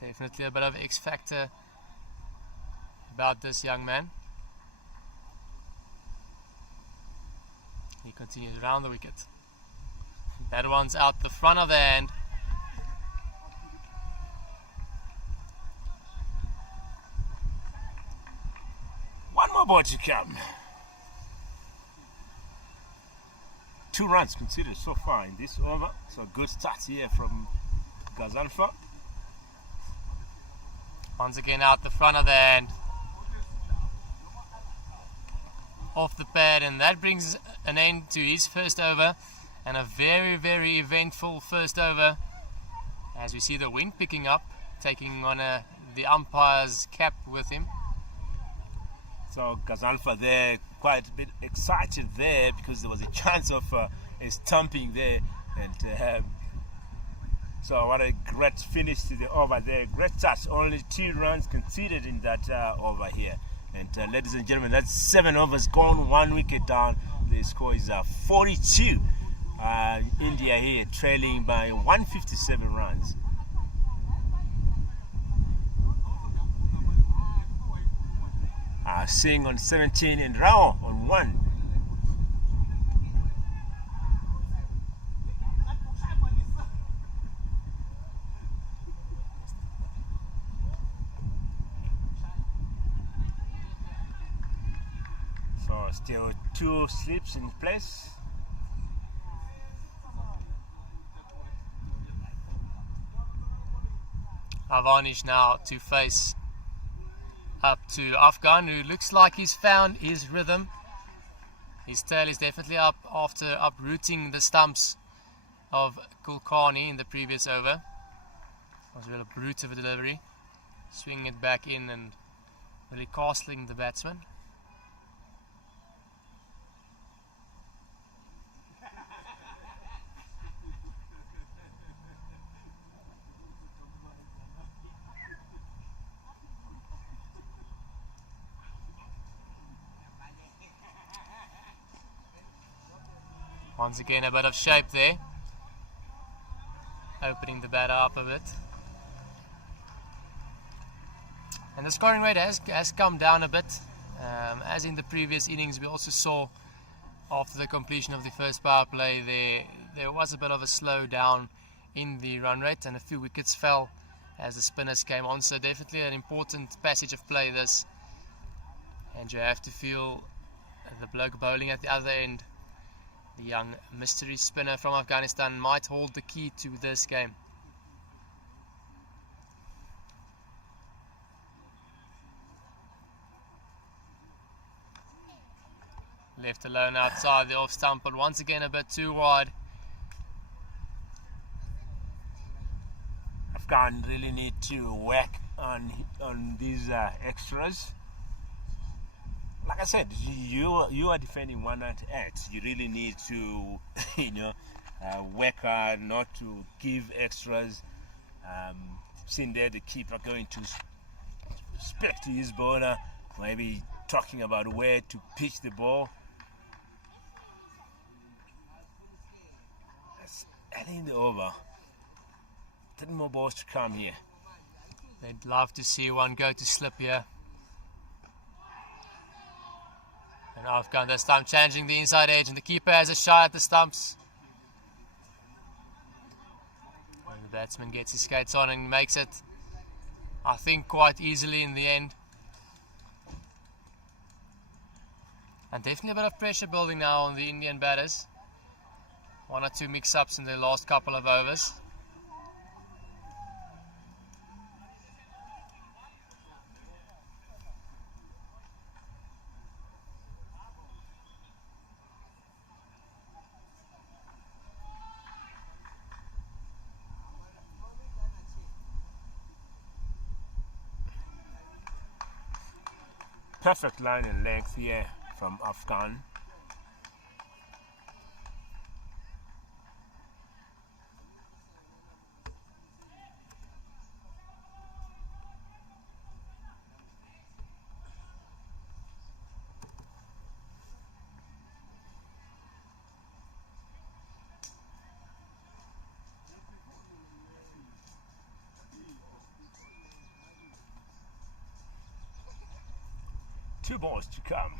Definitely a bit of X factor about this young man. He continues around the wicket. That one's out the front of the hand. One more ball to come. 2 runs considered so far in this over. So good start here from Kazanfa. Once again out the front of the hand. Off the pad, and that brings an end to his first over. And a very eventful first over, as we see the wind picking up, taking on the umpire's cap with him. So Kazanfa there, quite a bit excited there, because there was a chance of a stumping there, and So what a great finish to the over there. Great touch. Only 2 runs conceded in that over here. And ladies and gentlemen, that's 7 overs gone, 1 wicket down. The score is 42. India here trailing by 157 runs. Singh on 17 and Rao on 1. So still 2 slips in place. Avanish now to face up to Afghan, who looks like he's found his rhythm. His tail is definitely up after uprooting the stumps of Kulkarni in the previous over. It was really a brute of a delivery. Swinging it back in and really castling the batsman. Once again, a bit of shape there, opening the batter up a bit. And the scoring rate has come down a bit. As in the previous innings, we also saw after the completion of the first power play, there was a bit of a slowdown in the run rate, and a few wickets fell as the spinners came on. So definitely an important passage of play this. And you have to feel the bloke bowling at the other end, the young mystery spinner from Afghanistan, might hold the key to this game. Left alone outside the off stump, but once again a bit too wide. Afghan really need to whack on these extras. Like I said, you are defending 198. You really need to, work hard not to give extras. Seen there the keeper going to speak to his bowler, maybe talking about where to pitch the ball. That's adding the over. 10 more balls to come here. They'd love to see one go to slip here. And Afghan this time changing the inside edge, and the keeper has a shot at the stumps. And the batsman gets his skates on and makes it, I think, quite easily in the end. And definitely a bit of pressure building now on the Indian batters. 1 or 2 mix-ups in the last couple of overs. Perfect line and length here from Afghan. Two balls to come,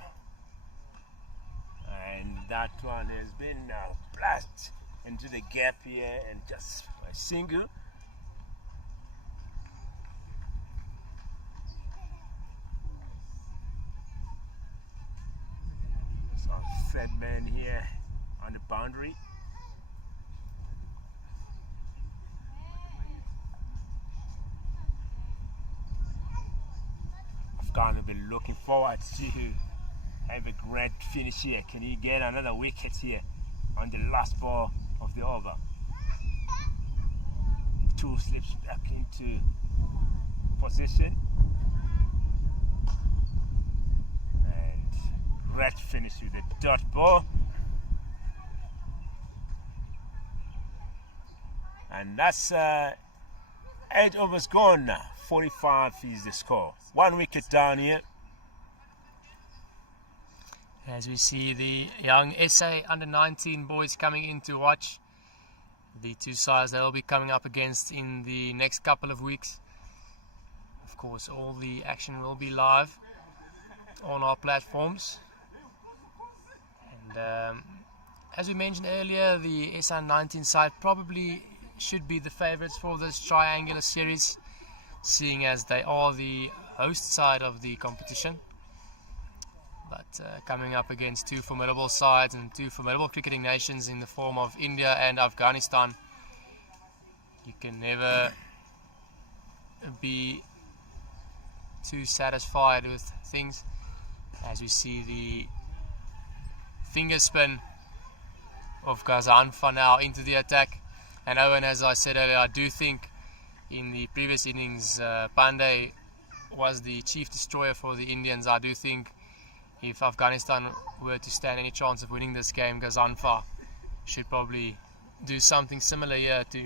and that one has been blasted into the gap here, and just a single. So third man here on the boundary. Afghan will be looking forward to have a great finish here. Can he get another wicket here on the last ball of the over? 2 slips back into position, and great finish with the dot ball. And that's 8 overs gone now. 45 is the score. 1 wicket down here. As we see the young SA under-19 boys coming in to watch the two sides they'll be coming up against in the next couple of weeks. Of course, all the action will be live on our platforms. And as we mentioned earlier, the SA 19 side probably should be the favourites for this triangular series, seeing as they are the host side of the competition. But coming up against two formidable sides and two formidable cricketing nations in the form of India and Afghanistan, you can never be too satisfied with things. As we see the finger spin of Gazanfa now into the attack. And Owen, as I said earlier, I do think in the previous innings Pandey was the chief destroyer for the Indians. I do think if Afghanistan were to stand any chance of winning this game, Gazanfa should probably do something similar here to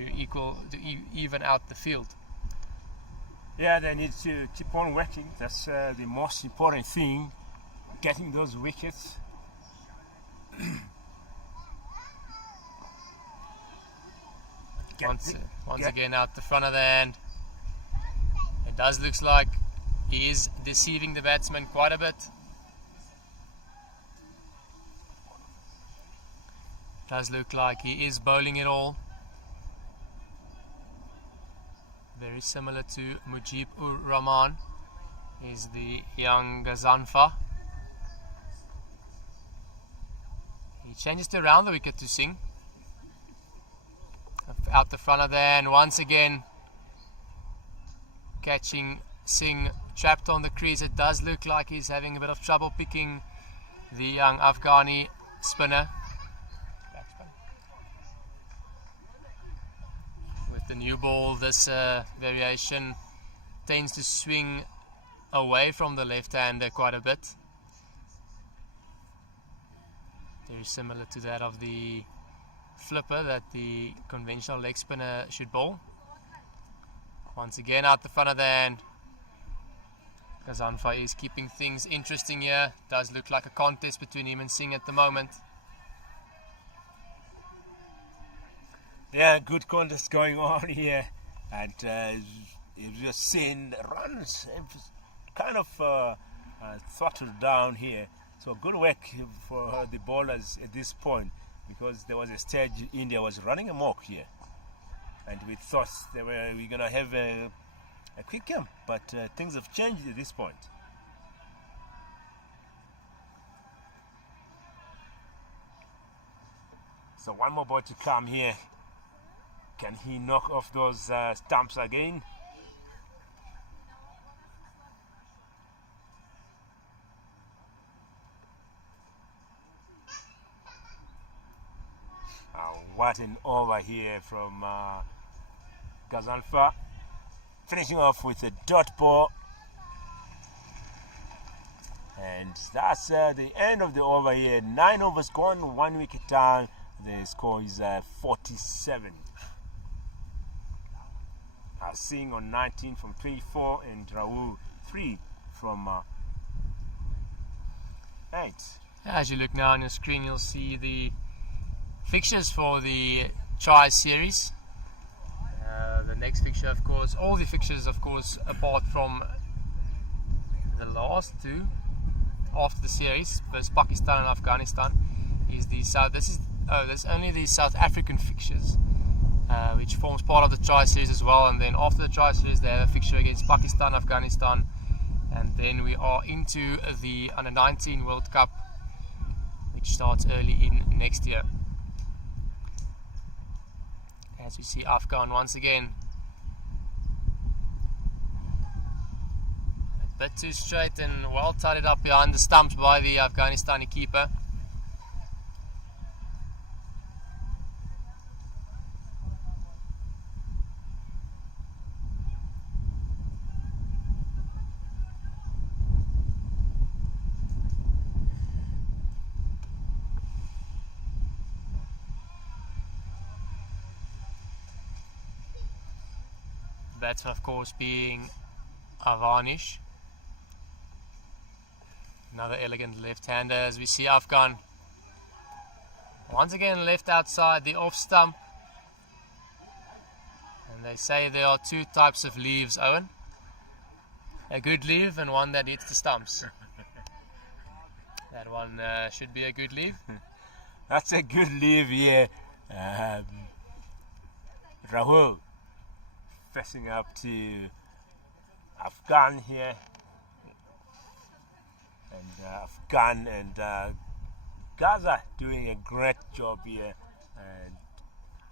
even out the field. Yeah, they need to keep on working. That's the most important thing, getting those wickets. Once again out the front of the hand. It does look like he is deceiving the batsman quite a bit. Does look like he is bowling it all. Very similar to Mujib-ur-Rahman is the young Gazanfa. He changes to around the wicket to Singh. Out the front of there, and once again catching Singh trapped on the crease. It does look like he's having a bit of trouble picking the young Afghani spinner. With the new ball, this variation tends to swing away from the left-hander quite a bit. Very similar to that of the flipper that the conventional leg spinner should bowl. Once again out the front of the hand. Gazanfa is keeping things interesting here. Does look like a contest between him and Singh at the moment. Yeah, good contest going on here, and you've just seen runs kind of throttled down here. So good work for the bowlers at this point, because there was a stage India was running amok here, and we thought we're going to have a quick game, but things have changed at this point. So one more ball to come here. Can he knock off those stumps again? What an over here from Gazanfa. Finishing off with a dot ball. And that's the end of the over here. 9 overs gone, 1 wicket down. The score is 47. Singh on 19 from 24, and Raul 3 from 8. As you look now on your screen, you'll see the fixtures for the Tri Series. The next fixture, of course, all the fixtures, of course, apart from the last two after the series, versus Pakistan and Afghanistan, is the South. That's only the South African fixtures, which forms part of the Tri Series as well. And then after the Tri Series, they have a fixture against Pakistan, Afghanistan, and then we are into the Under-19 World Cup, which starts early in next year. As we see Afghan once again, a bit too straight and well tied up behind the stumps by the Afghanistani keeper. batsman, of course, being Avanish. Another elegant left-hander as we see Afghan once again left outside the off stump. And they say there are two types of leaves, Owen. A good leave and one that hits the stumps. That one should be a good leave. That's a good leave here. Rahul facing up to Afghan here. And Afghan and Gaza doing a great job here. And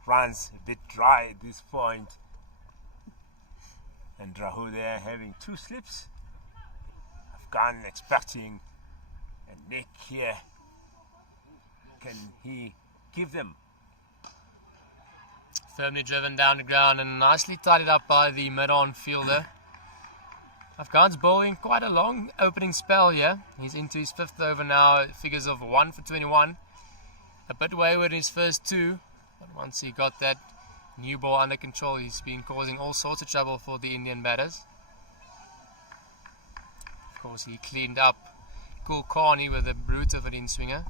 runs a bit dry at this point. And Rahul there having two slips. Afghan expecting a nick here. Can he give them? Firmly driven down the ground and nicely tidied up by the mid-on fielder. Afghan's bowling quite a long opening spell here. He's into his 5th over now, figures of 1 for 21. A bit wayward in his first 2, but once he got that new ball under control, he's been causing all sorts of trouble for the Indian batters. Of course, he cleaned up Kulkarni with a brute of an in-swinger.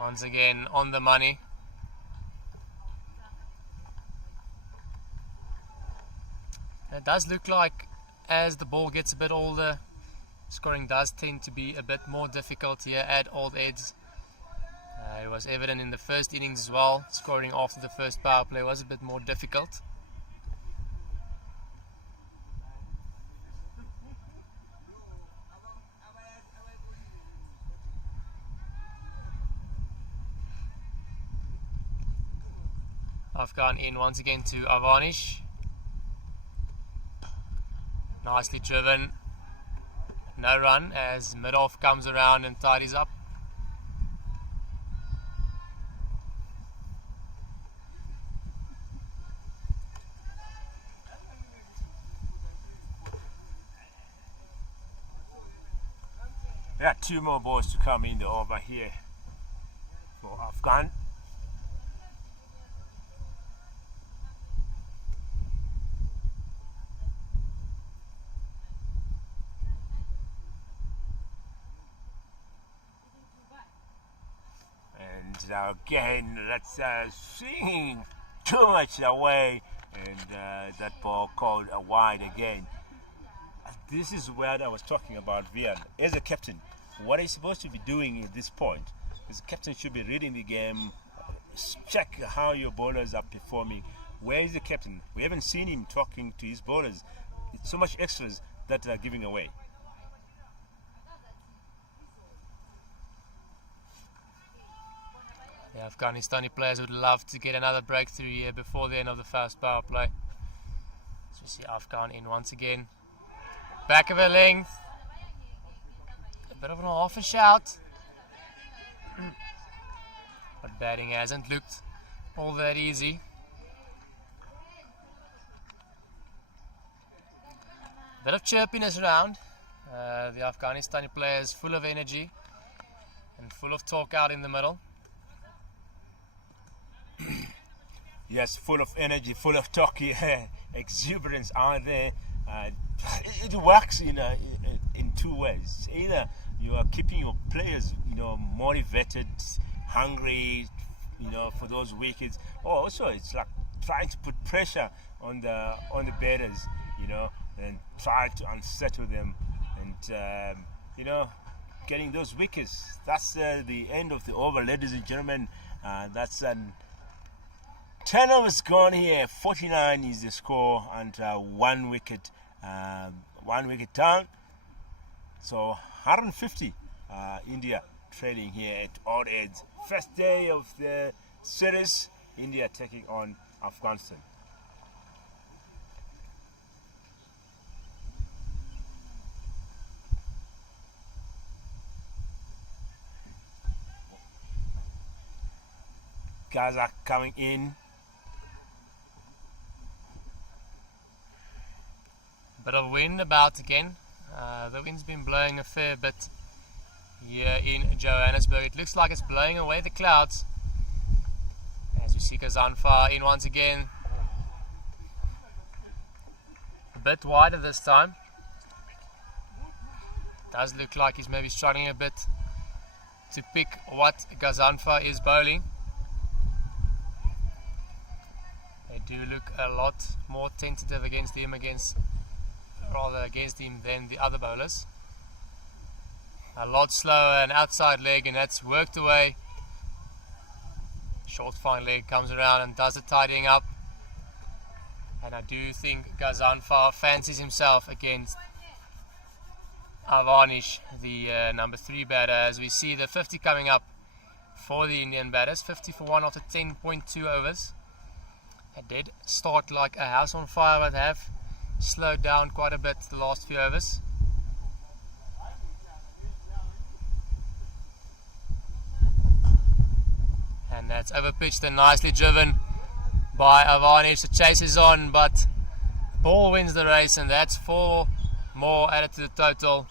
Once again on the money. It does look like as the ball gets a bit older, scoring does tend to be a bit more difficult here at Old Eds. It was evident in the first innings as well. Scoring after the first power play was a bit more difficult. Afghan in once again to Avanish. Nicely driven. No run as mid-off comes around and tidies up. There are 2 more balls to come in the over here for Afghan. And again, that's swinging too much away, and that ball called a wide again. This is where I was talking about Vian. As a captain, what are you supposed to be doing at this point? As a captain should be reading the game, check how your bowlers are performing. Where is the captain? We haven't seen him talking to his bowlers. It's so much extras that they're giving away. The Afghanistani players would love to get another breakthrough here before the end of the first power play. So we see Afghan in once again. Back of a length. A bit of an half a shout. But batting hasn't looked all that easy. Bit of chirpiness around. The Afghanistani players full of energy and full of talk out in the middle. Yes, full of energy, full of talk, exuberance out there. It works in 2 ways. Either you are keeping your players, motivated, hungry, for those wickets. Or also it's like trying to put pressure on the batters, and try to unsettle them, and getting those wickets. That's the end of the over, ladies and gentlemen. That's 10 overs gone here. 49 is the score, and 1 wicket down. So 150 India trailing here at Old Eds. First day of the series, India taking on Afghanistan. Gaza coming in. Bit of wind about again. The wind's been blowing a fair bit here in Johannesburg. It looks like it's blowing away the clouds as we see Kazanfa in once again. A bit wider this time. Does look like he's maybe struggling a bit to pick what Kazanfa is bowling. They do look a lot more tentative against him than the other bowlers. A lot slower, an outside leg, and that's worked away. Short fine leg comes around and does the tidying up. And I do think Kazanfa fancies himself against Avanish, the number 3 batter, as we see the 50 coming up for the Indian batters. 50 for 1 after 10.2 overs. It did start like a house on fire, but have slowed down quite a bit the last few overs. And that's overpitched and nicely driven by Avanish. The chase is on, but ball wins the race, and that's 4 more added to the total.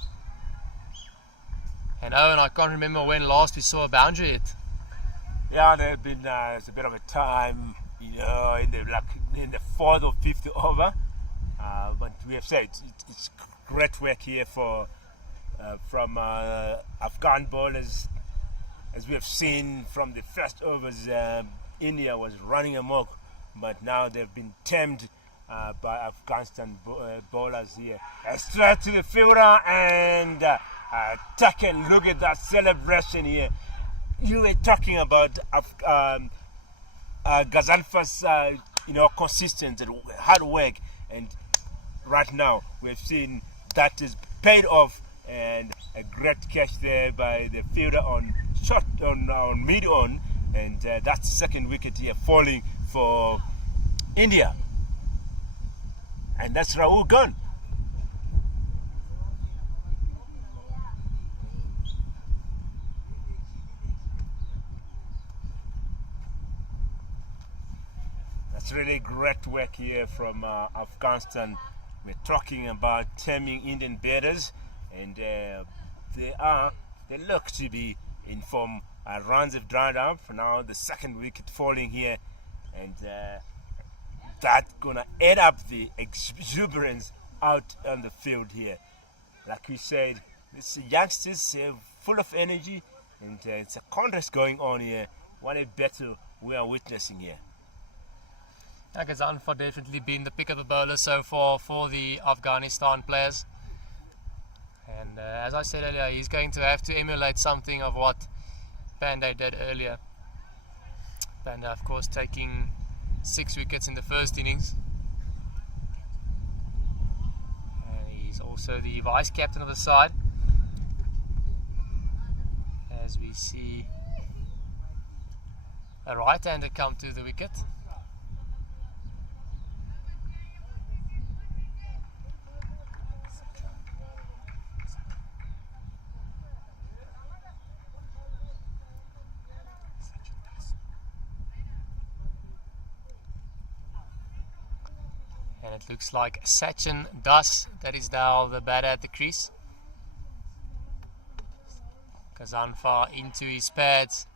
And Owen, I can't remember when last we saw a boundary hit. Yeah, there have been it's a bit of a time, in the 4th or 5th over. But we have said it's great work here from Afghan bowlers. As we have seen from the first overs, India was running amok, but now they've been tamed by Afghanistan bowlers here. Straight to the fielder and take a look at that celebration here. You were talking about Kazanfa's consistent and hard work, and right now we've seen that is paid off, and a great catch there by the fielder on shot on mid on, and that's the second wicket here falling for India, and that's Rahul gone. That's really great work here from Afghanistan. We're talking about taming Indian batters, and they look to be in form. Runs have dried up. Now the second wicket falling here, and that's gonna add up the exuberance out on the field here. Like we said, these youngsters full of energy, and it's a contest going on here. What a battle we are witnessing here. Kazanfa definitely been the pick of the bowler so far for the Afghanistan players. And as I said earlier, he's going to have to emulate something of what Pandey did earlier. Pandey, of course, taking 6 wickets in the first innings. And he's also the vice captain of the side. As we see a right-hander come to the wicket. And it looks like Sachin Das, that is now the batter at the crease. Kazanfa into his pads.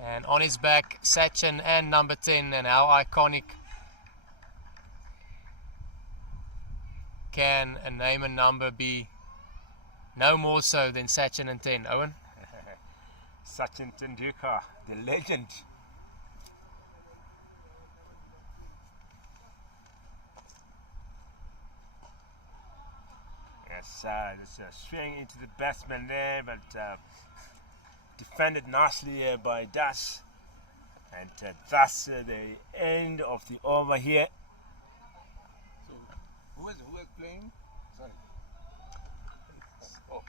And on his back, Sachin and number 10. And how iconic can a name and number be? No more so than Sachin and 10. Owen? Sachin Tendulkar, the legend. It's swing into the batsman there, but defended nicely by Das, and that's the end of the over here. So, who is playing? Sorry. Oh.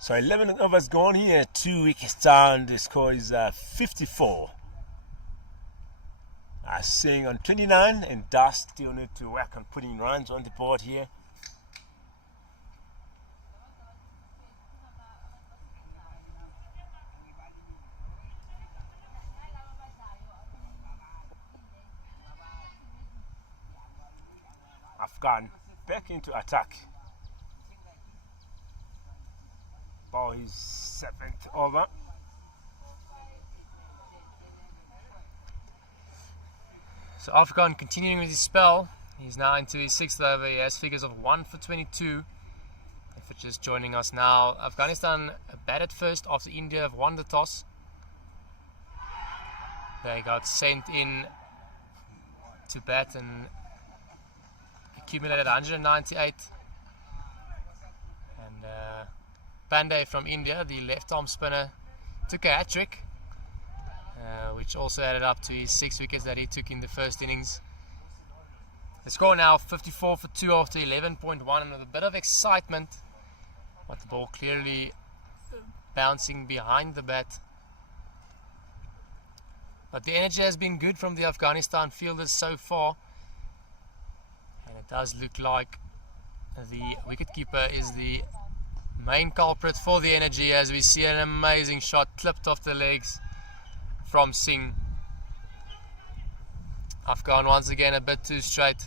So 11 overs gone here, 2 wickets down. The score is 54. Sitting on 29, and Das still need to work on putting runs on the board here. Afghan back into attack. Ball is 7th over. So Afghan continuing with his spell. He's now into his 6th over. He has figures of 1 for 22. If it's just joining us now, Afghanistan batted first after India have won the toss. They got sent in to bat and accumulated 198. And Pandey from India, the left-arm spinner, took a hat-trick, which also added up to his 6 wickets that he took in the first innings. The score now 54 for 2 after 11.1, and with a bit of excitement, but the ball clearly bouncing behind the bat. But the energy has been good from the Afghanistan fielders so far, and it does look like the wicketkeeper is the main culprit for the energy, as we see an amazing shot clipped off the legs from Singh. Afghan once again a bit too straight.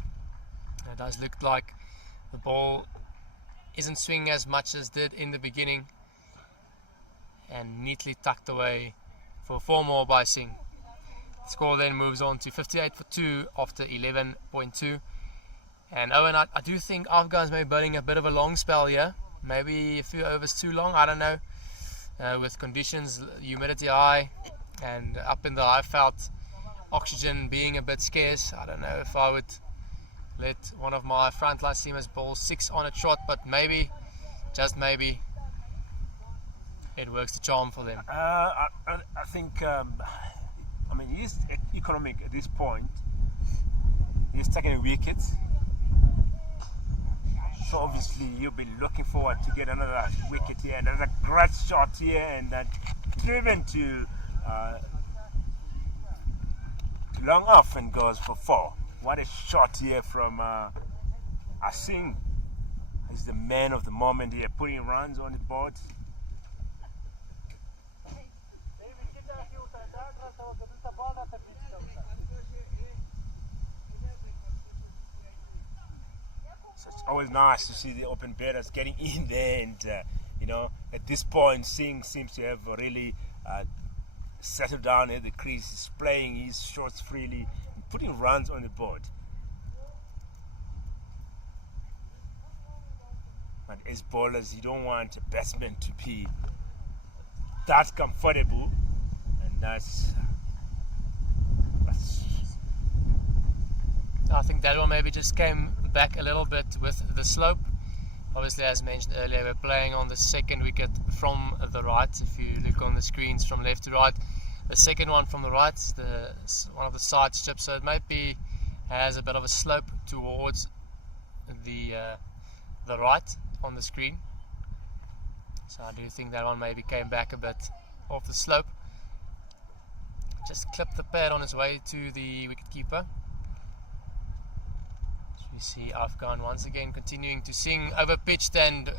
It does look like the ball isn't swinging as much as did in the beginning, and neatly tucked away for 4 more by Singh. The score then moves on to 58 for 2 after 11.2. And Owen, I do think Afghans may be bowling a bit of a long spell here. Maybe a few overs too long, I don't know. With conditions, humidity high, and up in the high felt, oxygen being a bit scarce. I don't know if I would let one of my frontline seamers bowl 6 on a trot, but maybe, just maybe, it works the charm for them. I think, I mean, he's economic at this point. He's taking a wicket. So obviously you'll be looking forward to get another wicket here, another great shot here, and driven to long off and goes for 4. What a shot here from Singh. He's the man of the moment here, putting runs on the board. So it's always nice to see the open batters getting in there, and you know, at this point Singh seems to have really settled down at the crease. He's playing his shots freely and putting runs on the board. But as bowlers, you don't want a batsman to be that comfortable, and I think that one maybe just came back a little bit with the slope. Obviously, as mentioned earlier, we're playing on the second wicket from the right. If you look on the screens from left to right, the second one from the right is one of the side strips, so it might be has a bit of a slope towards the right on the screen. So I do think that one maybe came back a bit off the slope. Just clipped the pad on its way to the wicketkeeper. We see Afghan once again continuing to sing over pitched and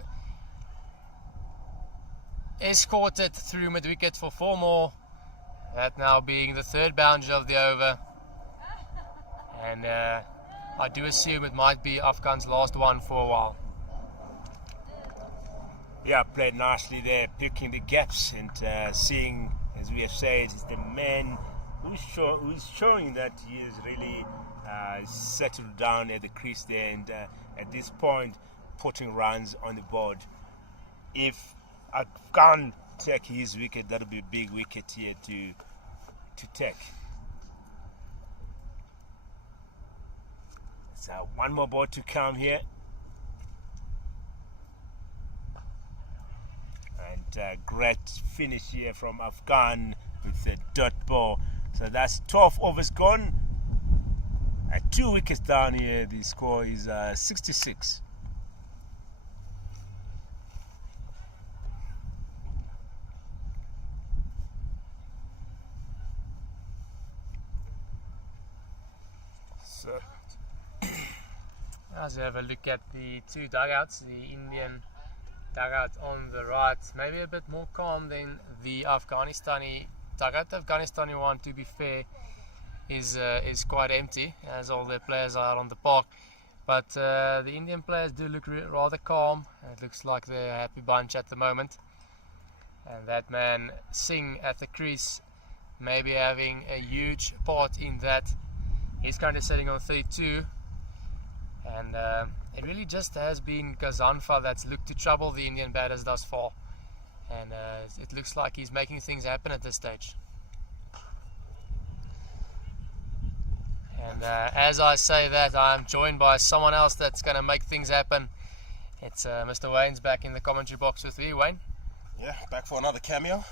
escorted through mid wicket for 4 more. That now being the 3rd boundary of the over, and I do assume it might be Afghan's last one for a while. Yeah, played nicely there, picking the gaps and seeing, as we have said, is the man who's showing that he is really settled down at the crease there, and at this point putting runs on the board. If Afghan take his wicket, that'll be a big wicket here to take. So 1 more ball to come here, and great finish here from Afghan with the dot ball. So that's 12 overs gone. 2 wickets down here. The score is 66. So as we have a look at the 2 dugouts, the Indian dugout on the right, maybe a bit more calm than the Afghanistani dugout. The Afghanistani one, to be fair, is quite empty, as all their players are on the park. But the Indian players do look rather calm. It looks like they're a happy bunch at the moment. And that man Singh at the crease may be having a huge part in that. He's currently sitting on 32. And it really just has been Gazanfa that's looked to trouble the Indian batters thus far. And it looks like he's making things happen at this stage. And as I say that, I'm joined by someone else that's going to make things happen. It's Mr. Wayne's back in the commentary box with me. Wayne? Yeah, back for another cameo.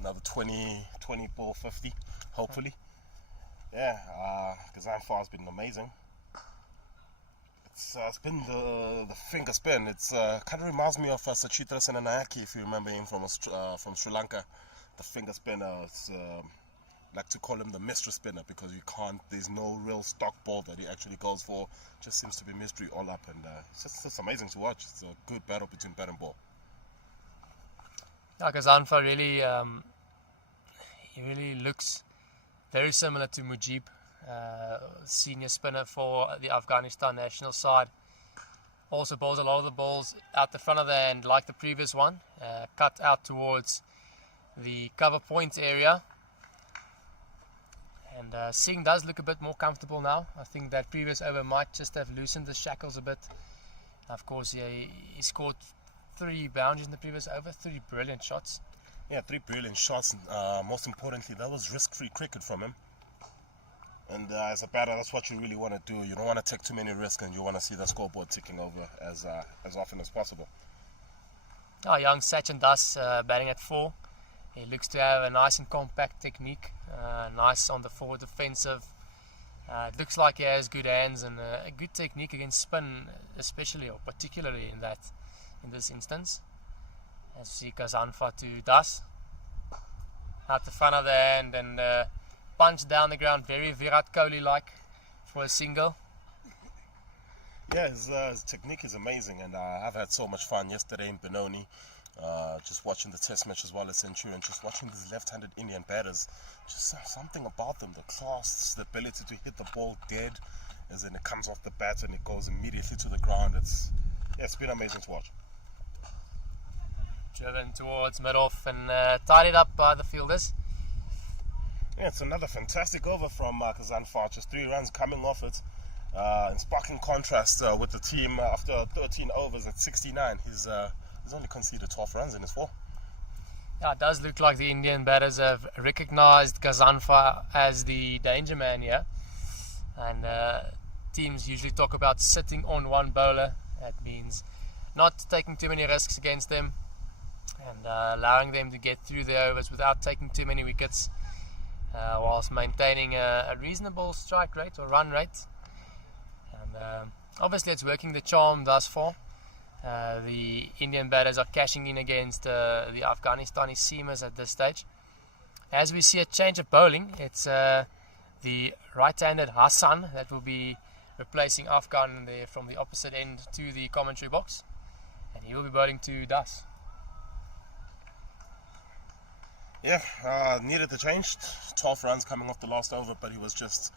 Another 20 ball 50, hopefully. Yeah, Gazanfa has been amazing. It's been the finger spin. It's kind of reminds me of Sachitra Senanayake, if you remember him from Sri Lanka. The finger spinner. It's like to call him the mystery spinner because there's no real stock ball that he actually goes for. Just seems to be mystery all up, and it's just amazing to watch. It's a good battle between bat and ball. Yeah, Gazanfa really, he really looks very similar to Mujib, senior spinner for the Afghanistan national side. Also bowls a lot of the balls out the front of the hand, like the previous one, cut out towards the cover point area. And Singh does look a bit more comfortable now. I think that previous over might just have loosened the shackles a bit. Of course, he scored 3 boundaries in the previous over, 3 brilliant shots. Yeah, 3 brilliant shots. Most importantly, that was risk-free cricket from him. And as a batter, that's what you really want to do. You don't want to take too many risks, and you want to see the scoreboard ticking over as often as possible. Oh, young Sachin Das batting at 4. He looks to have a nice and compact technique, nice on the forward defensive. It looks like he has good hands and a good technique against spin, especially or particularly in this instance. As you see Gazanfa to Das, out the front of the hand and punch down the ground, very Virat Kohli-like for a single. Yeah, his technique is amazing, and I've had so much fun yesterday in Benoni. Just watching the test match as well as Centurion, just watching these left-handed Indian batters, just something about them, the class, the ability to hit the ball dead as in it comes off the bat and it goes immediately to the ground. It's been amazing to watch. Driven towards mid-off and tied it up by the fielders. Yeah, it's another fantastic over from Gazanfa, just 3 runs coming off it. In sparkling contrast with the team after 13 overs at 69, he's only conceded 12 runs in his 4. Yeah, it does look like the Indian batters have recognized Gazanfa as the danger man here. And teams usually talk about sitting on one bowler. That means not taking too many risks against them and allowing them to get through the overs without taking too many wickets, whilst maintaining a reasonable strike rate or run rate. And obviously it's working the charm thus far. The Indian batters are cashing in against the Afghanistani seamers at this stage. As we see a change of bowling, it's the right-handed Hassan that will be replacing Afghan from the opposite end to the commentary box, and he will be bowling to Das. Yeah, needed the change. 12 runs coming off the last over, but he was just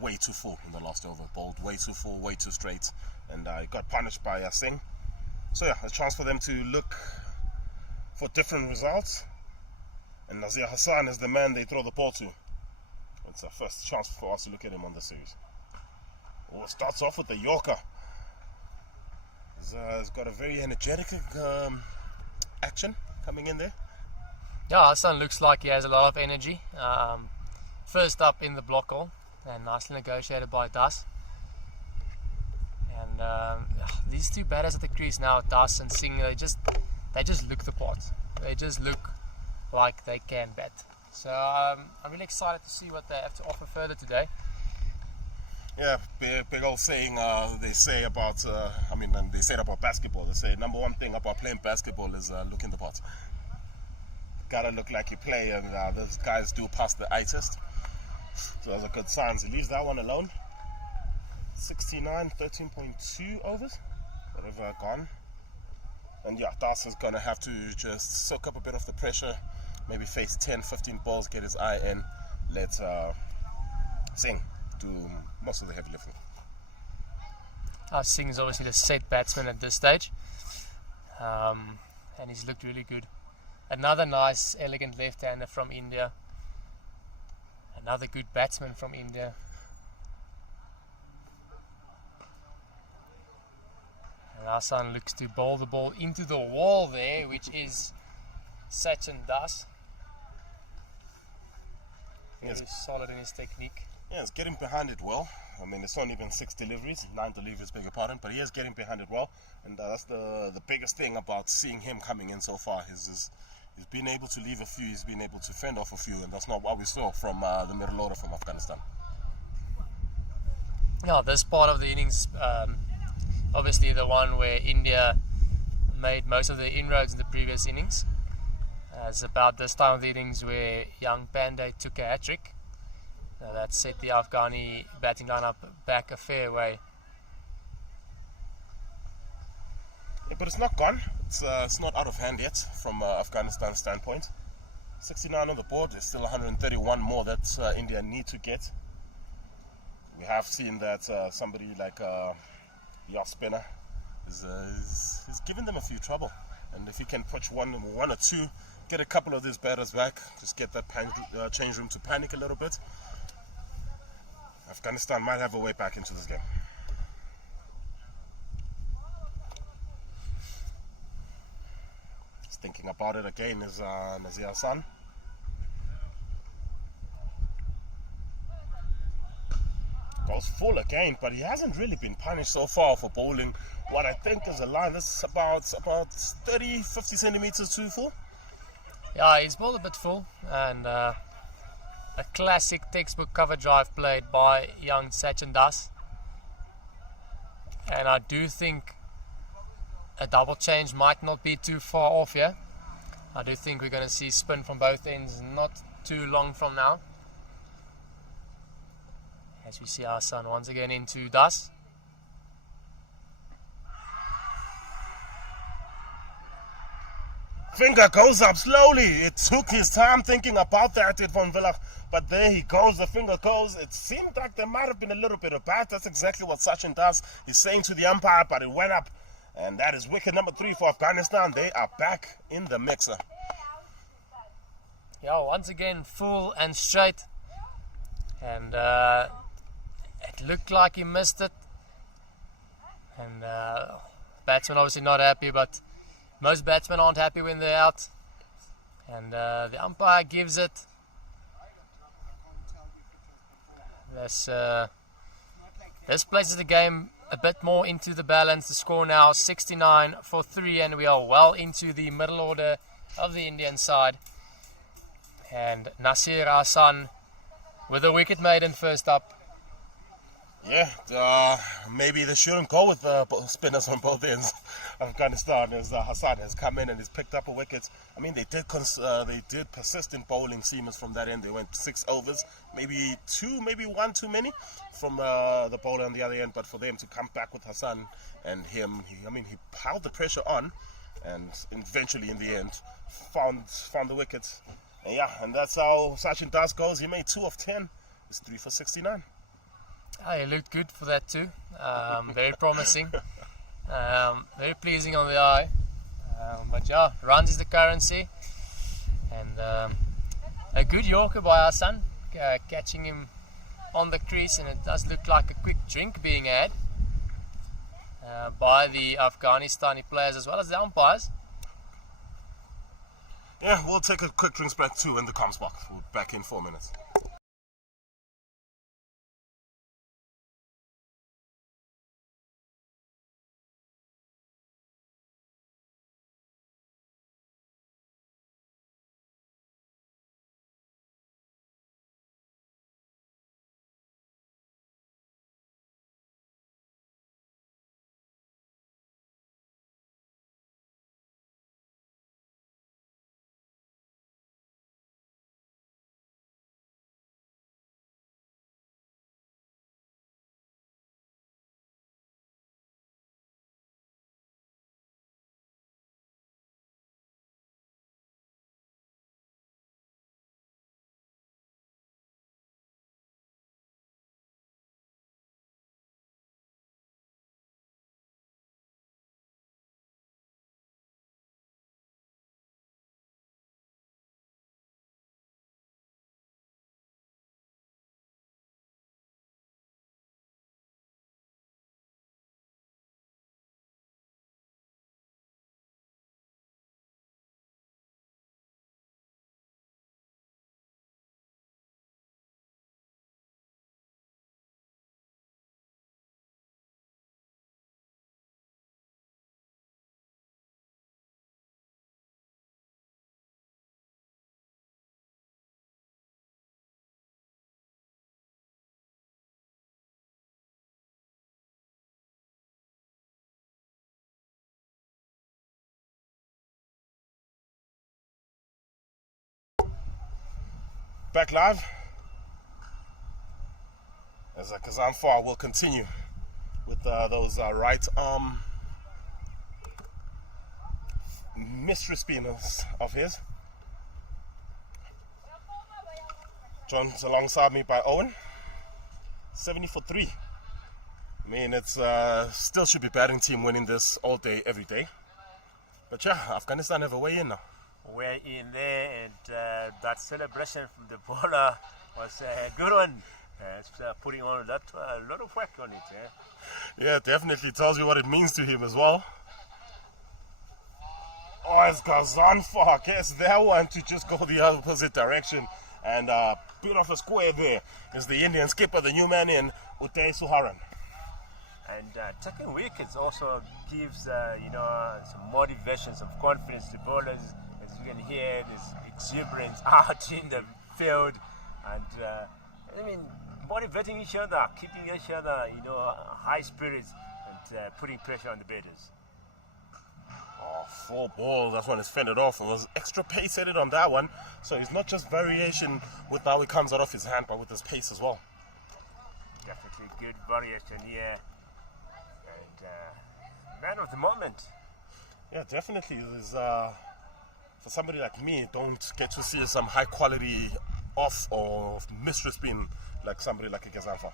way too full in the last over. Bowled way too full, way too straight, and he got punished by Singh. So yeah, a chance for them to look for different results. And Nazir Hassan is the man they throw the ball to. It's our first chance for us to look at him on the series. Oh, it starts off with the Yorker. He's got a very energetic action coming in there. Yeah, Hassan looks like he has a lot of energy. First up in the block hole, and nicely negotiated by Das. And these 2 batters at the crease now, Das and Singh, they just look the part. They just look like they can bat. So I'm really excited to see what they have to offer further today. Yeah, big old saying they say about, they say it about basketball. They say number 1 thing about playing basketball is looking the part. Gotta look like you play, and those guys do pass the eye test. So that's a good sign. So he leaves that one alone. 69, 13.2 overs. Whatever gone. And yeah, Das is gonna have to just soak up a bit of the pressure. Maybe face 10, 15 balls, get his eye in. Let Singh do most of the heavy lifting. Singh's obviously the set batsman at this stage, and he's looked really good. Another nice, elegant left-hander from India. Another good batsman from India. And Hassan looks to bowl the ball into the wall there, which is Sachin Das. Very solid in his technique. Yeah, he's getting behind it well. I mean, it's not even 6 deliveries, 9 deliveries, beg your pardon, but he is getting behind it well. And that's the biggest thing about seeing him coming in so far. He's been able to leave a few, he's been able to fend off a few, and that's not what we saw from the middle order from Afghanistan. Yeah, this part of the innings, obviously the one where India made most of the inroads in the previous innings. It's about this time of the innings where young Pandey took a hat-trick. That set the Afghani batting lineup back a fair way. Yeah, but it's not gone. It's not out of hand yet from Afghanistan's standpoint. 69 on the board. There's still 131 more that India need to get. We have seen that somebody like the off spinner is giving them a few trouble. And if he can push one or two, get a couple of these batters back, just get that change room to panic a little bit, Afghanistan might have a way back into this game. Just thinking about it again is Nazir Hassan. Goes full again, but he hasn't really been punished so far for bowling what I think is a line that's about 30-50 centimeters too full. Yeah, he's bowled a bit full, and a classic textbook cover drive played by young Sachin Das. And I do think a double change might not be too far off here. I do think we're going to see spin from both ends not too long from now. As we see Hassan once again into Das. Finger goes up slowly. It took his time thinking about that, Van Villach, but there he goes. The finger goes. It seemed like there might have been a little bit of bat. That's exactly what Sachin does. He's saying to the umpire, but it went up. And that is wicket number 3 for Afghanistan. They are back in the mixer. Yeah, once again, full and straight. And it looked like he missed it. And batsman obviously not happy, but most batsmen aren't happy when they're out. And the umpire gives it. This places the game a bit more into the balance. The score now 69 for 3, and we are well into the middle order of the Indian side. And Nazir Hassan with a wicket maiden first up. Yeah, maybe they shouldn't go with spinners on both ends. Afghanistan, as Hassan has come in and he's picked up a wicket. I mean, they did persist in bowling seamers from that end. They went 6 overs, maybe 2, maybe 1 too many from the bowler on the other end. But for them to come back with Hassan and him, he piled the pressure on, and eventually in the end found the wicket. And and that's how Sachin Das goes. He made 2 of 10. It's 3 for 69. He looked good for that too. Very promising. Very pleasing on the eye. But yeah, runs is the currency. And a good Yorker by Hassan, catching him on the crease, and it does look like a quick drink being had by the Afghanistani players as well as the umpires. Yeah, we'll take a quick drinks break too in the comms box. We'll be back in 4 minutes. back live as Kazan Far will continue with those right arm mystery spinners of his. John's alongside me by Owen. 70 for 3. I mean, it's still should be batting team winning this all day, every day. But yeah, Afghanistan have a way in now. We're in there, and that celebration from the bowler was a good one. It's putting on a lot of work on it. Yeah, definitely tells you what it means to him as well. Oh, it's Kazanfa. Okay, it's their one to just go the opposite direction. And bit of a square there is the Indian skipper, the new man in, Uday Suharan. And taking wickets also gives some motivation, some confidence to bowlers. As you can hear, there's exuberance out in the field, and I mean, motivating each other, keeping each other, high spirits, and putting pressure on the batters. Oh, 4 balls, that's when it's fended off, and was extra pace headed on that one. So it's not just variation with how it comes out of his hand, but with his pace as well. Definitely good variation here. And man of the moment. Yeah, definitely. There's, for somebody like me, don't get to see some high quality off or mystery spin like somebody like a Kazanfa.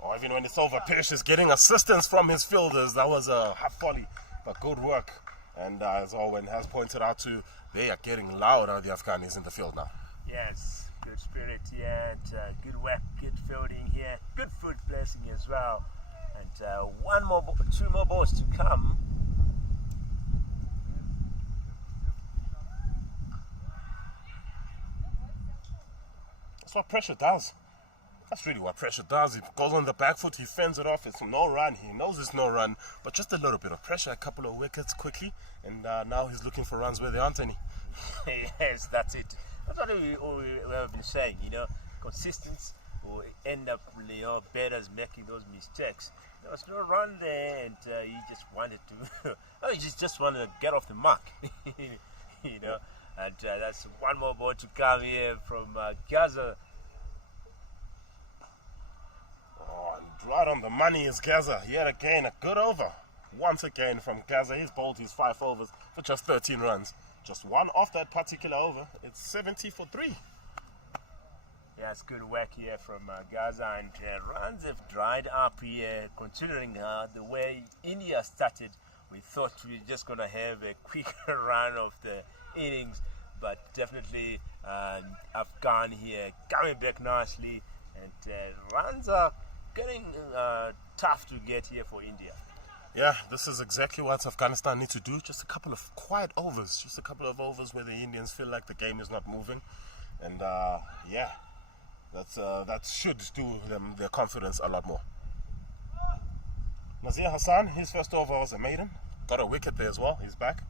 Or even when it's over, Pirish is getting assistance from his fielders. That was a half volley, but good work. And as Owen has pointed out too, they are getting louder, the Afghanis in the field now. Yes, good spirit here, and good work, good fielding here, good foot placing as well. And 2 more balls to come. That's what pressure does. That's really what pressure does. It goes on the back foot, he fends it off. It's no run. He knows it's no run, but just a little bit of pressure, a couple of wickets quickly, and now he's looking for runs where there aren't any. Yes, that's it. That's what we have been saying. Consistency will end up, batters making those mistakes. There was no run there, and he just wanted to. He just wanted to get off the mark. And that's 1 more ball to come here from Gaza. Oh, and right on the money is Gaza. Yet again, a good over. Once again from Gaza. He's bowled his 5 overs for just 13 runs. Just 1 off that particular over. It's 70 for 3. Yeah, it's good work here from Gaza, and runs have dried up here. Considering the way India started, we thought we were just going to have a quick run of the innings, but definitely Afghan here coming back nicely, and runs are getting tough to get here for India. Yeah, this is exactly what Afghanistan need to do. Just a couple of quiet overs. Just a couple of overs where the Indians feel like the game is not moving. And yeah, that should do them their confidence a lot more. Nazir Hassan, his first over was a maiden. Got a wicket there as well. He's back.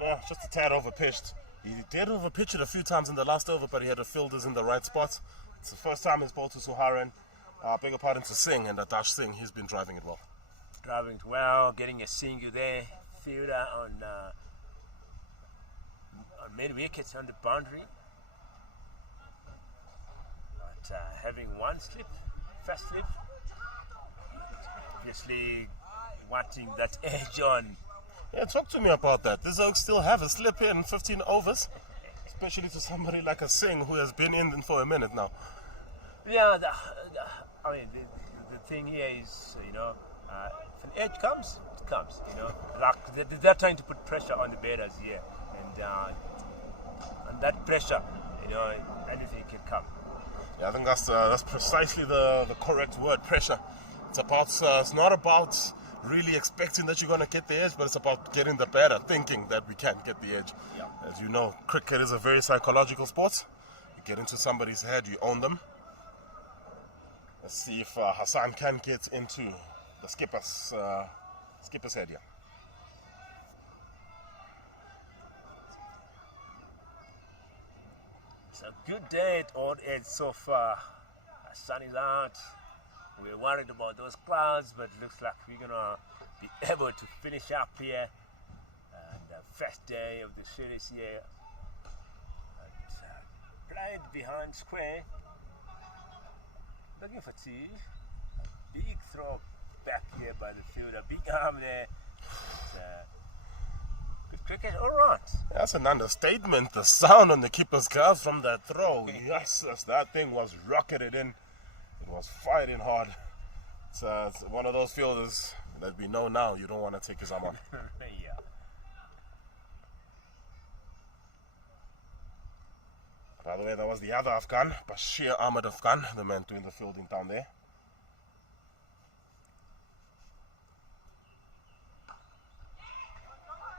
Yeah, just a tad overpitched. He did overpitch it a few times in the last over, but he had the fielders in the right spots. It's the first time he's bowled to Suharan, beg your pardon, to Singh, and Adash Singh, he's been driving it well. Driving it well, getting a single there, fielder on mid wickets on the boundary. But having 1 slip, first slip, obviously wanting that edge on. Yeah, talk to me about that. These Oaks still have a slip in 15 overs, especially to somebody like a Singh who has been in for a minute now. Yeah, the thing here is, if an edge comes, it comes. Like they're trying to put pressure on the batters here, and that pressure, anything can come. Yeah, I think that's precisely the correct word, pressure. It's not about really expecting that you're going to get the edge, but it's about getting the batter thinking that we can get the edge. Yeah. As you know, cricket is a very psychological sport. You get into somebody's head, you own them. Let's see if Hassan can get into the skipper's head here. It's a good day at Old Edge so far. The sun is out. We're worried about those clouds, but it looks like we're gonna be able to finish up here. And the first day of the series here. Played behind square. Looking for two. A big throw back here by the fielder. Big arm there. Good cricket, all right. That's an understatement. The sound on the keeper's glove from that throw. Yes, that thing was rocketed in. It was fighting hard. It's one of those fielders that we know now you don't want to take his arm on. Yeah. By the way, that was the other Afghan, Bashir Ahmed Afghan, the man doing the fielding down there.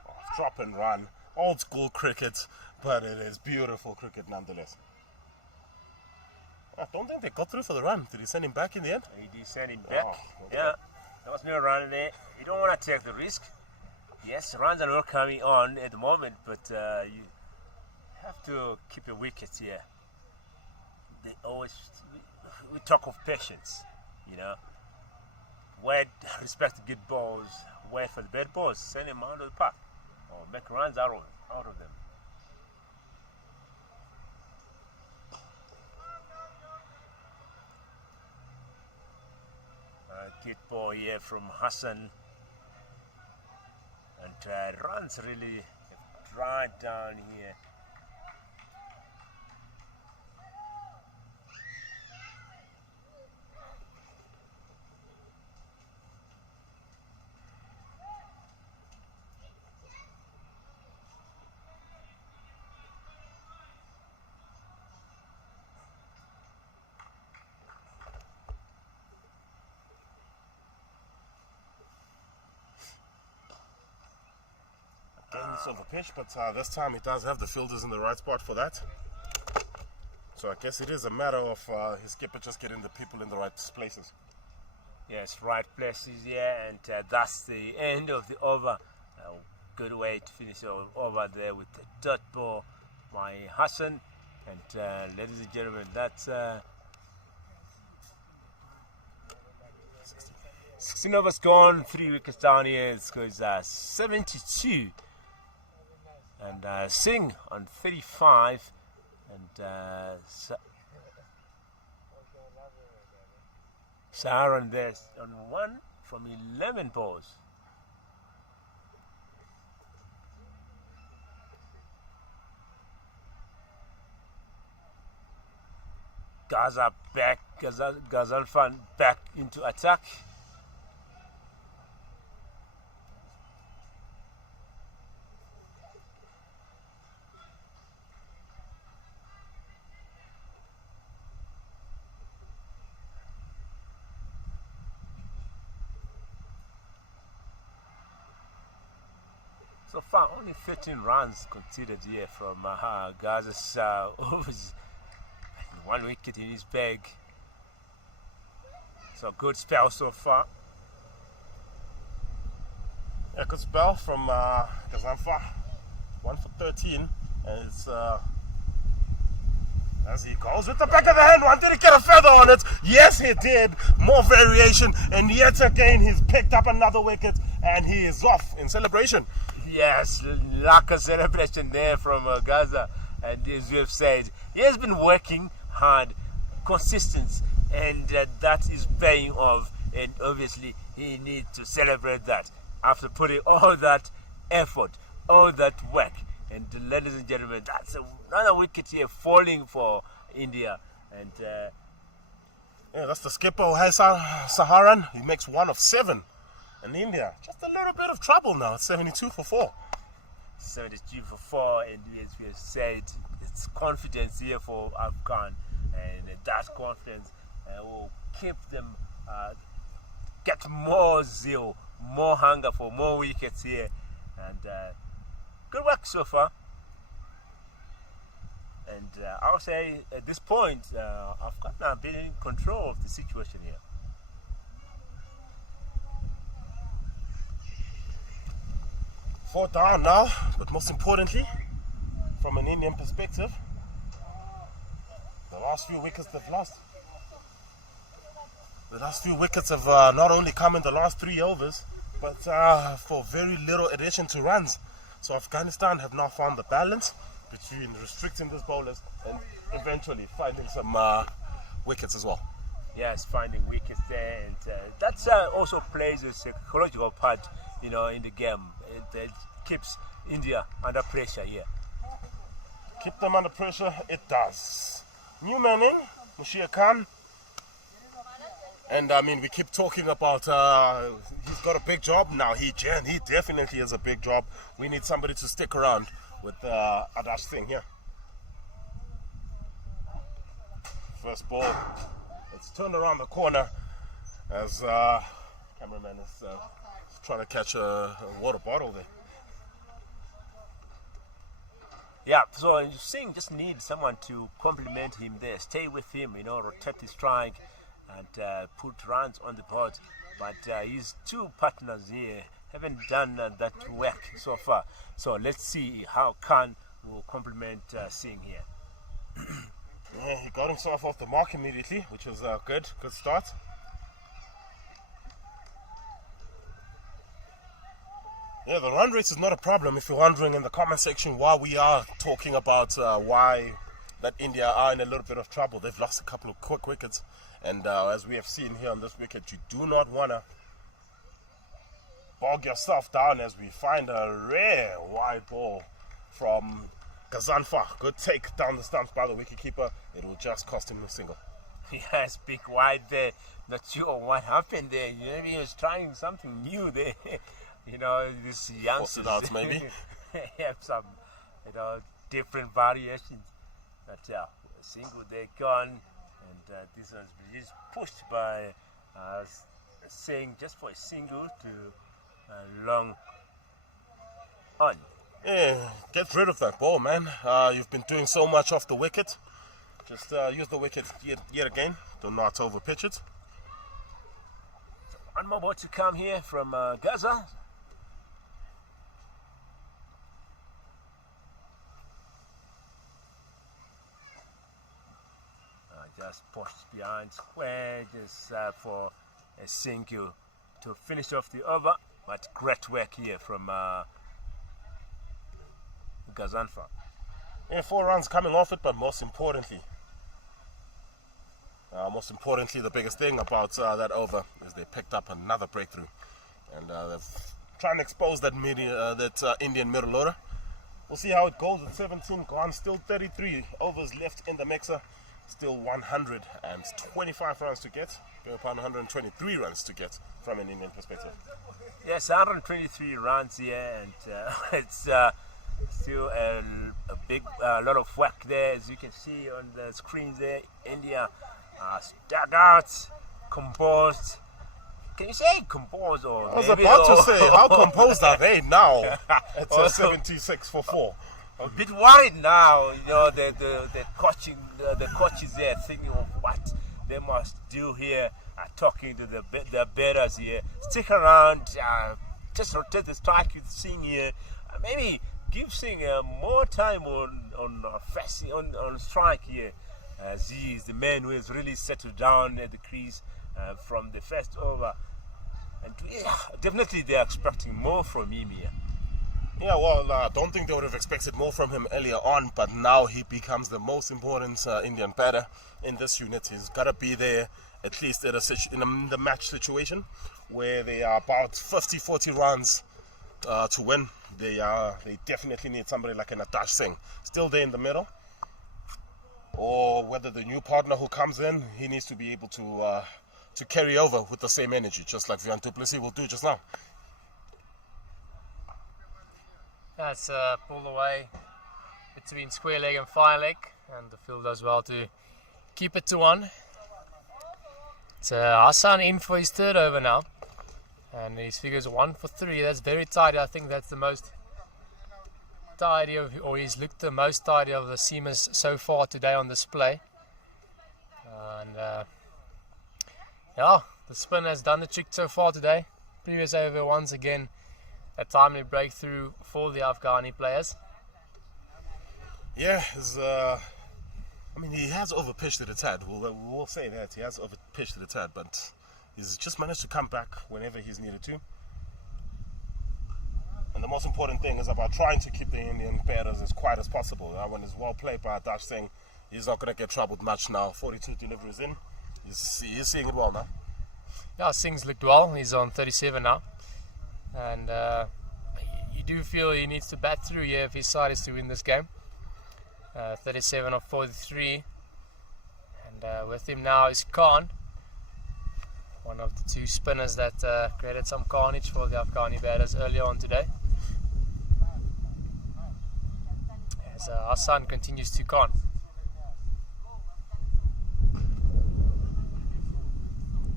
Oh, drop and run. Old school cricket, but it is beautiful cricket nonetheless. I don't think they got through for the run. Did he send him back in the end? He did send him back. Oh, okay. Yeah, there was no run there. You don't want to take the risk. Yes, runs are not coming on at the moment, but you have to keep your wickets here. They always, we talk of patience, you know. Wait, respect the good balls, wait for the bad balls, send them out of the park, or make runs out of them. Good ball here from Hassan, and runs really dried down here. Of a pitch, but this time he does have the fielders in the right spot for that. So I guess it is a matter of his skipper just getting the people in the right places. Yes, right places here, and that's the end of the over. Good way to finish over there with the dot ball by Hassan. And ladies and gentlemen, that's 16 overs gone, 3 wickets down here. It goes 72. And Singh on 35, and Saharan there on 1 from 11 balls. Gaza back, Ghazalfan back into attack. So far, only 13 runs conceded here from Gaza's overs. 1 wicket in his bag. So good spell so far. Yeah, good spell from Ghazalfan. 1 for 13, and it's as he goes with the back of the hand one. Did he get a feather on it? Yes, he did. More variation, and yet again he's picked up another wicket, and he is off in celebration. Yes, like a celebration there from Gaza. And as we have said, he has been working hard, consistent, and that is paying off. And obviously, he needs to celebrate that after putting all that effort, all that work. And ladies and gentlemen, that's another wicket here falling for India. And yeah, that's the skipper, Saharan. He makes 1 of 7. And India, just a little bit of trouble now. It's 72 for 4. 72 for 4, and as we have said, it's confidence here for Afghan, and that confidence will keep them get more zeal, more hunger for more wickets here, and good work so far. And I'll say at this point, Afghan are being in control of the situation here. Four down now, but most importantly, from an Indian perspective, the last few wickets they've lost. The last few wickets have not only come in the last 3 overs, but for very little addition to runs. So Afghanistan have now found the balance between restricting these bowlers and eventually finding some wickets as well. Yes, finding wickets there, and that's also plays a psychological part, in the game. It keeps India under pressure here. Keep them under pressure, it does. New manning, Mushia Khan. And I mean, we keep talking about he's got a big job now. He definitely has a big job. We need somebody to stick around with Adash Singh here. First ball. It's turned around the corner as cameraman is trying to catch a water bottle there. Yeah, so Singh just needs someone to complement him there, stay with him, rotate the strike and put runs on the board. But his two partners here haven't done that work so far. So let's see how Khan will complement Singh here. Yeah, he got himself off the mark immediately, which was a good start. Yeah, the run rate is not a problem. If you're wondering in the comment section why we are talking about why that India are in a little bit of trouble. They've lost a couple of quick wickets, and as we have seen here on this wicket, you do not want to bog yourself down as we find a rare wide ball from Gazanfa. Good take down the stumps by the wicketkeeper. It will just cost him a single. Yes, big wide there. Not sure what happened there. Maybe he was trying something new there. This youngsters. Force it out, maybe. Have some, different variations. But yeah, a single there gone, and this one's just pushed by Singh just for a single to long on. Yeah, get rid of that ball, man. You've been doing so much off the wicket. Just use the wicket yet again. Do not overpitch it. One more ball to come here from Gaza. Just pushed behind square, just for a single to finish off the over. But great work here from Gazanfa. Yeah, 4 runs coming off it, but most importantly, the biggest thing about that over is they picked up another breakthrough, and they're trying to expose that Indian middle order. We'll see how it goes with 17 gone. Still 33 overs left in the mixer. Still 125 runs to get. Go upon 123 runs to get from an Indian perspective. Yes, 123 runs here, and it's still a big lot of work there, as you can see on the screen there. India stuck out, composed. Can you say composed or? I was about to say, how composed are they now? It's 76 for 4. A bit worried now, the coaches there thinking of what they must do here, talking to the batters here. Stick around, just rotate the strike with Singh here. Maybe give Singh more time on strike here. As he is the man who has really settled down at the crease from the first over. And definitely they are expecting more from him here. Yeah, well, I don't think they would have expected more from him earlier on, but now he becomes the most important Indian batter in this unit. He's got to be there at least in the match situation where they are about 50-40 runs to win. They definitely need somebody like an Adash Singh still there in the middle, or whether the new partner who comes in, he needs to be able to carry over with the same energy, just like Vian du Plessis will do just now. That's pulled away between square leg and fire leg, and the field does well to keep it to 1. It's Hassan in for his 3rd over now, and his figures 1 for 3. That's very tidy. I think that's the most tidy or he's looked the most tidy of the seamers so far today on display. And yeah, the spin has done the trick so far today. Previous over once again a timely breakthrough for the Afghani players. Yeah, he has overpitched it a tad. We'll say that he has overpitched it a tad, but he's just managed to come back whenever he's needed to. And the most important thing is about trying to keep the Indian batters as quiet as possible. That one is well played by Dash Singh. He's not going to get troubled much now. 42 deliveries in. He's seeing it well now. Yeah, Singh's looked well. He's on 37 now. And you do feel he needs to bat through here if his side is to win this game. 37 of 43. And with him now is Khan, one of the two spinners that created some carnage for the Afghani batters earlier on today. As Hassan continues to Khan.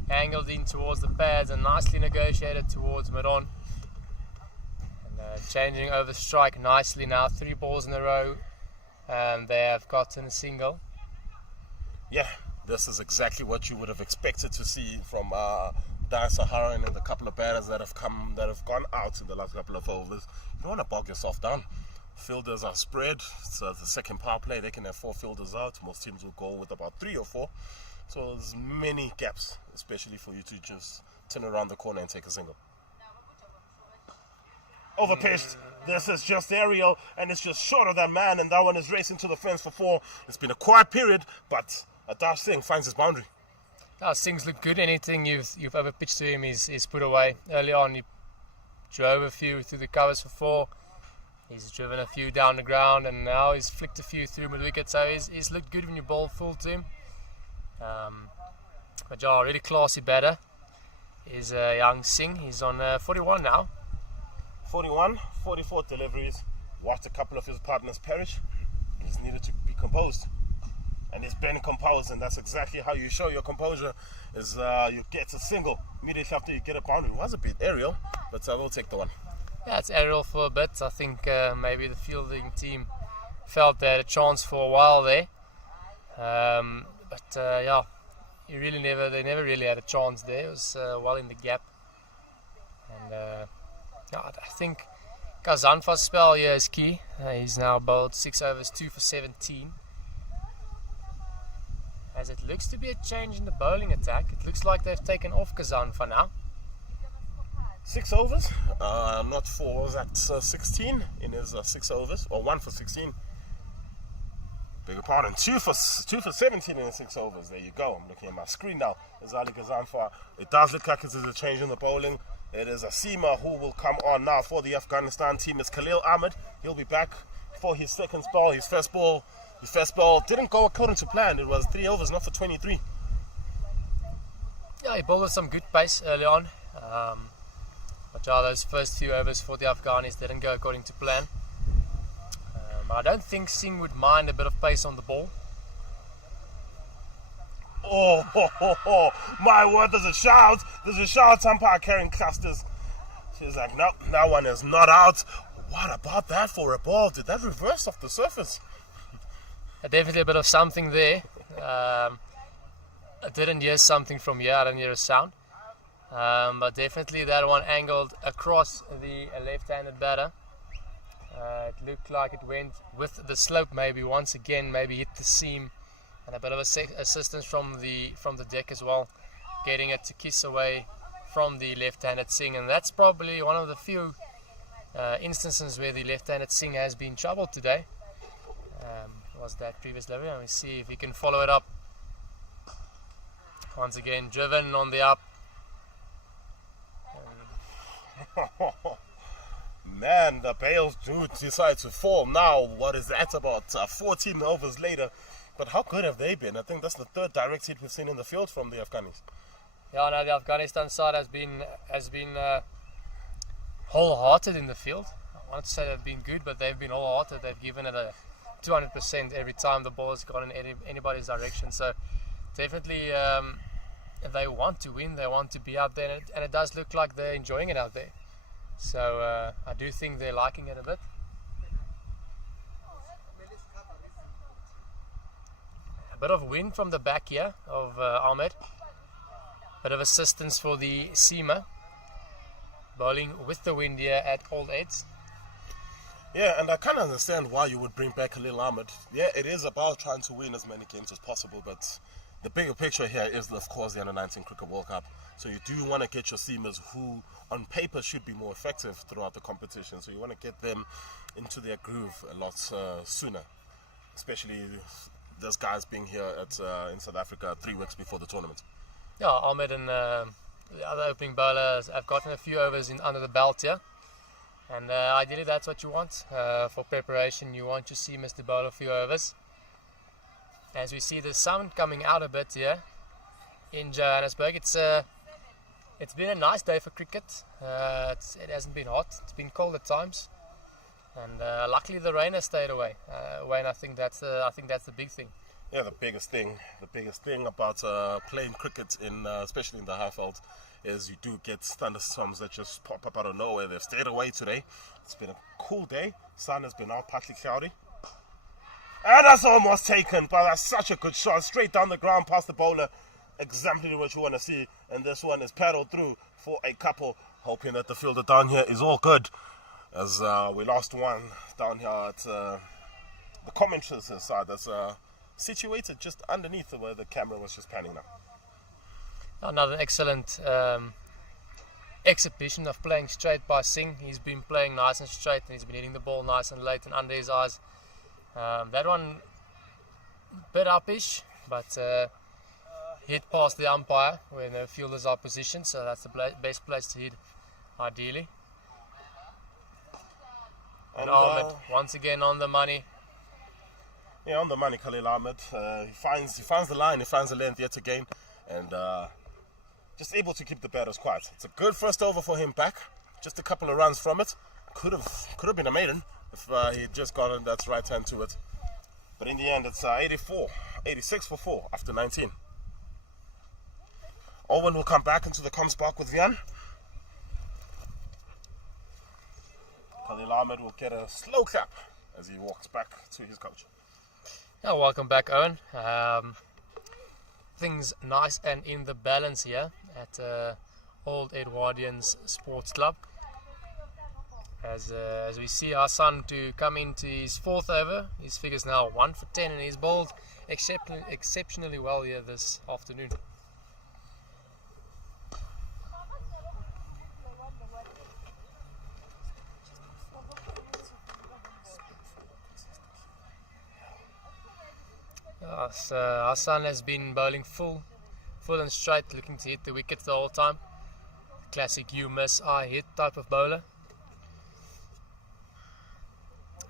Angled in towards the pads and nicely negotiated towards mid-on. And changing over strike nicely now. 3 balls in a row. And they have gotten a single. Yeah, this is exactly what you would have expected to see from Dar Saharan and the couple of batters that have gone out in the last couple of overs. You don't want to bog yourself down. Fielders are spread, so the second power play they can have 4 fielders out. Most teams will go with about 3 or 4. So there's many gaps, especially for you to just turn around the corner and take a single. Overpitched. This is just aerial, and it's just short of that man, and that one is racing to the fence for 4. It's been a quiet period, but Dash Singh finds his boundary. Singh's look good. Anything you've ever pitched to him is put away. Early on, he drove a few through the covers for 4. He's driven a few down the ground, and now he's flicked a few through mid-wicket. So he's looked good when you bowl full to him. But yeah, really classy batter is young Singh. He's on 41 now. 41, 44 deliveries. Watched a couple of his partners perish. He's needed to be composed. And he's been composed, and that's exactly how you show your composure, is you get a single immediately after you get a boundary. It was a bit aerial, but I will take the one. Yeah, it's aerial for a bit. I think maybe the fielding team felt they had a chance for a while there. But yeah, they never really had a chance there. It was well in the gap. And yeah, I think Kazanfa's spell here is key. He's now bowled 6 overs, 2 for 17. As it looks to be a change in the bowling attack, it looks like they've taken off Kazanfa now. 6 overs, not 4, was that 16 in his 6 overs, or 1 for 16. Beg your pardon, 2 for 17 in his 6 overs. There you go. I'm looking at my screen now. It's Ali Kazanfa. It does look like it is a change in the bowling. It is a seamer who will come on now for the Afghanistan team. It's Khalil Ahmed. He'll be back for his second spell. His first ball didn't go according to plan. It was 3 overs, not for 23. Yeah, he bowled with some good pace early on. But yeah, those first few overs for the Afghanis didn't go according to plan. I don't think Singh would mind a bit of pace on the ball. Oh, my word, there's a shout. There's a shout. Umpire carrying clusters. She's like, no, that one is not out. What about that for a ball? Did that reverse off the surface? Definitely a bit of something there. I didn't hear something from here. I didn't hear a sound. But definitely that one angled across the left-handed batter. It looked like it went with the slope maybe once again, maybe hit the seam, and a bit of assistance from the deck as well, getting it to kiss away from the left-handed Singh. And that's probably one of the few instances where the left-handed Singh has been troubled today. Was that previous delivery? Let me see if he can follow it up. Once again, driven on the up. Man, the bales do decide to fall now. What is that about 14 overs later? But how good have they been? I think that's the 3rd direct hit we've seen in the field from the Afghanis. Yeah, no, the Afghanistan side has been wholehearted in the field. I wanted to say they've been good, but they've been wholehearted. They've given it a 200% every time the ball has gone in anybody's direction. So definitely they want to win. They want to be out there, and it does look like they're enjoying it out there. So I do think they're liking it a bit. A bit of wind from the back here of Ahmed. Bit of assistance for the seamer. Bowling with the wind here at Old Eds. Yeah, and I kind of understand why you would bring back Khalil Ahmed. Yeah, it is about trying to win as many games as possible, but the bigger picture here is, of course, the Under-19 Cricket World Cup. So you do want to get your seamers who, on paper, should be more effective throughout the competition. So you want to get them into their groove a lot sooner, especially those guys being here in South Africa 3 weeks before the tournament. Yeah, Ahmed and the other opening bowlers have gotten a few overs under the belt here. And ideally that's what you want for preparation. You want your seamers to bowl a few overs. As we see the sun coming out a bit here in Johannesburg, it's been a nice day for cricket. It hasn't been hot. It's been cold at times, and luckily the rain has stayed away. Wayne, I think that's the big thing. Yeah, the biggest thing about playing cricket especially in the Highveld, is you do get thunderstorms that just pop up out of nowhere. They've stayed away today. It's been a cool day. Sun has been out, partly cloudy. And that's almost taken, but that's such a good shot. Straight down the ground past the bowler. Exactly what you want to see. And this one is paddled through for a couple, hoping that the fielder down here is all good. As we lost one down here at the commentator's side. That's situated just underneath where the camera was just panning now. Another excellent exhibition of playing straight by Singh. He's been playing nice and straight, and he's been hitting the ball nice and late and under his eyes. That one bit upish, but hit past the umpire when the fielders are positioned, so that's the best place to hit ideally. And Ahmed once again on the money. Yeah, on the money, Khalil Ahmed. He finds the line, he finds the length yet again, and just able to keep the batters quiet. It's a good first over for him back. Just a couple of runs from it. Could have been a maiden if he'd just gotten that right hand to it. But in the end, it's 86 for 4 after 19. Owen will come back into the comms park with Vian. Khalil Ahmed will get a slow clap as he walks back to his coach. Yeah, welcome back, Owen. Things nice and in the balance here at Old Edwardians Sports Club. As we see our son to come into his 4th over. His figure's now 1 for 10, and he's bowled exceptionally well here this afternoon. Our son has been bowling full and straight, looking to hit the wicket the whole time. Classic you miss, I hit type of bowler.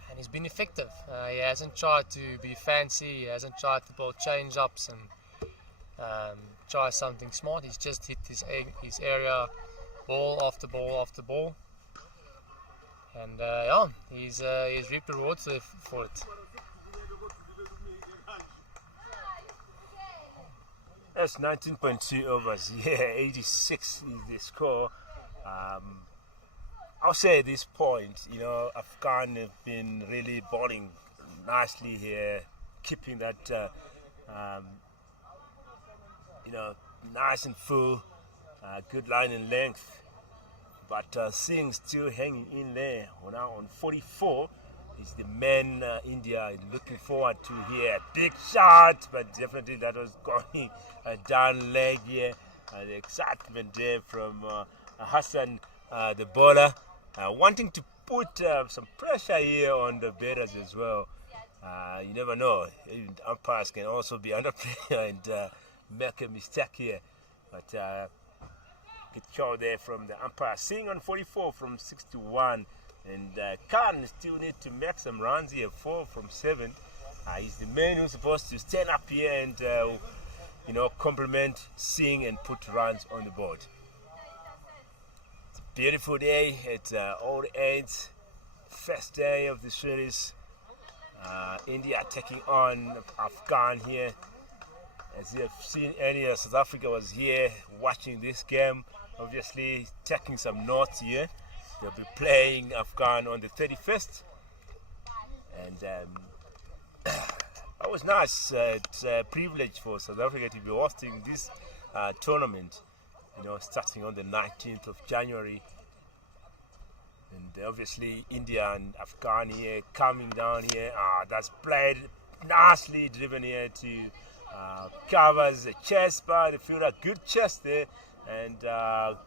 And he's been effective. He hasn't tried to be fancy, he hasn't tried to bowl change-ups and try something smart. He's just hit his area ball after ball after ball. And he's reaped the rewards for it. That's 19.2 overs. Yeah, 86 is the score. I'll say at this point, Afghan have been really bowling nicely here, keeping that, nice and full, good line and length. But Singh still hanging in there. Now on 44 is the man India is looking forward to here. Big shot, but definitely that was going down leg here. The excitement there from Hassan, the bowler, wanting to put some pressure here on the batters as well. You never know. Umpires can also be under pressure and make a mistake here. But good show there from the umpire. Singh on 44 from 61. And Khan still need to make some runs here, 4 from 7. He's the man who's supposed to stand up here and, compliment, sing, and put runs on the board. It's a beautiful day. It's Old Age, first day of the series. India taking on Afghan here. As you have seen earlier, South Africa was here watching this game, obviously taking some notes here. They'll be playing Afghan on the 31st. And that was nice. It's a privilege for South Africa to be hosting this tournament, starting on the 19th of January. And obviously India and Afghan here coming down here. That's played nicely, driven here to Covers the chest by the fielder. Good chest there. And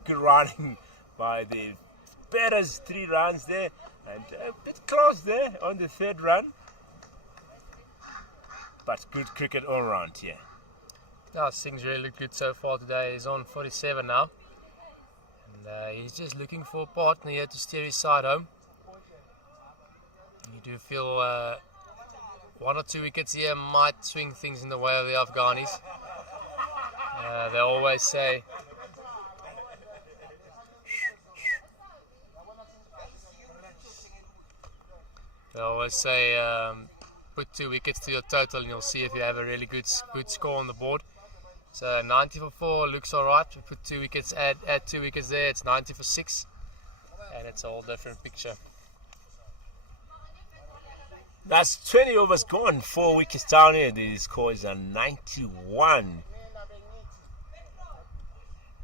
good running by the batters. 3 runs there. And a bit close there on the 3rd run. But good cricket all round here. Yeah, things really look good so far today. He's on 47 now. And he's just looking for a partner here to steer his side home. You do feel 1 or 2 wickets here might swing things in the way of the Afghanis. They always say put 2 wickets to your total and you'll see if you have a really good score on the board. So 90 for 4 looks alright. We put 2 wickets, add 2 wickets there, it's 90 for 6. And it's a whole different picture. That's 20 overs gone, 4 wickets down here. The score is a 91.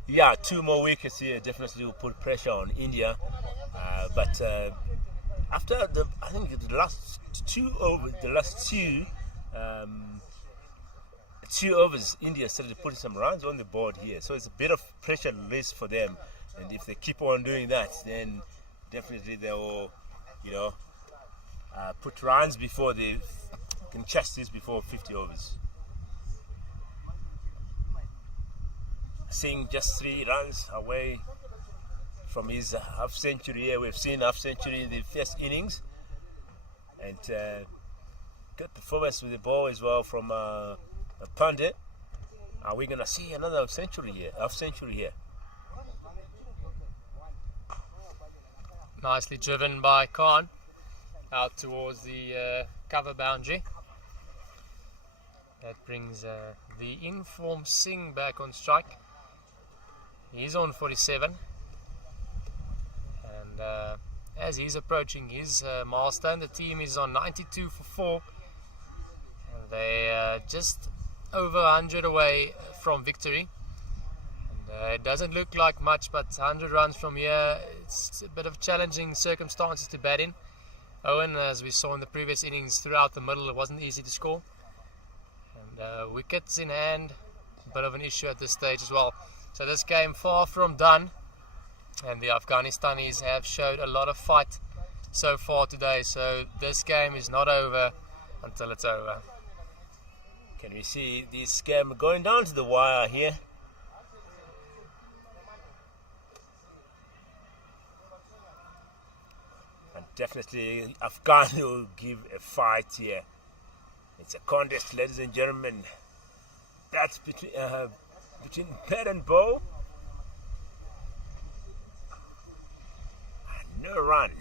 Yeah, 2 more wickets here definitely will put pressure on India. But after I think the last 2 overs, India started putting some runs on the board here. So it's a bit of pressure release for them. And if they keep on doing that, then definitely they will, put runs before they can chase this before 50 overs. Singh just 3 runs away from his half century here. We've seen half century in the first innings, and good performance with the ball as well from Pandit. Are we gonna see another half century here? Nicely driven by Khan out towards the cover boundary. That brings the informed Singh back on strike. He's on 47. And as he's approaching his milestone, the team is on 92 for 4. And they just over 100 away from victory. And it doesn't look like much, but 100 runs from here, it's a bit of challenging circumstances to bat in. Owen, as we saw in the previous innings, throughout the middle, it wasn't easy to score. And wickets in hand, a bit of an issue at this stage as well. So this game far from done, and the Afghanistanis have showed a lot of fight so far today. So this game is not over until it's over. Can we see this game going down to the wire here? And definitely Afghan will give a fight here. It's a contest, ladies and gentlemen. That's between bat and ball. And no run.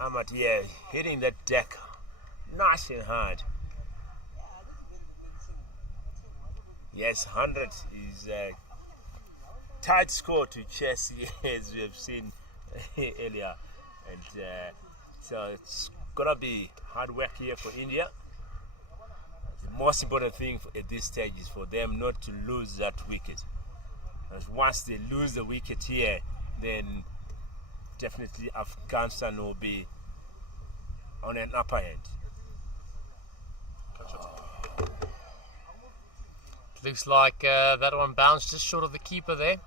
Ahmad here hitting that deck nice and hard. Yes, 100 is a tight score to Chelsea, as we have seen earlier. And so it's gonna be hard work here for India. The most important thing at this stage is for them not to lose that wicket. Because once they lose the wicket here, then definitely Afghanistan will be on an upper hand. Looks like that one bounced just short of the keeper there.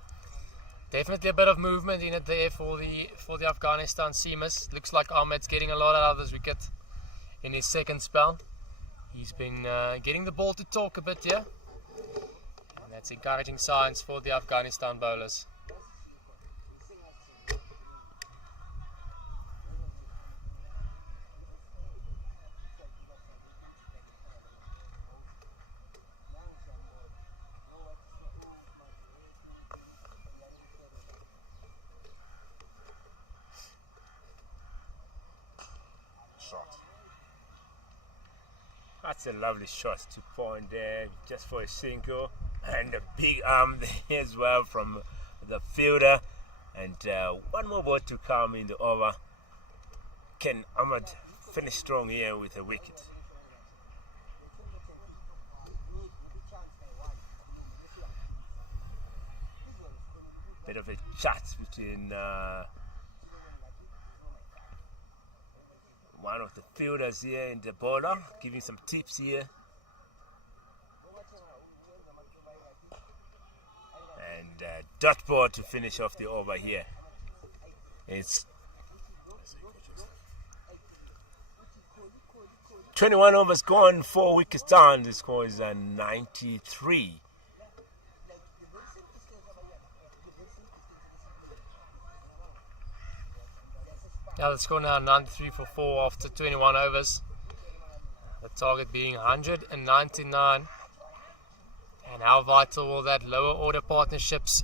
Definitely a bit of movement in it there for the Afghanistan seamers. Looks like Ahmed's getting a lot out of this wicket in his second spell. He's been getting the ball to talk a bit here. And that's encouraging signs for the Afghanistan bowlers. Shot. That's a lovely shot to point there, just for a single, and a big arm there as well from the fielder. And one more ball to come in the over. Can Ahmed finish strong here with a wicket? Bit of a chat between one of the fielders here and the bowler, giving some tips here. dot ball to finish off the over here. It's 21 overs gone, 4 wickets down. The score is 93. Yeah, the score now 93 for 4 after 21 overs. The target being 199. And how vital will that lower order partnerships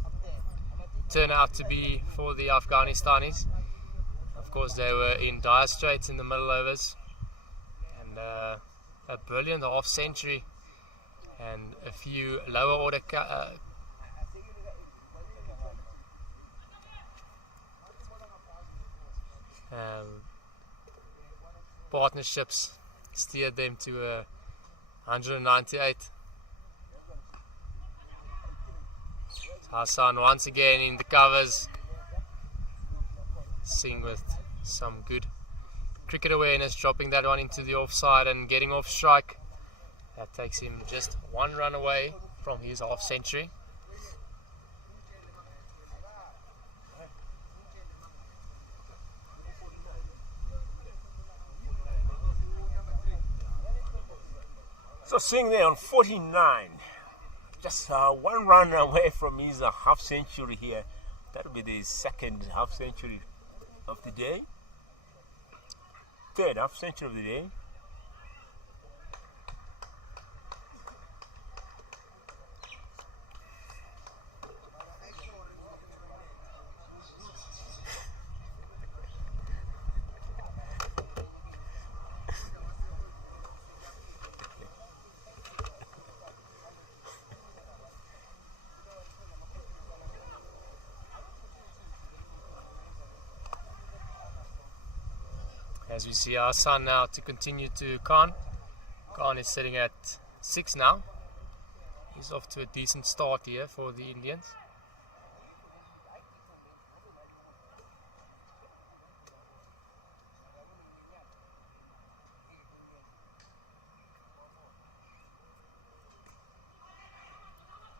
turn out to be for the Afghanistanis? Of course, they were in dire straits in the middle overs. And a brilliant half century and a few lower order partnerships steered them to 198. Hassan once again in the covers, Singh with some good cricket awareness, dropping that one into the offside and getting off strike. That takes him just 1 run away from his half century. So Singh there on 49. Just 1 run away from his half century here. That'll be the second half century of the day. Third half century of the day. As we see our son now to continue to Khan. Khan is sitting at 6 now. He's off to a decent start here for the Indians.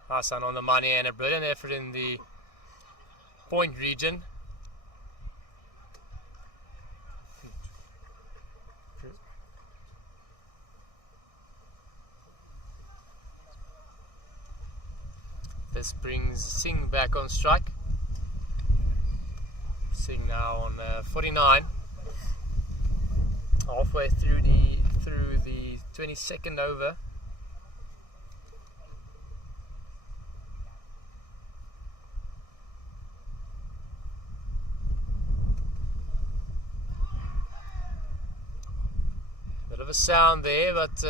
Hassan on the money and a brilliant effort in the point region. This brings Singh back on strike. Singh now on 49. Halfway through the 22nd over. Bit of a sound there, but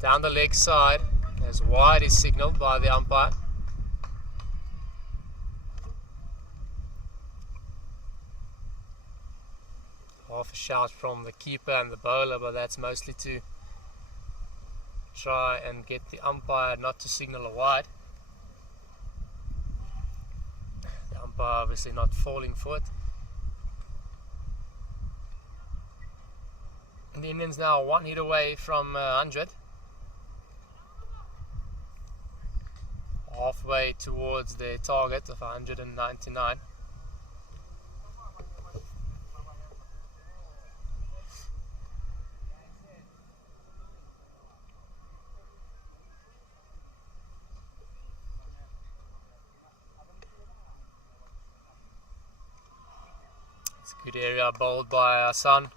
down the leg side, as wide is signalled by the umpire. Half a shout from the keeper and the bowler, but that's mostly to try and get the umpire not to signal a wide. The umpire obviously not falling for it. And the Indians now 1 hit away from 100. Halfway towards their target of 199. Good area bowled by Hassan,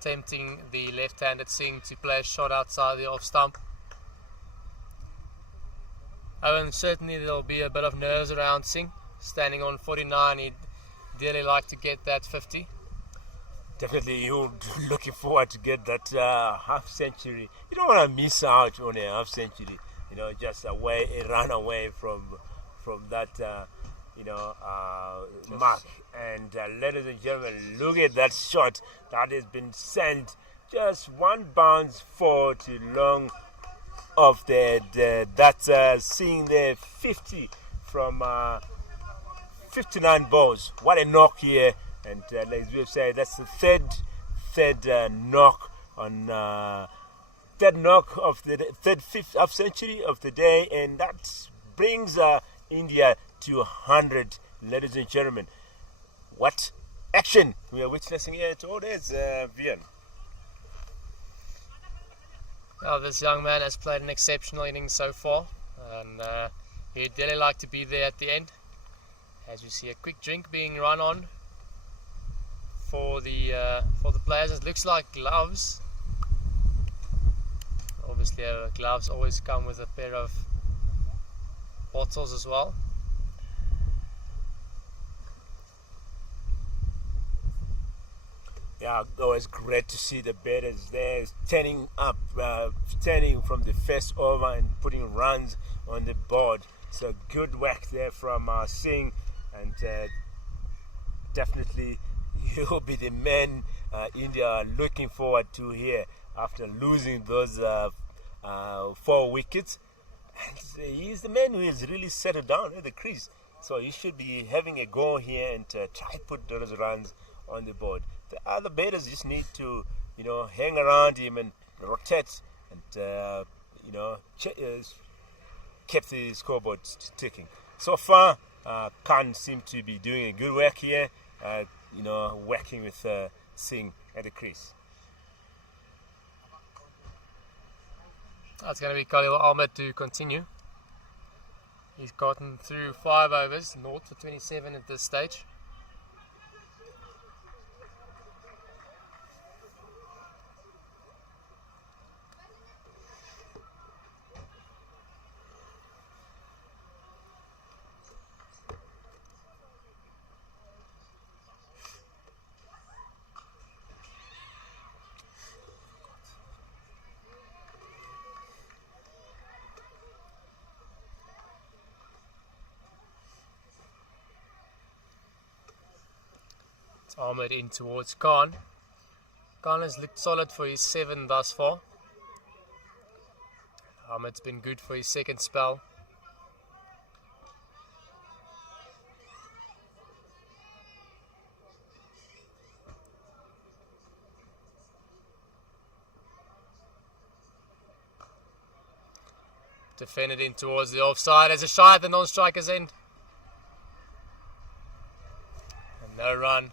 tempting the left-handed Singh to play a shot outside the off stump. Oh, and certainly there'll be a bit of nerves around Singh. Standing on 49, he'd dearly like to get that 50. Definitely, you're looking forward to get that half century. You don't want to miss out on a half century. You know, just a run away from that. Mark. And ladies and gentlemen, look at that shot that has been sent just 1 bounce forward to long of that seeing there 50 from 59 balls. What a knock here! And as we've said, that's the third knock on third knock of the fifth half century of the day, and that brings India to 100, ladies and gentlemen. What action we are witnessing here at all is, Vian. Well, this young man has played an exceptional inning so far, and he'd really like to be there at the end. As you see, a quick drink being run on for the players. It looks like gloves. Obviously, gloves always come with a pair of bottles as well. Yeah, always great to see the batters there standing up, standing from the first over and putting runs on the board. So good work there from Singh, and definitely he'll be the man India are looking forward to here after losing those 4 wickets. And he's the man who has really settled down at the crease. So he should be having a go here and try to put those runs on the board. The other batters just need to, hang around him and rotate and, keep the scoreboard ticking. So far, Khan seems to be doing a good work here, working with Singh at the crease. That's going to be Khalil Ahmed to continue. He's gotten through 5 overs, 0 for 27 at this stage. Ahmed in towards Khan. Khan has looked solid for his 7 thus far. Ahmed's been good for his second spell. Defended in towards the offside as a shy at the non-striker's end. And no run.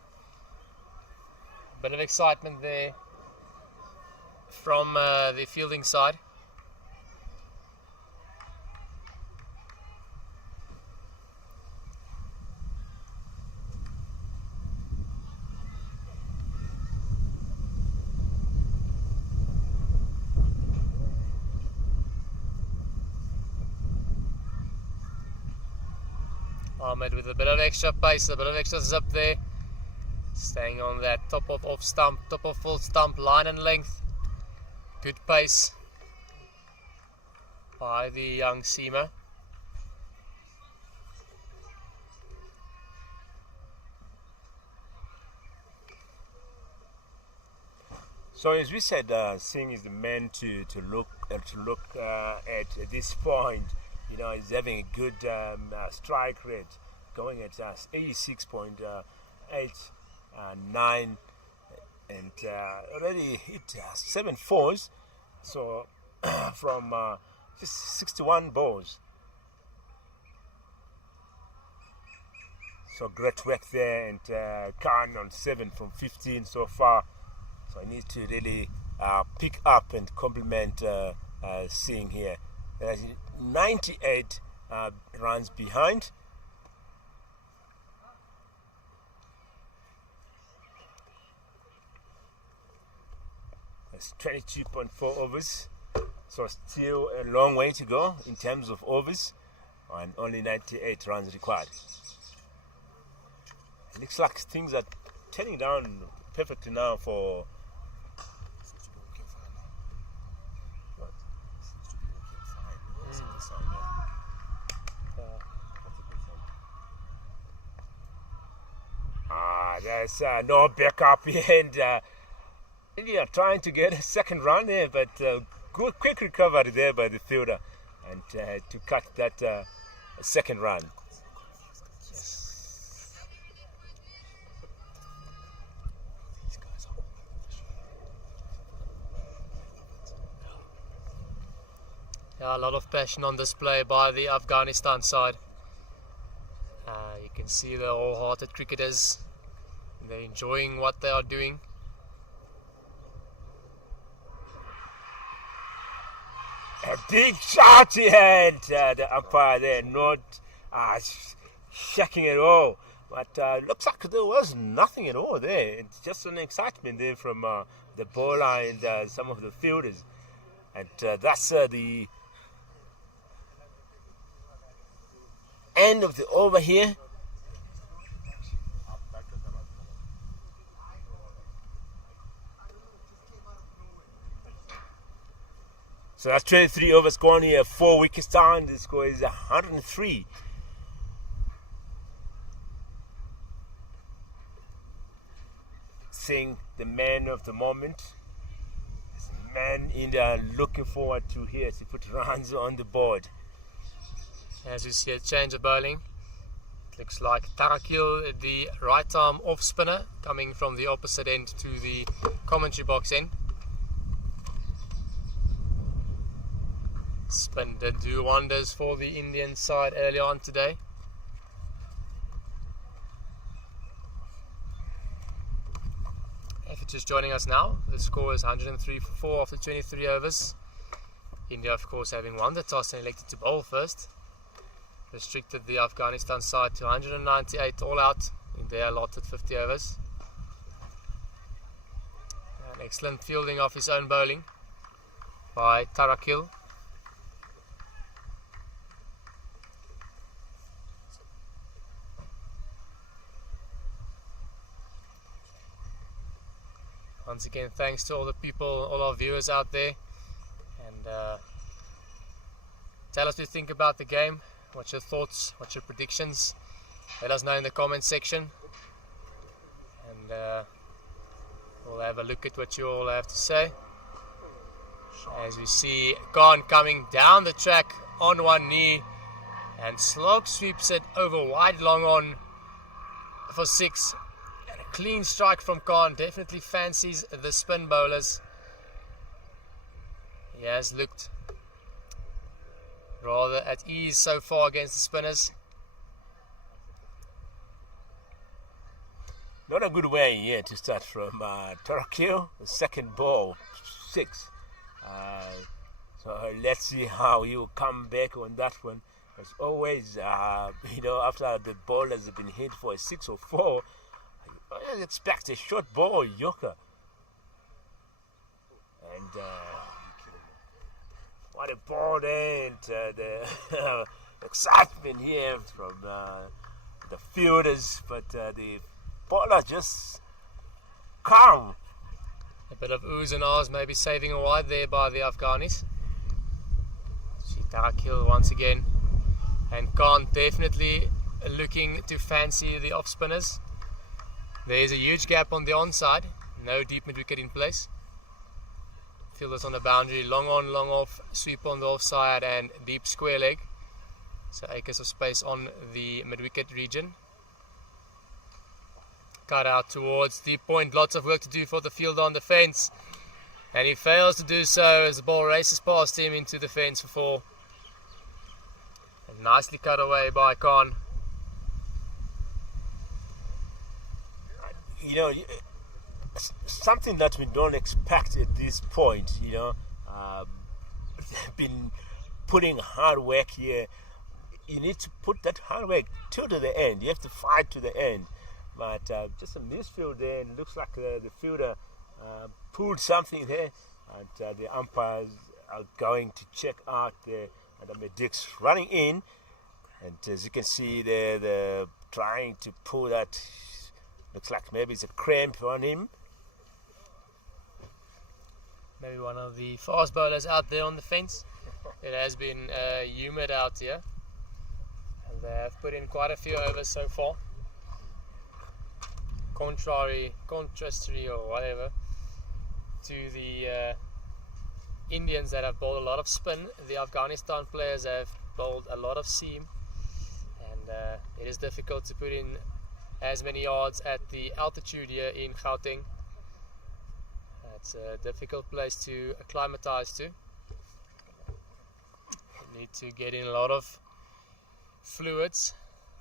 Bit of excitement there from the fielding side. Ahmed with a bit of extra pace, a bit of extra zip there. Staying on that top of full stump line and length. Good pace by the young seamer. So as we said, Singh is the man to look at this point. He's having a good strike rate, going at 86.8. 9 and already hit 7 fours, so from just 61 balls. So great work there, and Khan on 7 from 15 so far. So I need to really pick up and compliment Singh here. 98 runs behind. It's 22.4 overs, so still a long way to go in terms of overs, and only 98 runs required. It looks like things are turning down perfectly now for there's no backup and India trying to get a second run there, but good quick recovery there by the fielder, and to cut that second run. Yeah, a lot of passion on display by the Afghanistan side. can see the wholehearted cricketers. They're enjoying what they are doing. A big shot he had, the umpire there, not shaking at all. But looks like there was nothing at all there. It's just an excitement there from the bowler and some of the fielders. And that's the end of the over here. So that's 23 overs gone here, 4 wickets down. The score is 103. Seeing the man of the moment. This man India looking forward to here to put runs on the board. As we see a change of bowling, it looks like Tarakil, the right arm off spinner, coming from the opposite end to the commentary box end. Spin did do wonders for the Indian side early on today. If you're just joining us now, the score is 103 for 4 after 23 overs. India, of course, having won the toss and elected to bowl first, restricted the Afghanistan side to 198 all out in their allotted 50 overs. An excellent fielding of his own bowling by Tarakil. Once again, thanks to all the people, all our viewers out there, and tell us what you think about the game. What's your thoughts? What's your predictions? Let us know in the comment section, and we'll have a look at what you all have to say. As we see Khan coming down the track on one knee, and slog sweeps it over wide long on for 6. Clean strike from Khan, definitely fancies the spin bowlers. He has looked rather at ease so far against the spinners. Not a good way here to start from Tarakil, the second ball, 6. So let's see how he'll come back on that one. As always, after the bowlers have been hit for a 6 or 4, I expect a short ball, Yorker. And what a ball there, and the excitement here from the fielders, but the bowler just calm. A bit of oohs and ahs, maybe saving a wide there by the Afghanis. Tarakil once again, and Khan definitely looking to fancy the off spinners. There is a huge gap on the onside, no deep mid wicket in place. Fielders on the boundary, long on, long off, sweep on the offside and deep square leg. So acres of space on the mid wicket region. Cut out towards deep point, lots of work to do for the fielder on the fence. And he fails to do so as the ball races past him into the fence for 4. And nicely cut away by Khan. Something that we don't expect at this point, they've been putting hard work here. You need to put that hard work to the end. You have to fight to the end. But just a misfield there, and it looks like the fielder pulled something there. And the umpires are going to check out there. And the medics running in. And as you can see, they're trying to pull that. Looks like maybe it's a cramp on him. Maybe one of the fast bowlers out there on the fence. It has been humid out here, and they have put in quite a few overs so far. Contrary or whatever to the Indians that have bowled a lot of spin. The Afghanistan players have bowled a lot of seam, and it is difficult to put in as many yards at the altitude here in Gauteng. It's a difficult place to acclimatize to. You need to get in a lot of fluids,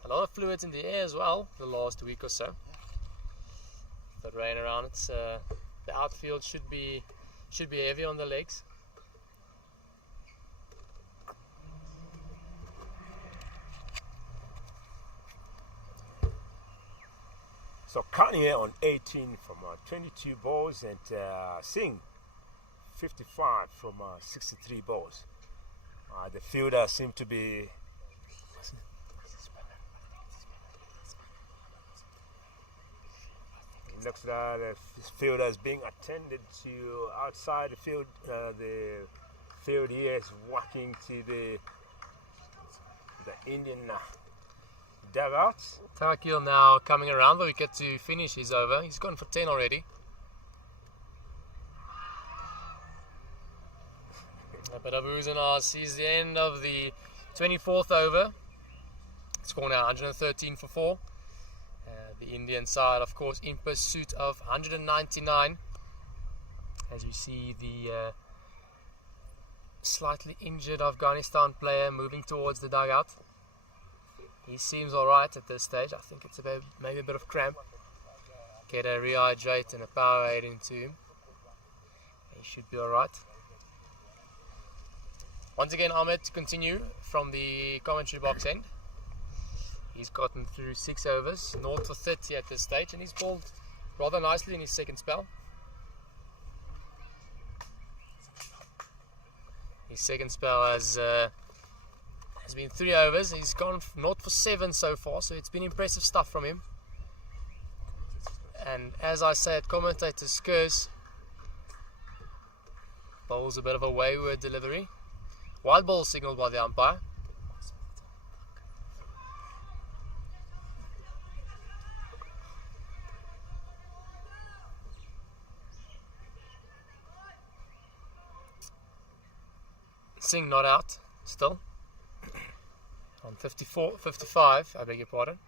A lot of fluids in the air as well the last week or so. The rain around, it's the outfield should be heavy on the legs. So Kanye on 18 from 22 balls and Singh 55 from 63 balls. The fielder seemed to be looks like the fielder is being attended to outside the field. The field here is walking to the Indian dugouts. Tawakil now coming around the wicket to finish his over. He's gone for 10 already. But Abuzana sees the end of the 24th over. Score now 113 for 4. The Indian side, of course, in pursuit of 199. As we see the slightly injured Afghanistan player moving towards the dugout. He seems alright at this stage. I think it's maybe a bit of cramp. Get a rehydrate and a power aid into him. He should be alright. Once again, Ahmed to continue from the commentary box end. He's gotten through 6 overs, 0 for 30 at this stage, and he's bowled rather nicely in his second spell. His second spell has been 3 overs. He's gone 0 for 7 so far, so it's been impressive stuff from him. And as I said, commentator Skurs bowls a bit of a wayward delivery. Wild ball signaled by the umpire. Singh not out still on 55, I beg your pardon,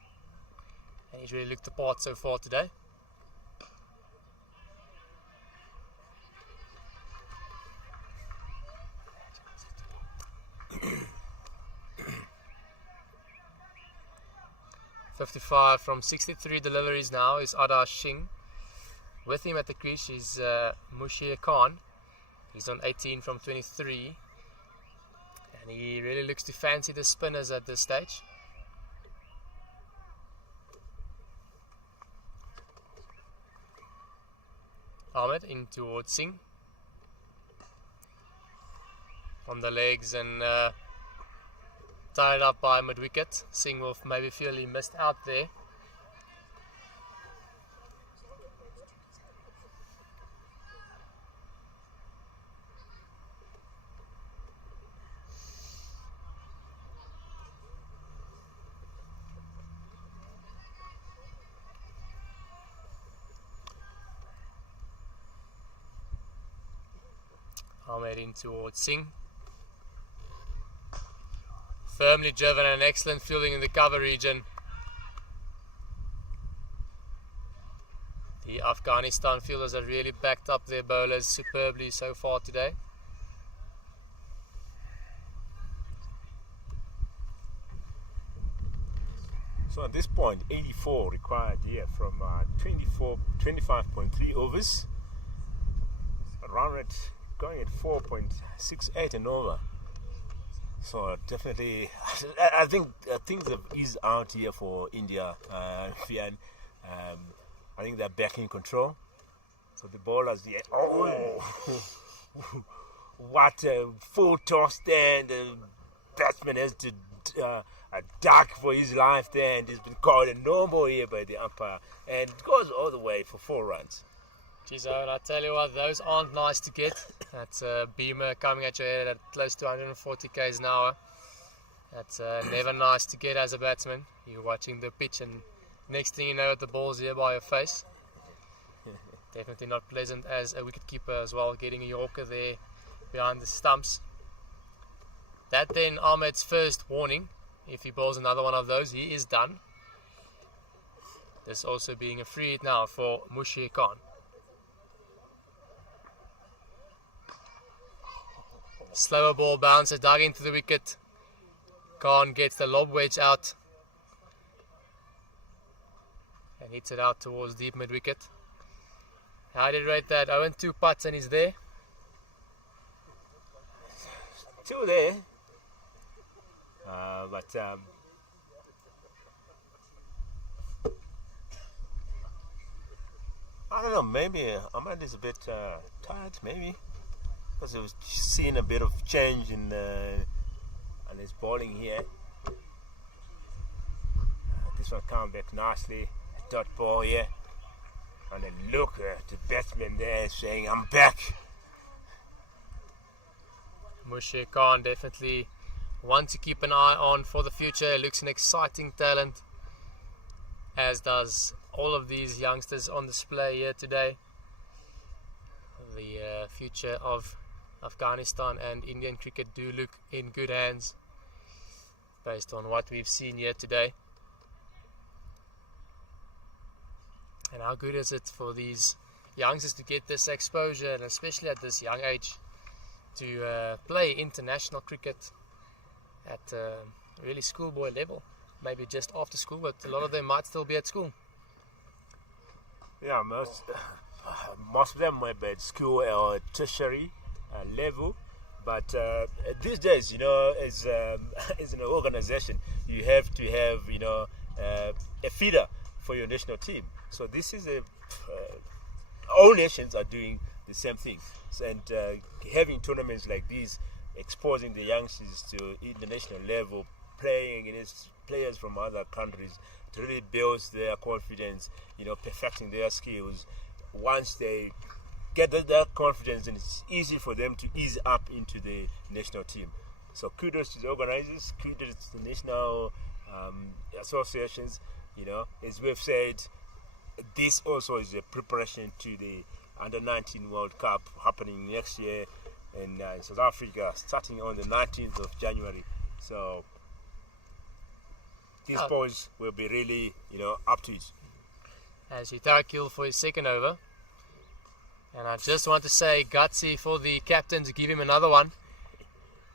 and he's really looked the part so far today. .55 from 63 deliveries now is Adar Singh. With him at the crease is Mushir Khan. He's on 18 from 23. And he really looks to fancy the spinners at this stage. Ahmed in towards Singh. On the legs and tied up by mid-wicket. Singh will maybe feel he missed out there. Ahmed in towards Singh. Firmly driven and excellent fielding in the cover region. The Afghanistan fielders have really backed up their bowlers superbly so far today. So at this point, 84 required here from 25.3 overs. A run rate going at 4.68 and over. So definitely, I think things have eased out here for India. Fian, I think they're back in control. So the bowlers here, what a full toss there, and the batsman has to duck for his life there, and he's been called a no ball here by the umpire, and it goes all the way for 4 runs. Geez, Owen, I tell you what, those aren't nice to get. That's a beamer coming at your head at close to 140 k's an hour. That's never nice to get as a batsman. You're watching the pitch and next thing you know, the ball's here by your face. Definitely not pleasant as a wicketkeeper as well, getting a Yorker there behind the stumps. That then Ahmed's first warning. If he bowls another one of those, he is done. This also being a free hit now for Mushir Khan. Slower ball bouncer dug into the wicket. Khan gets the lob wedge out. and hits it out towards deep mid wicket. How did you rate that? Owen, 2 putts and he's there. Still there. But I don't know, maybe Ahmad is a bit tired, maybe, because he was seeing a bit of change in on his bowling here. This one come back nicely, dot ball here, and then look at the batsman there saying, "I'm back." Mushe Khan definitely one to keep an eye on for the future. Looks an exciting talent, as does all of these youngsters on display here today. The future of Afghanistan and Indian cricket do look in good hands based on what we've seen here today. And how good is it for these youngsters to get this exposure, and especially at this young age, to play international cricket at really schoolboy level. Maybe just after school, but a lot of them might still be at school. Yeah, most of them might be at school or tertiary level, but these days, you know, as an organization, you have to have, you know, a feeder for your national team. So this is all nations are doing the same thing, and having tournaments like these, exposing the youngsters to international level, playing against players from other countries, it really builds their confidence, you know, perfecting their skills. Once they get that confidence, then it's easy for them to ease up into the national team. So kudos to the organizers, kudos to the national associations. You know, as we've said, this also is a preparation to the Under-19 World Cup happening next year in South Africa, starting on the 19th of January. So these boys will be really, you know, up to it. As he tackle for his second over. And I just want to say, gutsy for the captain to give him another one.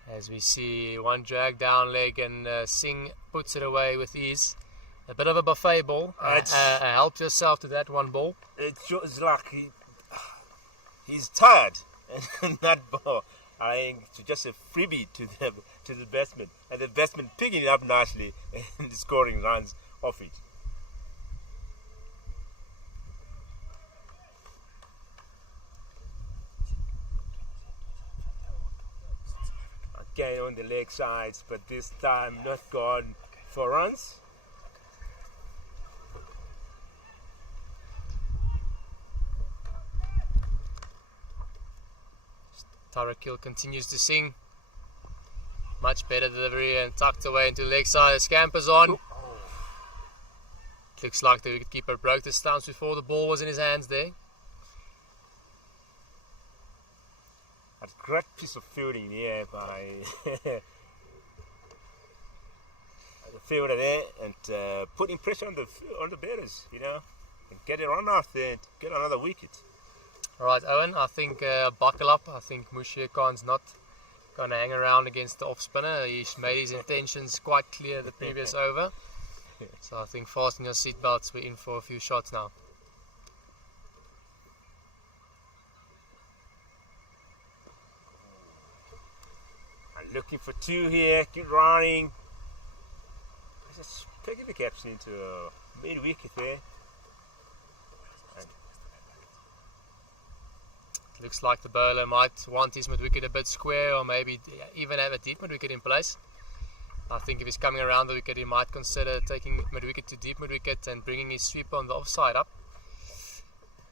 As we see one drag down leg, and Singh puts it away with ease. A bit of a buffet ball. Help yourself to that one ball. It's like he's tired, and that ball, I think, it's just a freebie to the batsman, and the batsman picking it up nicely and scoring runs off it. Again on the leg sides, but this time not gone for runs. Tarakil continues to sing. Much better delivery and tucked away into the leg side. The scampers on. Looks like the wicketkeeper broke the stumps before the ball was in his hands there. A great piece of fielding here by the fielder there, and putting pressure on the batters, you know, and get a run out there and get another wicket. Alright, Owen, I think buckle up. I think Mushe Khan's not going to hang around against the off-spinner. He's made his intentions quite clear the previous over. So I think fasten your seatbelts. We're in for a few shots now. I'm looking for two here. Keep running. Just taking the caps into mid-wicket there. Looks like the bowler might want his mid-wicket a bit square, or maybe even have a deep mid-wicket in place. I think if he's coming around the wicket, he might consider taking mid-wicket to deep mid-wicket and bringing his sweeper on the offside up.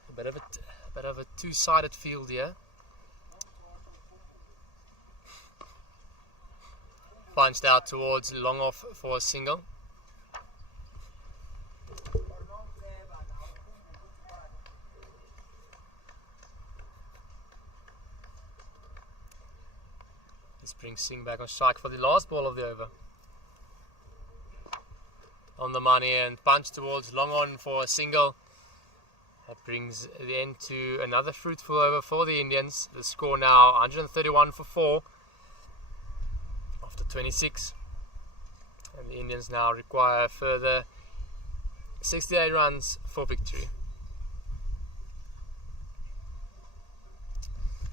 A bit of a two-sided field here. Punched out towards long off for a single. Brings Singh back on strike for the last ball of the over. On the money and punch towards long on for a single. That brings the end to another fruitful over for the Indians. The score now 131 for 4 after 26. And the Indians now require a further 68 runs for victory.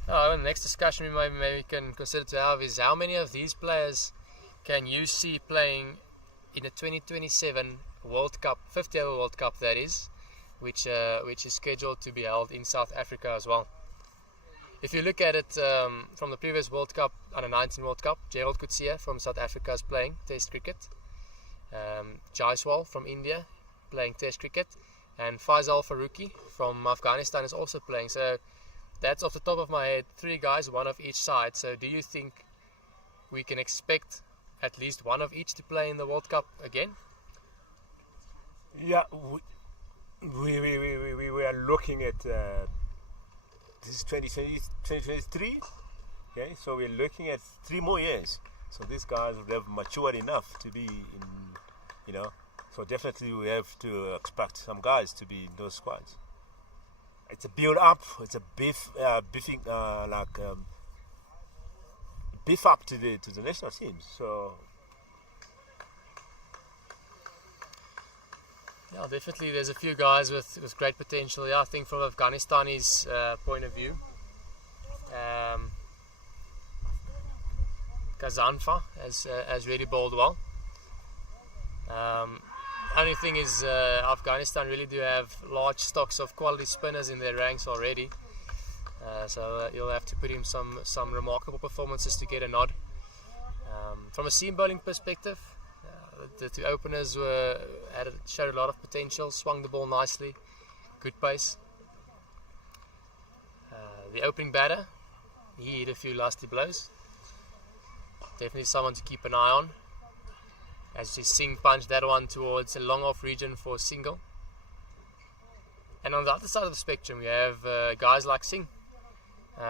The next discussion we maybe can consider to have is how many of these players can you see playing in the 2027 World Cup, 50-over World Cup that is, which is scheduled to be held in South Africa as well. If you look at it from the previous World Cup, under 19 World Cup, Gerald Coetzee from South Africa is playing Test cricket. Jaiswal from India playing Test cricket, and Faisal Faruqi from Afghanistan is also playing. So that's off the top of my head, 3 guys, 1 of each side. So do you think we can expect at least 1 of each to play in the World Cup again? Yeah, we are looking at this is 2023. Okay, so we're looking at 3 more years. So these guys would have matured enough to be in, so definitely we have to expect some guys to be in those squads. It's a build up. It's a beef up to the national teams. So yeah, definitely. There's a few guys with great potential. Yeah, I think from Afghanistan's point of view, Kazanfa has really bowled well. Only thing is, Afghanistan really do have large stocks of quality spinners in their ranks already. So you'll have to put in some remarkable performances to get a nod. From a seam bowling perspective, the 2 openers showed a lot of potential, swung the ball nicely, good pace. The opening batter, he hit a few lusty blows. Definitely someone to keep an eye on. As Singh punched that one towards a long off region for a single. And on the other side of the spectrum, we have guys like Singh.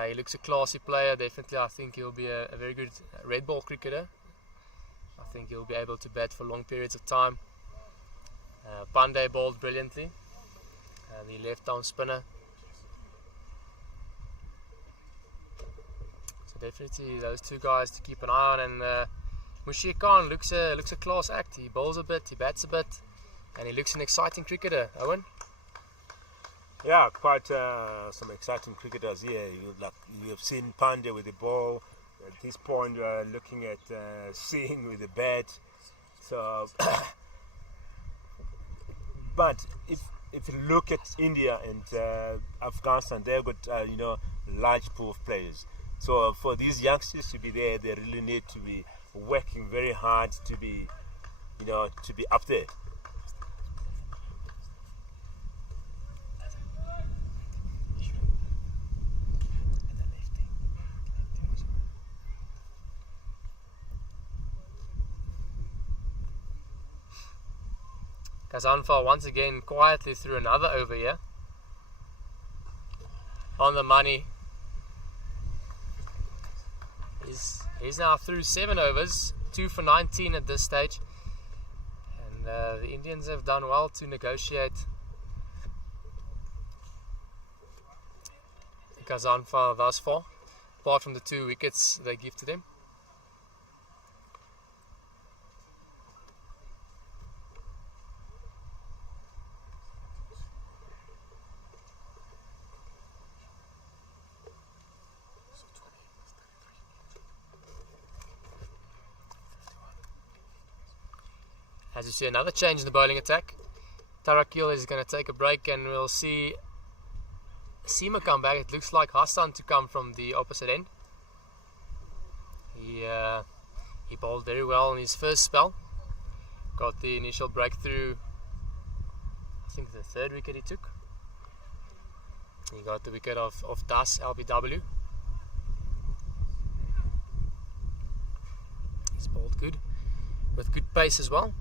He looks a classy player. Definitely, I think he'll be a very good red ball cricketer. I think he'll be able to bat for long periods of time. Pandey bowled brilliantly. The left-arm spinner. So definitely those 2 guys to keep an eye on. And Mushir Khan looks a class act. He bowls a bit, he bats a bit, and he looks an exciting cricketer. Owen? yeah, quite some exciting cricketers here. You have seen Pandey with the ball. At this point, you are looking at Singh with the bat. So, but if you look at India and Afghanistan, they've got large pool of players. So for these youngsters to be there, they really need to be working very hard to be up there. Kazanfa once again quietly threw another over here. On the money. He's now through 7 overs, 2 for 19 at this stage. And the Indians have done well to negotiate Kazanfa thus far, apart from the 2 wickets they gifted him. As you see, another change in the bowling attack. Tarakil is going to take a break and we'll see Seema come back. It looks like Hassan to come from the opposite end. He bowled very well in his first spell. Got the initial breakthrough. I think the 3rd wicket he took. He got the wicket of Das LBW. He's bowled good, with good pace as well.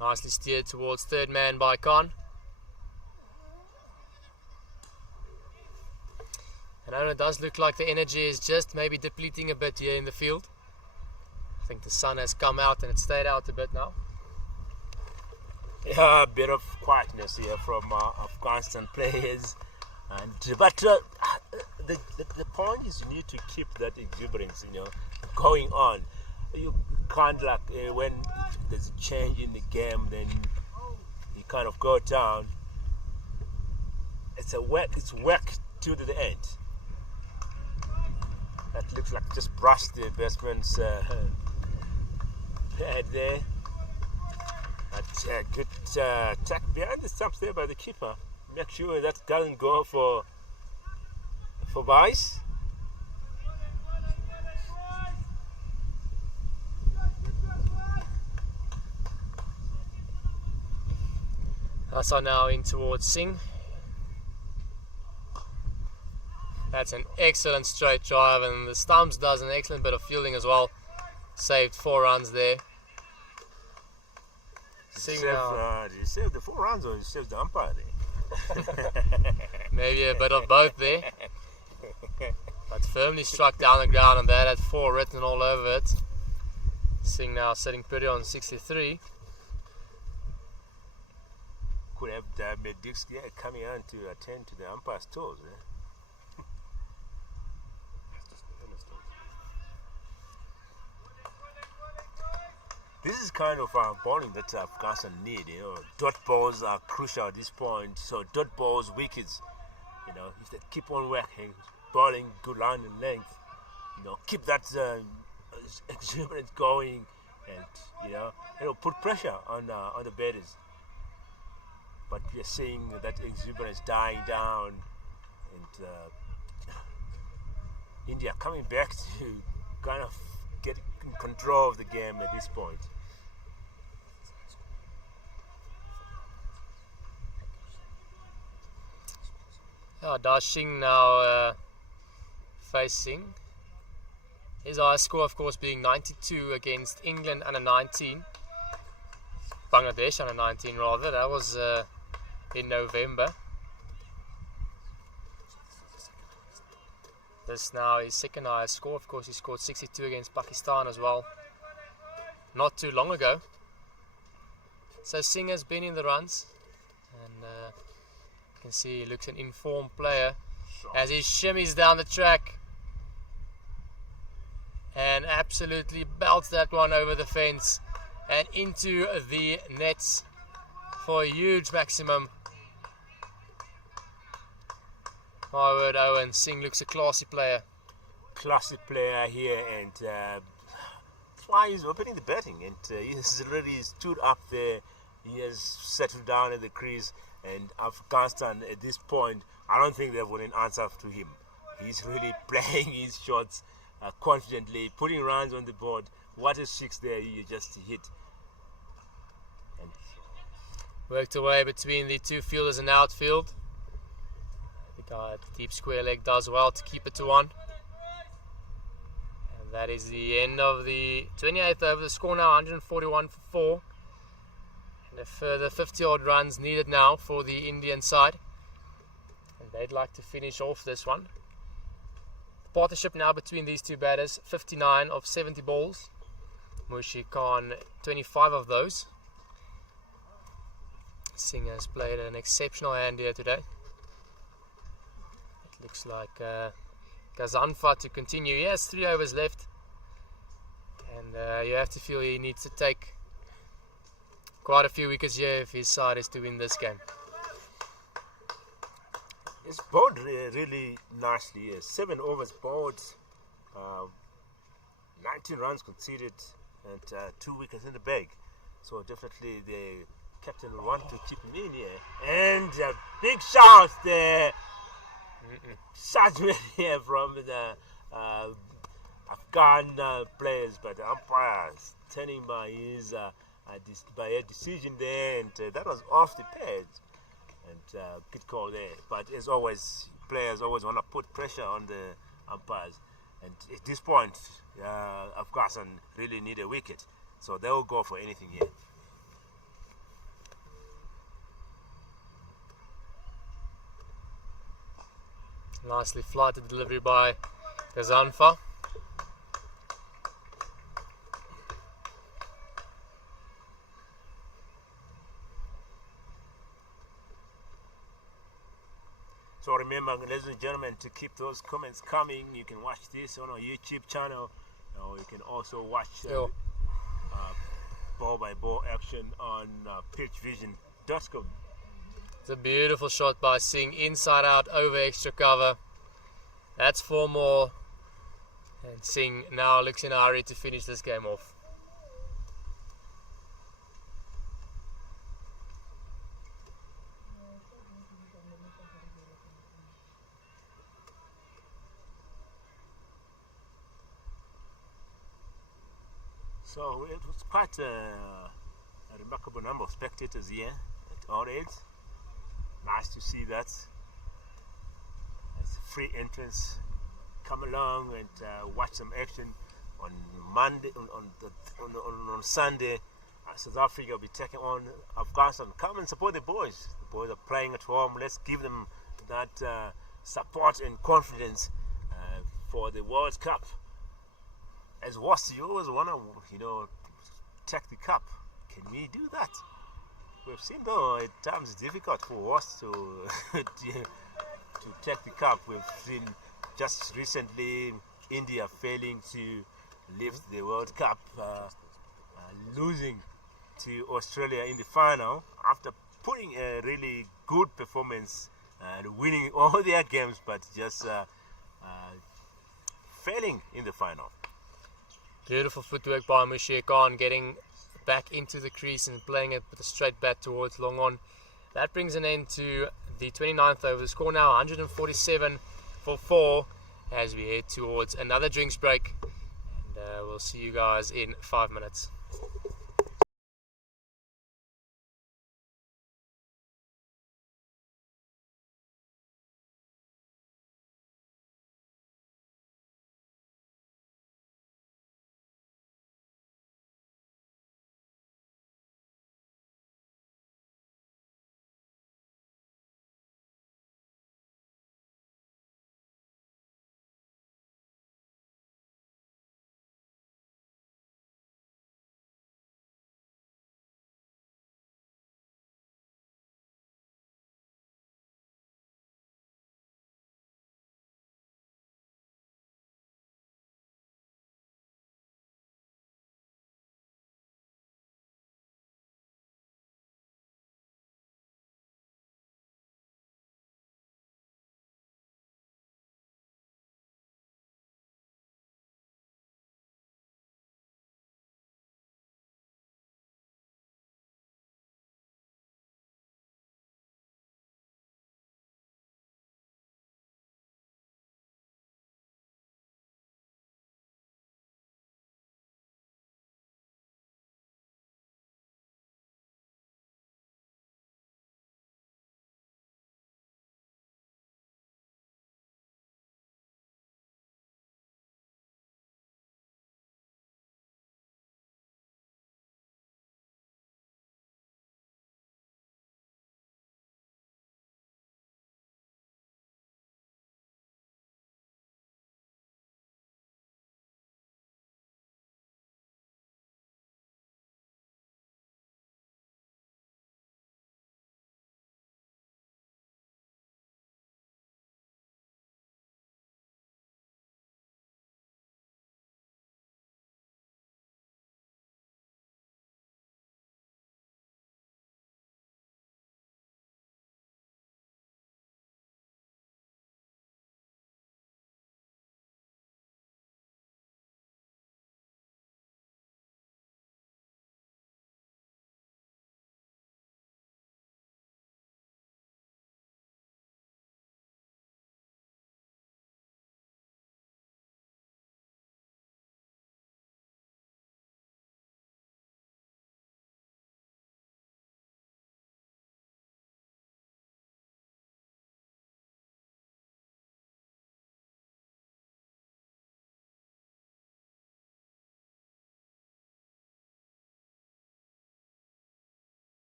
Nicely steered towards 3rd man by Khan. And it does look like the energy is just maybe depleting a bit here in the field. I think the sun has come out and it's stayed out a bit now. Yeah, a bit of quietness here from Afghanistan players. But the point is you need to keep that exuberance, going on. can't like when there's a change in the game, then you kind of go down. It's whack to the end. That looks like just brushed the batsman's head there. That's a good tack behind the stumps there by the keeper. Make sure that doesn't go for byes. Hassan now in towards Singh. That's an excellent straight drive, and the stumps does an excellent bit of fielding as well. Saved 4 runs there. Did you save the 4 runs or you saved the umpire there? Maybe a bit of both there. But firmly struck down the ground, and that had 4 written all over it. Singh now sitting pretty on 63. Could have made Dix coming on to attend to the umpire's toes. This is kind of bowling that Afghanistan need. Dot balls are crucial at this point. So dot balls, wickets. If they keep on working, bowling good line and length, keep that exuberance going, and it'll put pressure on the batters. But we're seeing that exuberance dying down, and India coming back to kind of get in control of the game at this point. Dashing now facing his high score, of course, being 92 against England under 19, Bangladesh under 19 rather. That was in November. This now his second highest score. Of course, he scored 62 against Pakistan as well, not too long ago. So Singh has been in the runs, and you can see he looks an informed player as he shimmies down the track and absolutely belts that one over the fence and into the nets for a huge maximum. My word, Owen, Singh looks a classy player. Classy player here, and that's why he's opening the batting, and he's already stood up there. He has settled down at the crease, and Afghanistan at this point, I don't think they've got an answer to him. He's really playing his shots confidently, putting runs on the board. What a 6 there he just hit. And worked away between the two fielders in the outfield. The guy at the deep square leg does well to keep it to 1. And that is the end of the 28th over. The score now 141 for 4. And a further 50-odd runs needed now for the Indian side. And they'd like to finish off this one. The partnership now between these two batters, 59 of 70 balls. Mushfiq Khan, 25 of those. Singh has played an exceptional hand here today. It looks like Gazanfa to continue. He has 3 overs left, and you have to feel he needs to take quite a few wickets here if his side is to win this game. It's bowled really nicely. 7 overs bowled, 19 runs conceded, and 2 wickets in the bag. So definitely the captain will want to keep him in here. And a big shout there. Shots here from the Afghan players, but the umpire turning by his by a decision there, and that was off the pad. And good call there. But as always, players always want to put pressure on the umpires. And at this point, Afghanistan really need a wicket, so they will go for anything here. Nicely flighted delivery by Gazanfa. So remember, ladies and gentlemen, to keep those comments coming. You can watch this on our YouTube channel, or you can also watch ball-by-ball action on pitchvision.com. It's a beautiful shot by Singh, inside out over extra cover. That's 4 more. And Singh now looks in a hurry to finish this game off. So it was quite a remarkable number of spectators here at all ends. Nice to see that. It's a free entrance. Come along and watch some action on Monday, on Sunday. South Africa will be taking on Afghanistan. Come and support the boys. The boys are playing at home. Let's give them that support and confidence for the World Cup. As Wasp, you always want to, take the cup. Can we do that? We've seen, though, at times it's difficult for Wasp to to take the cup. We've seen just recently India failing to lift the World Cup, losing to Australia in the final after putting a really good performance and winning all their games, but just failing in the final. Beautiful footwork by Mushir Khan, getting back into the crease and playing it with a straight bat towards long on. That brings an end to the 29th over. The score now 147 for 4 as we head towards another drinks break. And we'll see you guys in 5 minutes.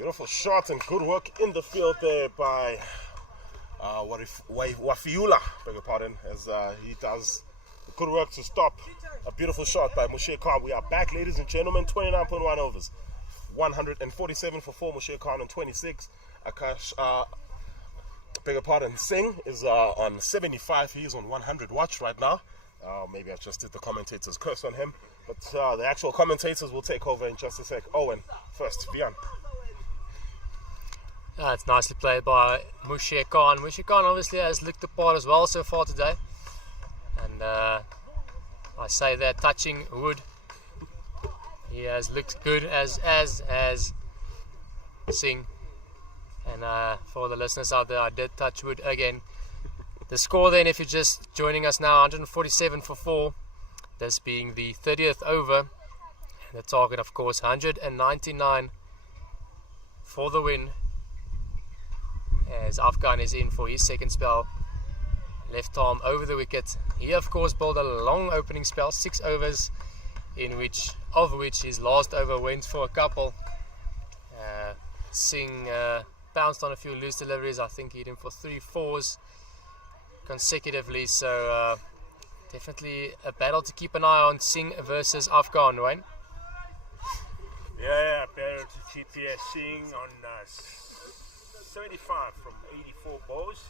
Beautiful shot and good work in the field there by Wafiula, beg your pardon, as he does good work to stop a beautiful shot by Moshe Khan. We are back, ladies and gentlemen, 29.1 overs. 147 for 4, Moshe Khan on 26. Akash, beg your pardon, Singh is on 75. He's on 100 watch right now. Maybe I just did the commentator's curse on him. But the actual commentators will take over in just a sec. Owen, first, Vian. It's nicely played by Moshe Khan. Moshe Khan obviously has looked the part as well so far today. And I say that touching wood, he has looked good as Singh. And for the listeners out there, I did touch wood again. The score then, if you're just joining us now, 147 for 4. This being the 30th over. And the target, of course, 199 for the win. As Afghan is in for his second spell. Left arm over the wicket. He, of course, bowled a long opening spell, 6 overs, of which his last over went for a couple. Singh bounced on a few loose deliveries. I think he hit him for 3 4s consecutively. So definitely a battle to keep an eye on. Singh versus Afghan, Wayne. Yeah, better to keep Singh on 75 from 84 balls.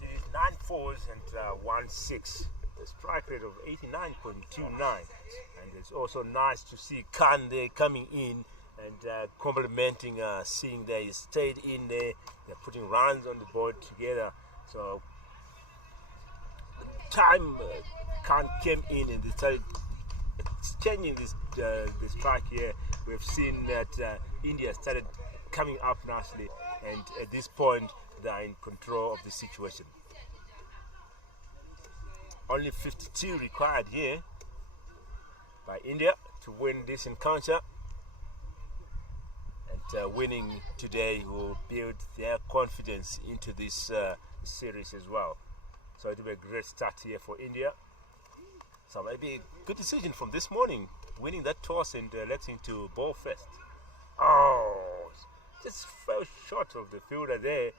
Did 9 4s and 1 6. A strike rate of 89.29. And it's also nice to see Khan there coming in and complimenting Singh there. He stayed in there. They're putting runs on the board together. So time Khan came in and they started changing this strike here. We've seen that India started coming up nicely, and at this point they are in control of the situation. Only 52 required here by India to win this encounter, and winning today will build their confidence into this series as well. So it will be a great start here for India. So maybe a good decision from this morning, winning that toss and electing to bowl first. Oh, just fell short of the fielder there.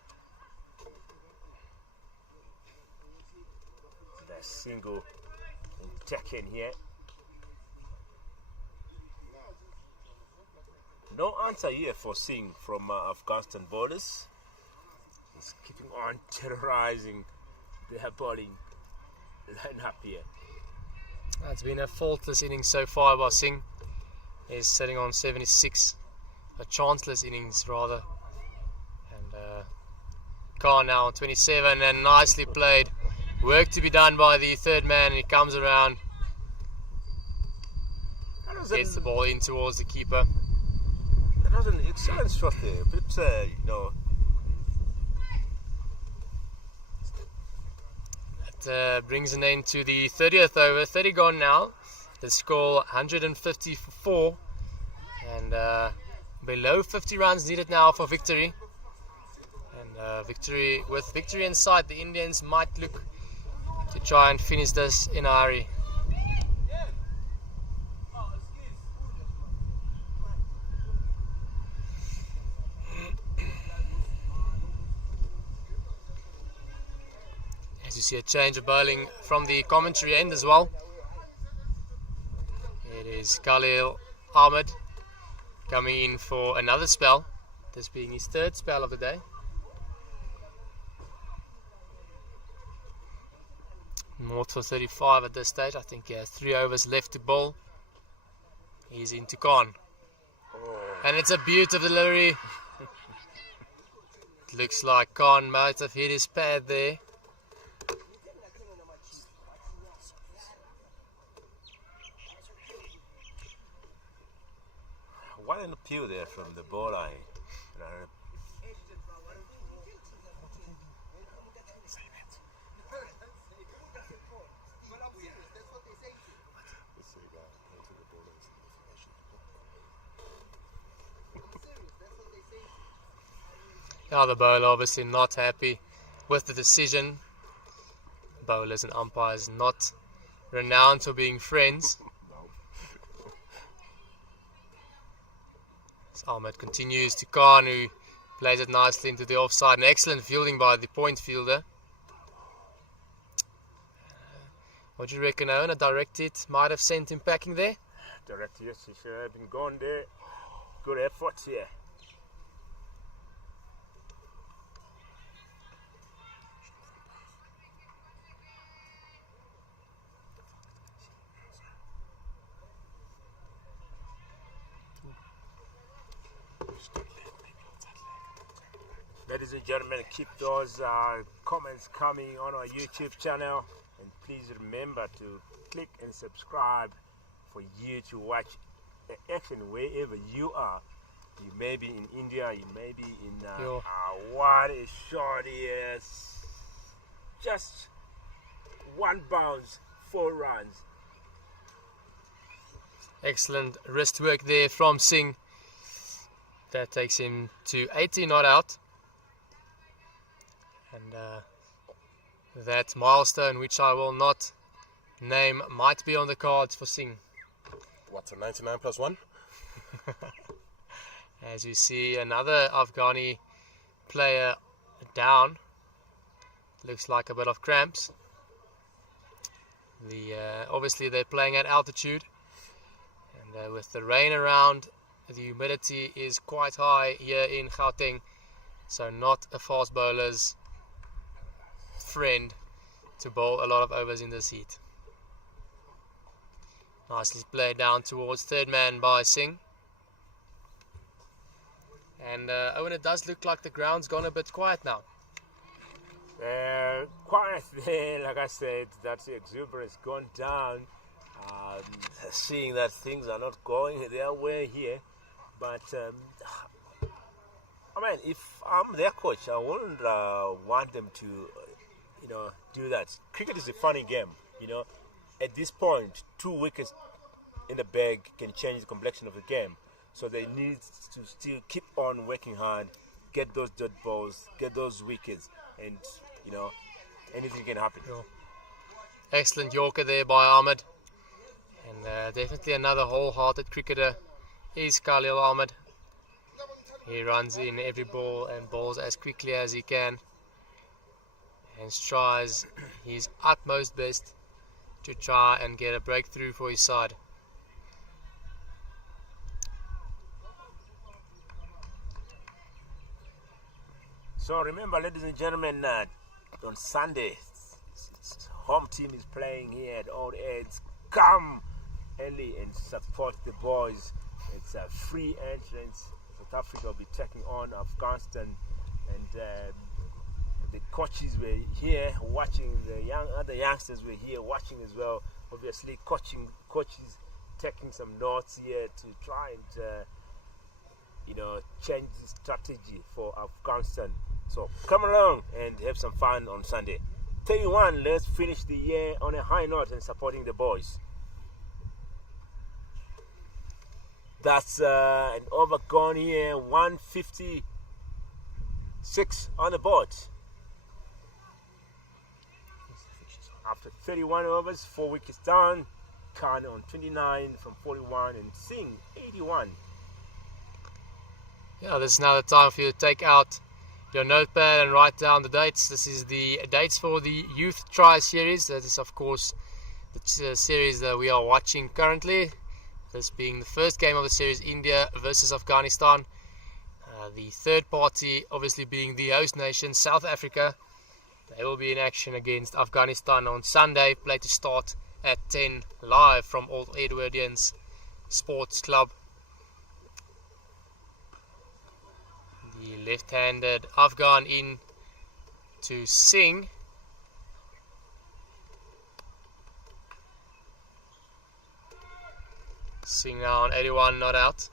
The single taken here. No answer here for Singh from Afghanistan bowlers. He's keeping on terrorizing their bowling lineup here. It's been a faultless innings so far by Singh. He's sitting on 76. A chanceless innings rather. And Khan now on 27, and nicely played. Work to be done by the third man, and he comes around. Gets the ball in towards the keeper. That was an excellent shot there. But, That brings an end to the 30th over. 30 gone now. The score 150 for 4. And below 50 runs needed now for victory. And with victory in sight, the Indians might look to try and finish this in a hurry. As you see a change of bowling from the commentary end as well. It is Khalil Ahmed coming in for another spell, this being his third spell of the day. North for 35 at this stage. I think he has 3 overs left to bowl. He's into Khan. And it's a beautiful delivery. It looks like Khan might have hit his pad there. What an appeal there from the ball line. Now the bowler obviously not happy with the decision. Bowlers and umpires not renowned for being friends. Ahmed continues to Khan, who plays it nicely into the offside. An excellent fielding by the point fielder. What do you reckon, Owen? A direct hit might have sent him packing there? Direct, yes, he should have been gone there. Good effort here. Ladies and gentlemen, keep those comments coming on our YouTube channel, and please remember to click and subscribe for you to watch the action wherever you are. You may be in India, you may be in what a shot is. Just 1 bounce, 4 runs. Excellent wrist work there from Singh. That takes him to 80 not out. And that milestone, which I will not name, might be on the cards for Singh. What's a 99 plus 1? As you see, another Afghani player down. Looks like a bit of cramps. Obviously they're playing at altitude, and with the rain around, the humidity is quite high here in Gauteng, so not a fast bowler's friend to bowl a lot of overs in this heat. Nicely played down towards third man by Singh. And Owen, it does look like the ground's gone a bit quiet now. Quiet there, like I said, that exuberance gone down. Seeing that things are not going their way here. But, I mean, if I'm their coach, I wouldn't want them to, do that. Cricket is a funny game, At this point, 2 wickets in the bag can change the complexion of the game. So they need to still keep on working hard, get those dot balls, get those wickets, and, anything can happen. Sure. Excellent Yorker there by Ahmed. And definitely another wholehearted cricketer is Khalil Ahmed. He runs in every ball and bowls as quickly as he can, and tries his utmost best to try and get a breakthrough for his side. So remember, ladies and gentlemen, on Sunday, home team is playing here at Old Eds. Come early and support the boys. It's a free entrance. South Africa will be taking on Afghanistan, and the coaches were here watching. The other youngsters were here watching as well. Obviously, coaches taking some notes here to try and change the strategy for Afghanistan. So come along and have some fun on Sunday. 31, let's finish the year on a high note and supporting the boys. That's an over gone here, 156 on the board. After 31 overs, 4 wickets down. Khan on 29 from 41 and Singh 81. Yeah, this is now the time for you to take out your notepad and write down the dates. This is the dates for the Youth Tri Series. That is, of course, the series that we are watching currently. This being the first game of the series, India versus Afghanistan. The third party, obviously, being the host nation, South Africa. They will be in action against Afghanistan on Sunday. Play to start at 10 live from Old Edwardians Sports Club. The left-handed Afghan in to Singh. Singh now on 81 not out.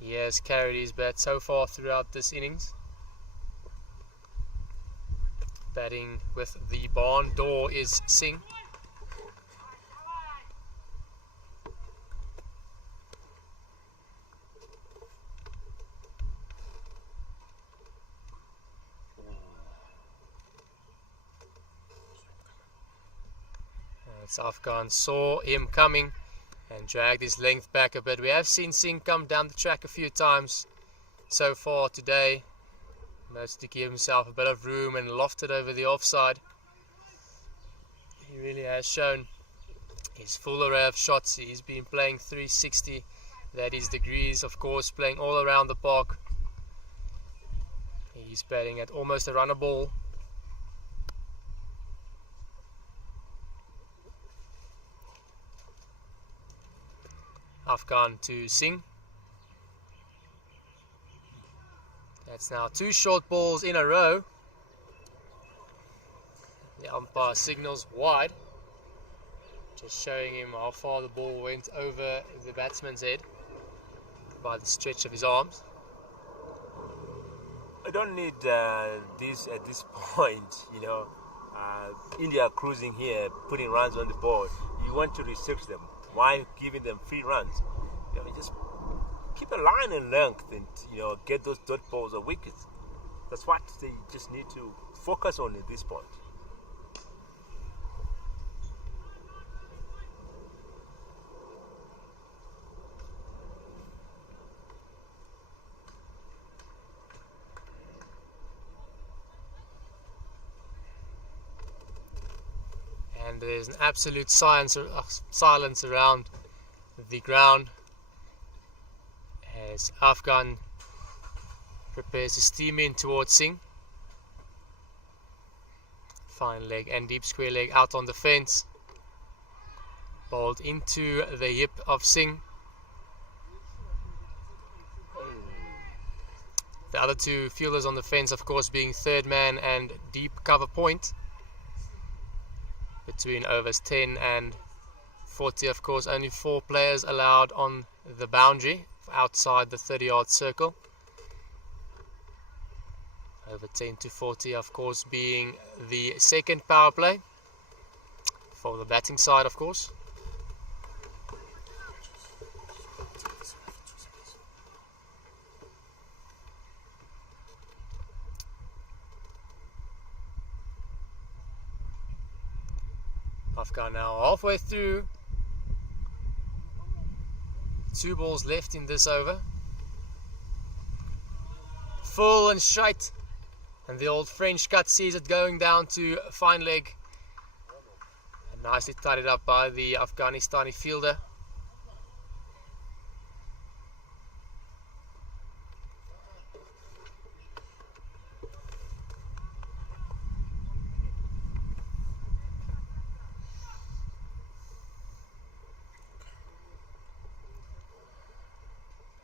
He has carried his bat so far throughout this innings. Batting with the barn door is Singh. It's Afghan saw him coming and dragged his length back a bit. We have seen Singh come down the track a few times so far today, mostly to give himself a bit of room and lofted over the offside. He really has shown his full array of shots. He's been playing 360, that is degrees, of course, playing all around the park. He's batting at almost a runner ball. Afghan to Singh. That's now 2 short balls in a row. The umpire signals wide, just showing him how far the ball went over the batsman's head by the stretch of his arms. I don't need this at this point, India cruising here, putting runs on the board. You want to restrict them. Why giving them free runs? Just keep a line in length and get those dot balls or wickets. That's what they just need to focus on at this point. And there's an absolute silence around the ground as Afghan prepares to steam in towards Singh. Fine leg and deep square leg out on the fence. Bowled into the hip of Singh. The other 2 fielders on the fence, of course, being third man and deep cover point. Between overs 10 and 40, of course, only 4 players allowed on the boundary outside the 30-yard circle. Over 10 to 40, of course, being the second power play for the batting side, of course. Afghan now halfway through. 2 balls left in this over. Full and straight. And the old French cut sees it going down to fine leg. And nicely tidied up by the Afghanistani fielder.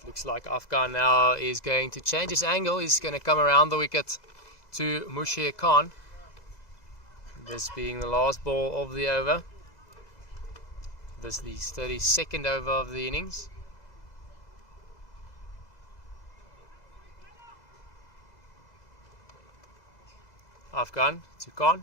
Looks like Afghan now is going to change his angle. He's going to come around the wicket to Mushir Khan. This being the last ball of the over. This is the 32nd over of the innings. Afghan to Khan.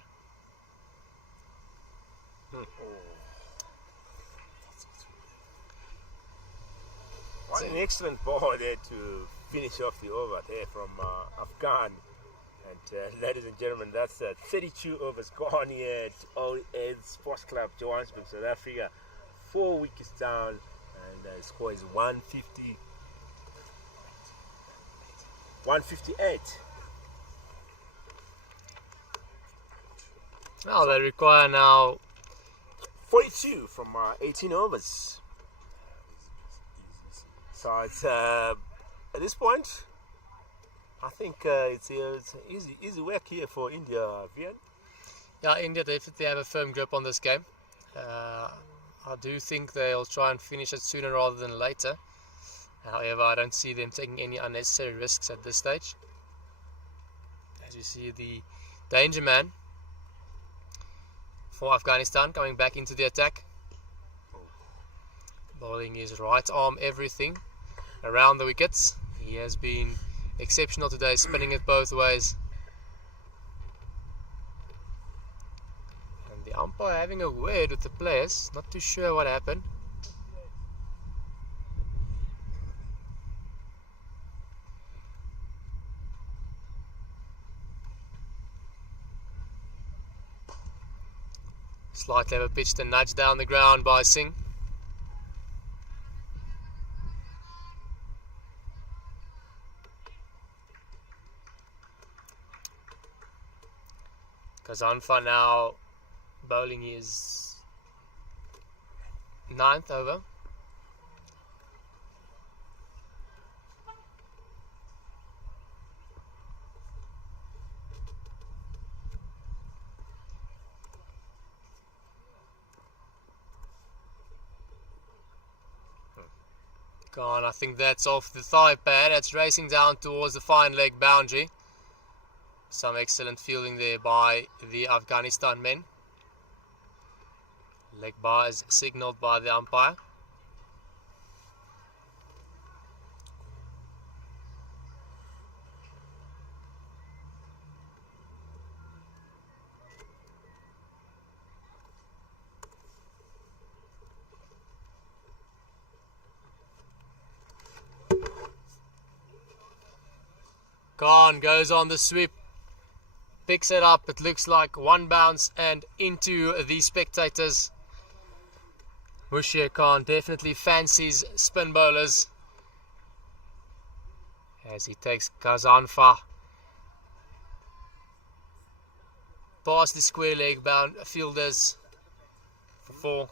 What an excellent ball there to finish off the over there from Afghan. And ladies and gentlemen, that's 32 overs gone here at Old Ed Sports Club, Johannesburg, South Africa. 4 wickets down, and the score is 158. Now they require now 42 from 18 overs. So it's at this point, I think it's easy work here for India, Vian. Yeah, India definitely have a firm grip on this game. I do think they'll try and finish it sooner rather than later. However, I don't see them taking any unnecessary risks at this stage. As you see, the danger man for Afghanistan coming back into the attack. Bowling his right arm everything around the wickets. He has been exceptional today, spinning it both ways. And the umpire having a word with the players, not too sure what happened. Slightly overpitched and nudged down the ground by Singh. Kazanfa now bowling his 9th over. Gone. I think that's off the thigh pad. It's racing down towards the fine leg boundary. Some excellent fielding there by the Afghanistan men. Leg bar is signalled by the umpire. Khan goes on the sweep, picks it up. It looks like one bounce and into the spectators. Mushir Khan definitely fancies spin bowlers as he takes Kazanfa past the square leg bound fielders for 4.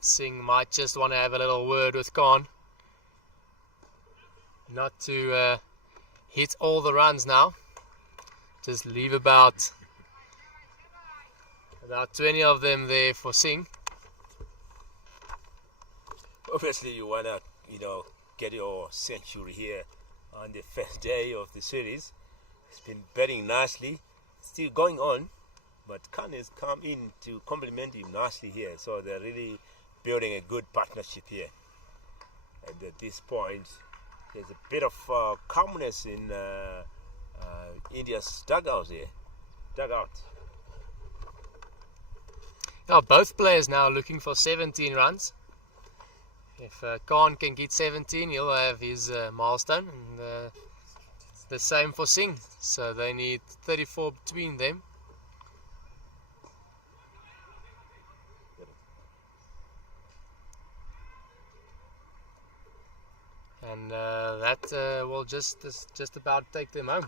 Singh might just want to have a little word with Khan. Not to hit all the runs now. Just leave about 20 of them there for Singh. Obviously, you want to, get your century here on the first day of the series. It's been batting nicely, still going on, but Khan has come in to complement him nicely here. So they're really building a good partnership here. And at this point, there's a bit of calmness in India's dugout here. Now both players now looking for 17 runs. If Khan can get 17, he'll have his milestone. And the same for Singh. So they need 34 between them. And that will just about take them home.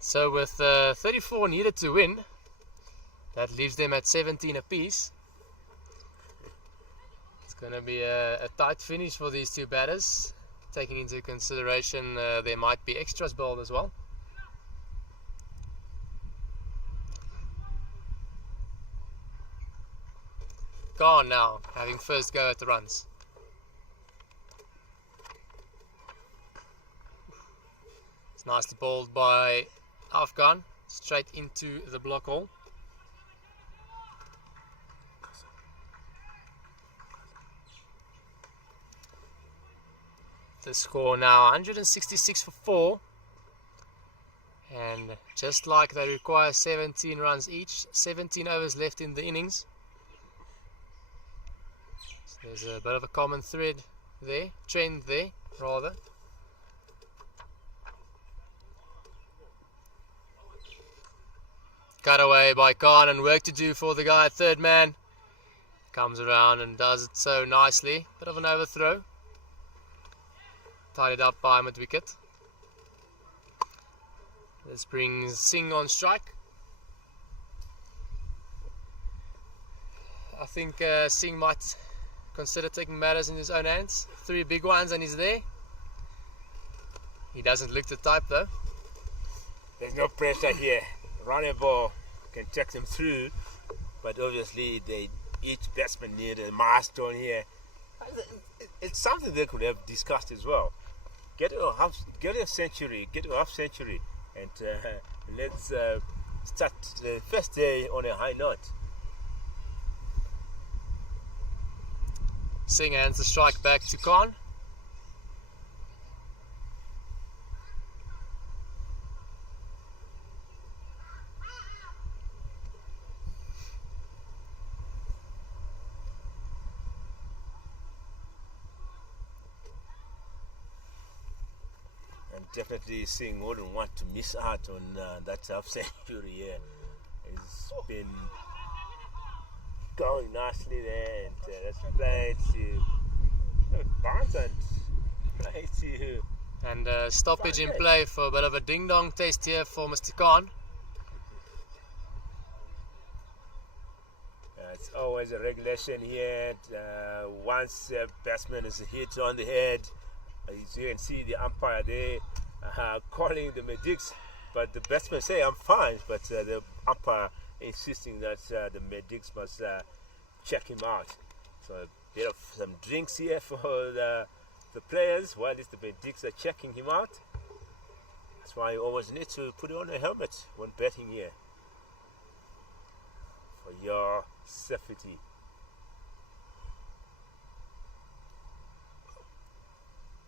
So with 34 needed to win, that leaves them at 17 apiece. It's going to be a tight finish for these two batters, taking into consideration there might be extras bowled as well. Khan now having first go at the runs. It's nicely bowled by Afghan, straight into the block hole. The score now 166 for 4, and just like they require 17 runs each, 17 overs left in the innings. So there's a bit of a common thread there, trend there rather. Cut away by Khan, and work to do for the guy at third man. Comes around and does it so nicely. Bit of an overthrow. Tied up by mid wicket. This brings Singh on strike. I think Singh might consider taking matters in his own hands. 3 big ones and he's there. He doesn't look the type though. There's no pressure here. Run a ball can take them through, but obviously each batsman need a milestone here. It's something they could have discussed as well. Get a century, get a half century, and let's start the first day on a high note. Singh hands the strike back to Khan. definitely Singh wouldn't want to miss out on that half century here. It's been going nicely there, and that's played to bounce and play to. And stoppage in play for a bit of a ding-dong test here for Mr. Khan. It's always a regulation here. Once a batsman is hit on the head, as you can see the umpire there calling the medics, but the batsman say I'm fine, but the umpire insisting that the medics must check him out. So a bit of some drinks here for the players while the medics are checking him out. That's why you always need to put on a helmet when batting here for your safety.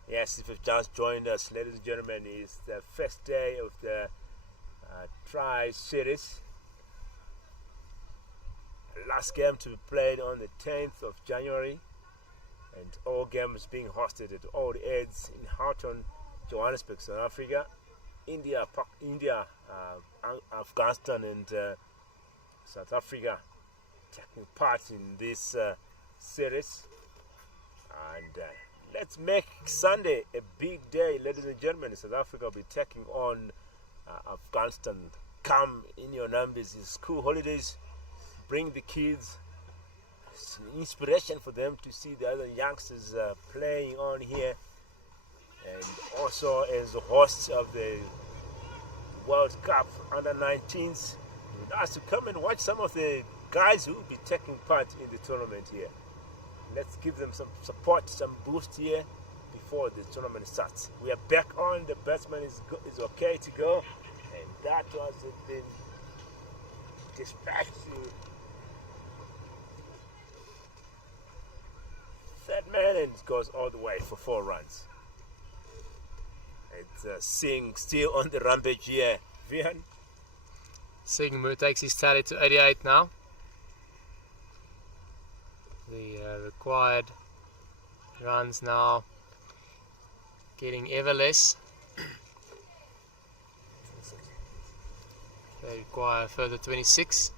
Yes, if you've just joined us, ladies and gentlemen, it's the first day of the Tri-Series. Last game to be played on the 10th of January, and all games being hosted at all the Eds in Houghton, Johannesburg, South Africa, India, Afghanistan, and South Africa taking part in this series. And let's make Sunday a big day, ladies and gentlemen. South Africa will be taking on Afghanistan. Come in your numbers. It's school holidays. Bring the kids. It's an inspiration for them to see the other youngsters playing on here. And also as the hosts of the World Cup under 19s, we'd ask to come and watch some of the guys who will be taking part in the tournament here. Let's give them some support, some boost here before the tournament starts. We are back on. The batsman is okay to go, and that was been dispatched to third man, and it goes all the way for 4 runs. It's Singh still on the rampage here. Vihan. Singh takes his tally to 88 now. The required runs now getting ever less. They require a further 26.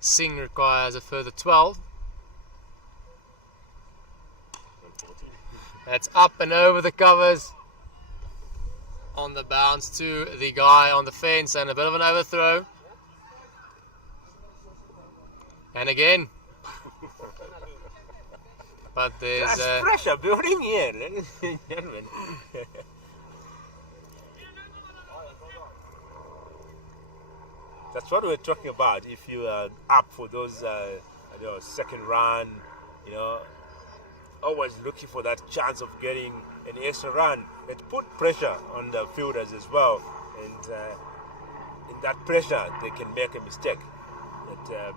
Singh requires a further 12. That's up and over the covers. On the bounce to the guy on the fence, and a bit of an overthrow. And again. But there's pressure building here, ladies and gentlemen. That's what we're talking about. If you are up for those second run, always looking for that chance of getting an extra run. It put pressure on the fielders as well, and in that pressure they can make a mistake. But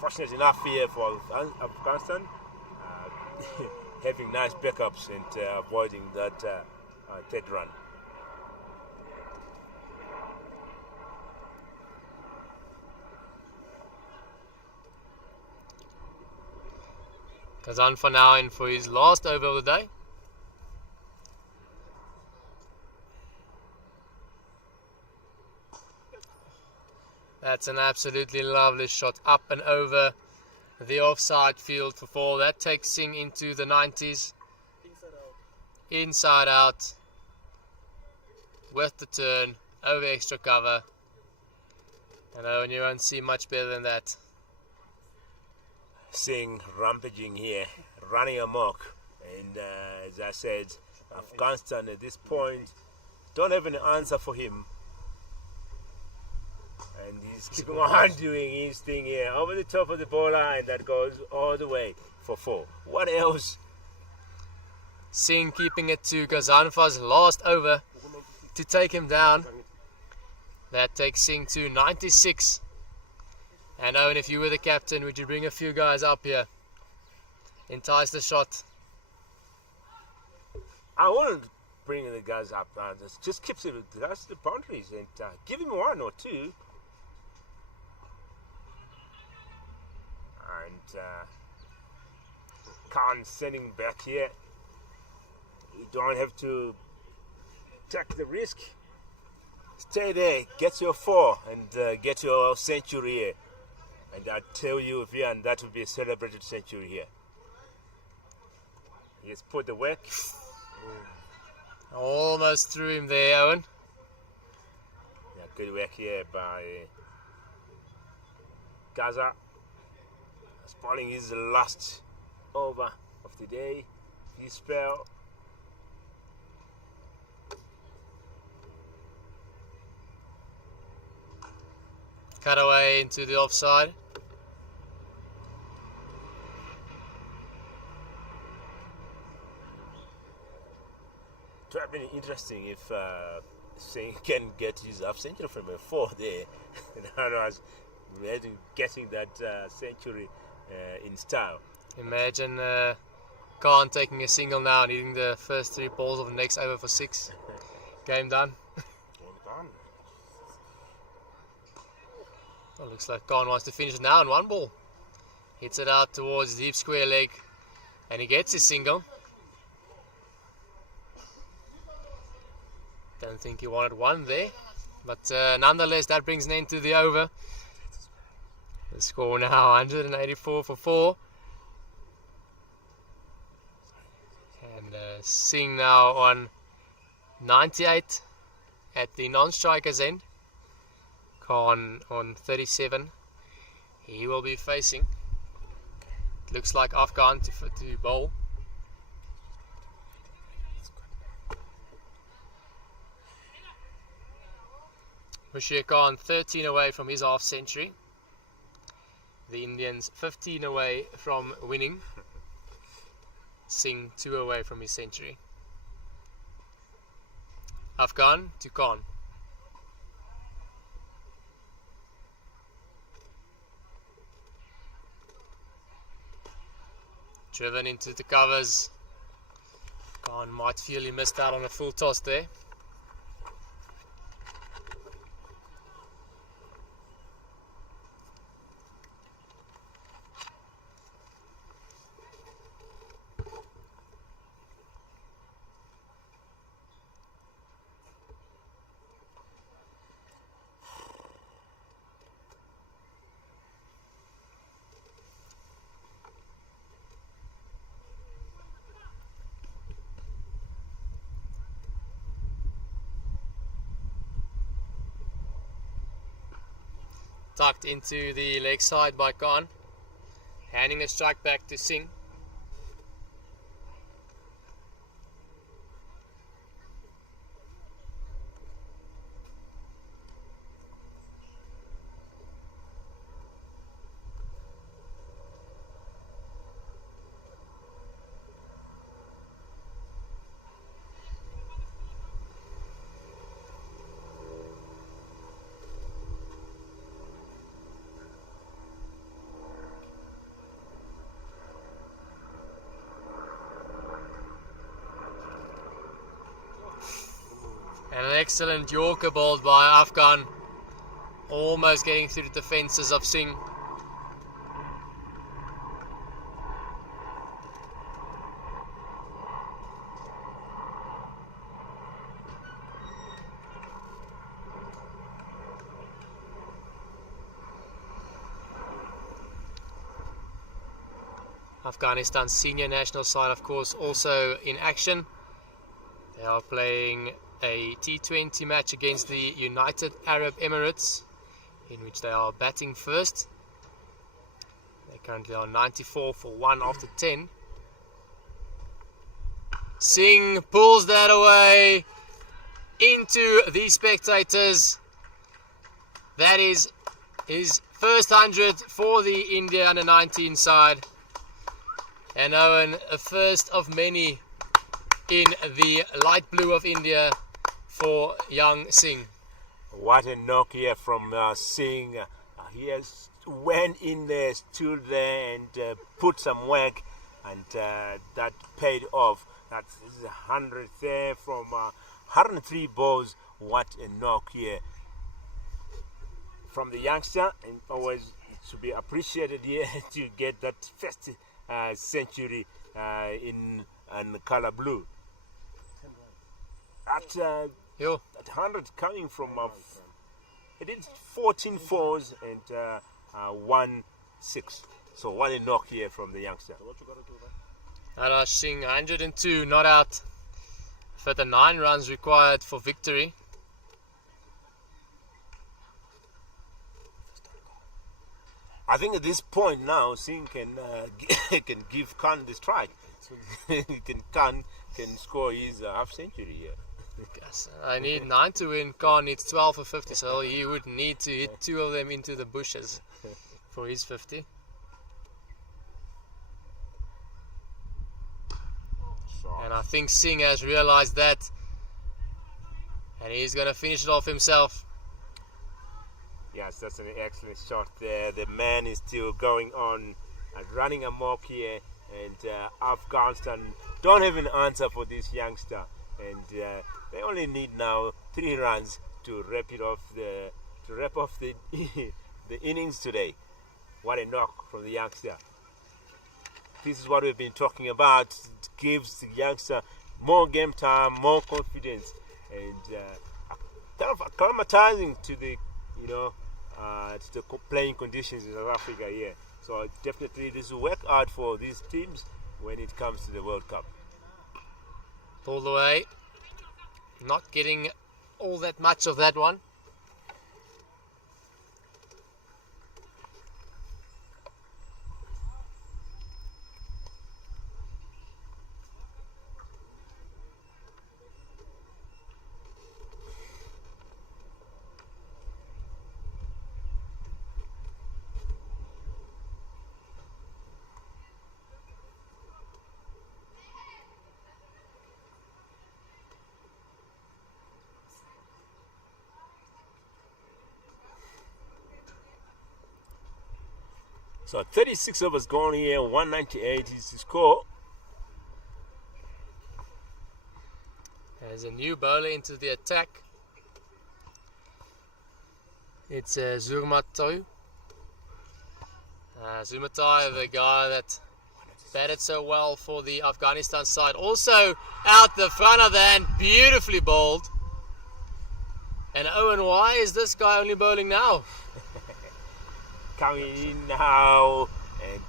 fortunate enough here for Afghanistan, having nice backups and avoiding that third run. Kazan for now in for his last over of the day. That's an absolutely lovely shot up and over the offside field for 4. That takes Singh into the 90s. Inside out. With the turn. Over extra cover. And you won't see much better than that. Singh rampaging here, running amok. And as I said, Afghanistan at this point don't have an answer for him. And he's keeping on doing his thing here. Over the top of the bowler, and that goes all the way for 4. What else? Singh keeping it to Gazanfa's last over to take him down. That takes Singh to 96. And Owen, if you were the captain, would you bring a few guys up here? Entice the shot. I wouldn't bring the guys up. Just keeps it with the boundaries and give him 1 or 2. And Khan sending back here. You don't have to take the risk, stay there, get your 4 and get your century here. And I tell you, Vian, that will be a celebrated century here. He has put the work. Almost threw him there, Owen. Yeah, good work here by Gaza. Spoiling his last over of the day. His spell. Cut away into the offside. It would have been interesting if Singh can get his half century from a 4 there. Otherwise, imagine getting that century in style. Imagine Khan taking a single now and hitting the first 3 balls of the next over for 6. Game done. Well, looks like Khan wants to finish it now in 1 ball. Hits it out towards the deep square leg and he gets his single. Don't think he wanted 1 there, but nonetheless that brings an end to the over. The score now 184 for 4. And Singh now on 98 at the non-striker's end. Khan on 37. He will be facing, looks like Afghan to bowl. Bashir Khan 13 away from his half century. The Indians 15 away from winning. Singh 2 away from his century. Afghan to Khan. Driven into the covers. Khan might feel he missed out on a full toss there. Tucked into the leg side by Khan. Handing the strike back to Singh. And an excellent Yorker bowled by Afghan, almost getting through the defences of Singh. Afghanistan's senior national side, of course, also in action. They are playing a T20 match against the United Arab Emirates, in which they are batting first. They currently are 94 for 1 after 10. Singh pulls that away into the spectators. That is his first 100 for the India under-19 side. And Owen, a first of many in the light blue of India for young Singh. What a knock here from Singh. He has went in there, stood there and put some work, and that paid off. That's 100 there from 103 balls. What a knock here from the youngster, and always to be appreciated here to get that first century in colour blue. at Yo. 100 coming from he did 14 fours and 1 6. So 1 a knock here from the youngster. Arash Singh 102 not out. 39 runs required for victory. I think at this point now, Singh can can give Khan the strike. Khan can score his half century here. Yes, I need 9 to win. Khan needs 12 for 50, so he would need to hit 2 of them into the bushes for his 50. And I think Singh has realized that, and he's going to finish it off himself. Yes, that's an excellent shot there. The man is still going on and running amok here, and Afghanistan don't have an answer for this youngster, and they only need now 3 runs to wrap off the the innings today. What a knock from the youngster! This is what we've been talking about. It gives the youngster more game time, more confidence, and kind of acclimatizing to the to the playing conditions in South Africa here. So definitely this will work out for these teams when it comes to the World Cup. All the way. Not getting all that much of that one. So 36 overs gone here, 198 is the score. There's a new bowler into the attack. It's Zurmatai. Zurmatai, the guy that batted so well for the Afghanistan side. Also out the front of the hand, beautifully bowled. And Owen, why is this guy only bowling now? Coming in now, and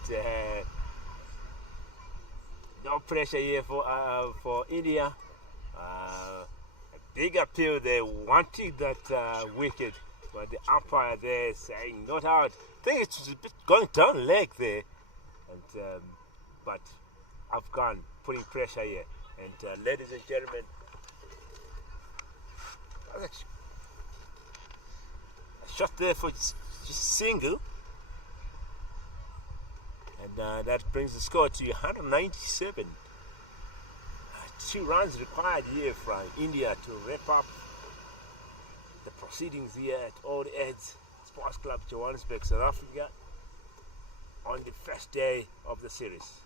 no pressure here for India. A big appeal, they wanted that wicket, but the umpire there saying not out. I think it's a bit going down leg there, and but Afghan putting pressure here. And ladies and gentlemen, a shot there for just single. And that brings the score to 197. 2 runs required here from India to wrap up the proceedings here at Old Ed's Sports Club, Johannesburg, South Africa, on the first day of the series.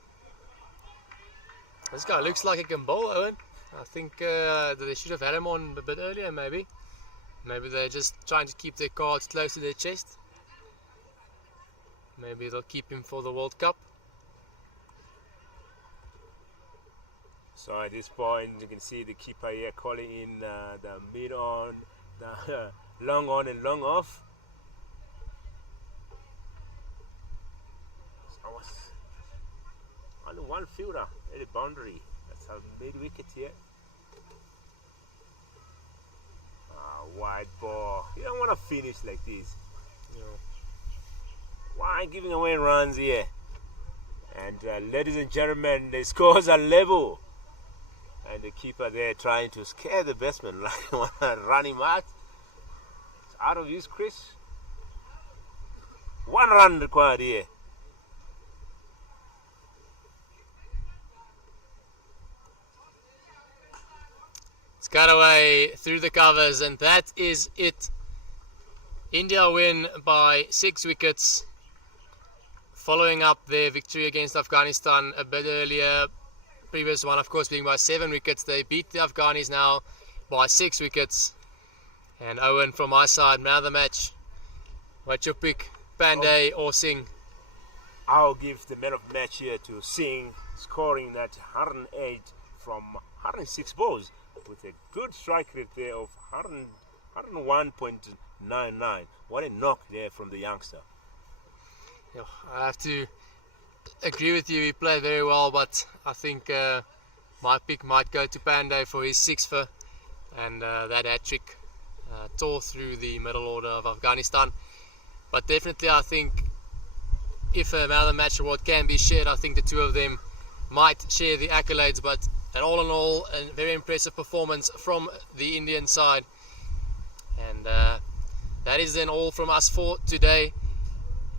This guy looks like he can bowl, Owen. I think they should have had him on a bit earlier, maybe. Maybe they're just trying to keep their cards close to their chest. Maybe they'll keep him for the World Cup. So at this point, you can see the keeper here calling in the mid on, the long on and long off. So I was only one fielder at the boundary. That's our mid wicket here. Wide ball. You don't want to finish like this. Why giving away runs here? And ladies and gentlemen, the scores are level. And the keeper there trying to scare the batsman, like want to run him out. It's out of use, Chris. 1 run required here. It's got away through the covers, and that is it. India win by 6 wickets, following up their victory against Afghanistan a bit earlier. Previous one, of course, being by 7 wickets. They beat the Afghanis now by 6 wickets. And Owen, from my side, man of the match. What's your pick, Pandey or Singh? I'll give the man of the match here to Singh, scoring that 108 from 106 balls. with a good strike rate there of 101.99. What a knock there from the youngster. Yeah, I have to agree with you. He played very well, but I think my pick might go to Pandey for his 6th, and that hat-trick tore through the middle order of Afghanistan. But definitely, I think if a man of the match award can be shared, I think the two of them might share the accolades. But all in all, a very impressive performance from the Indian side. And that is then all from us for today.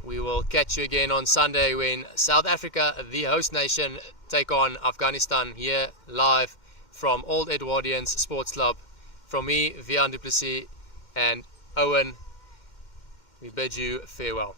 We will catch you again on Sunday when South Africa, the host nation, take on Afghanistan here live from Old Edwardians Sports Club. From me, Vian du Plessis and Owen, we bid you farewell.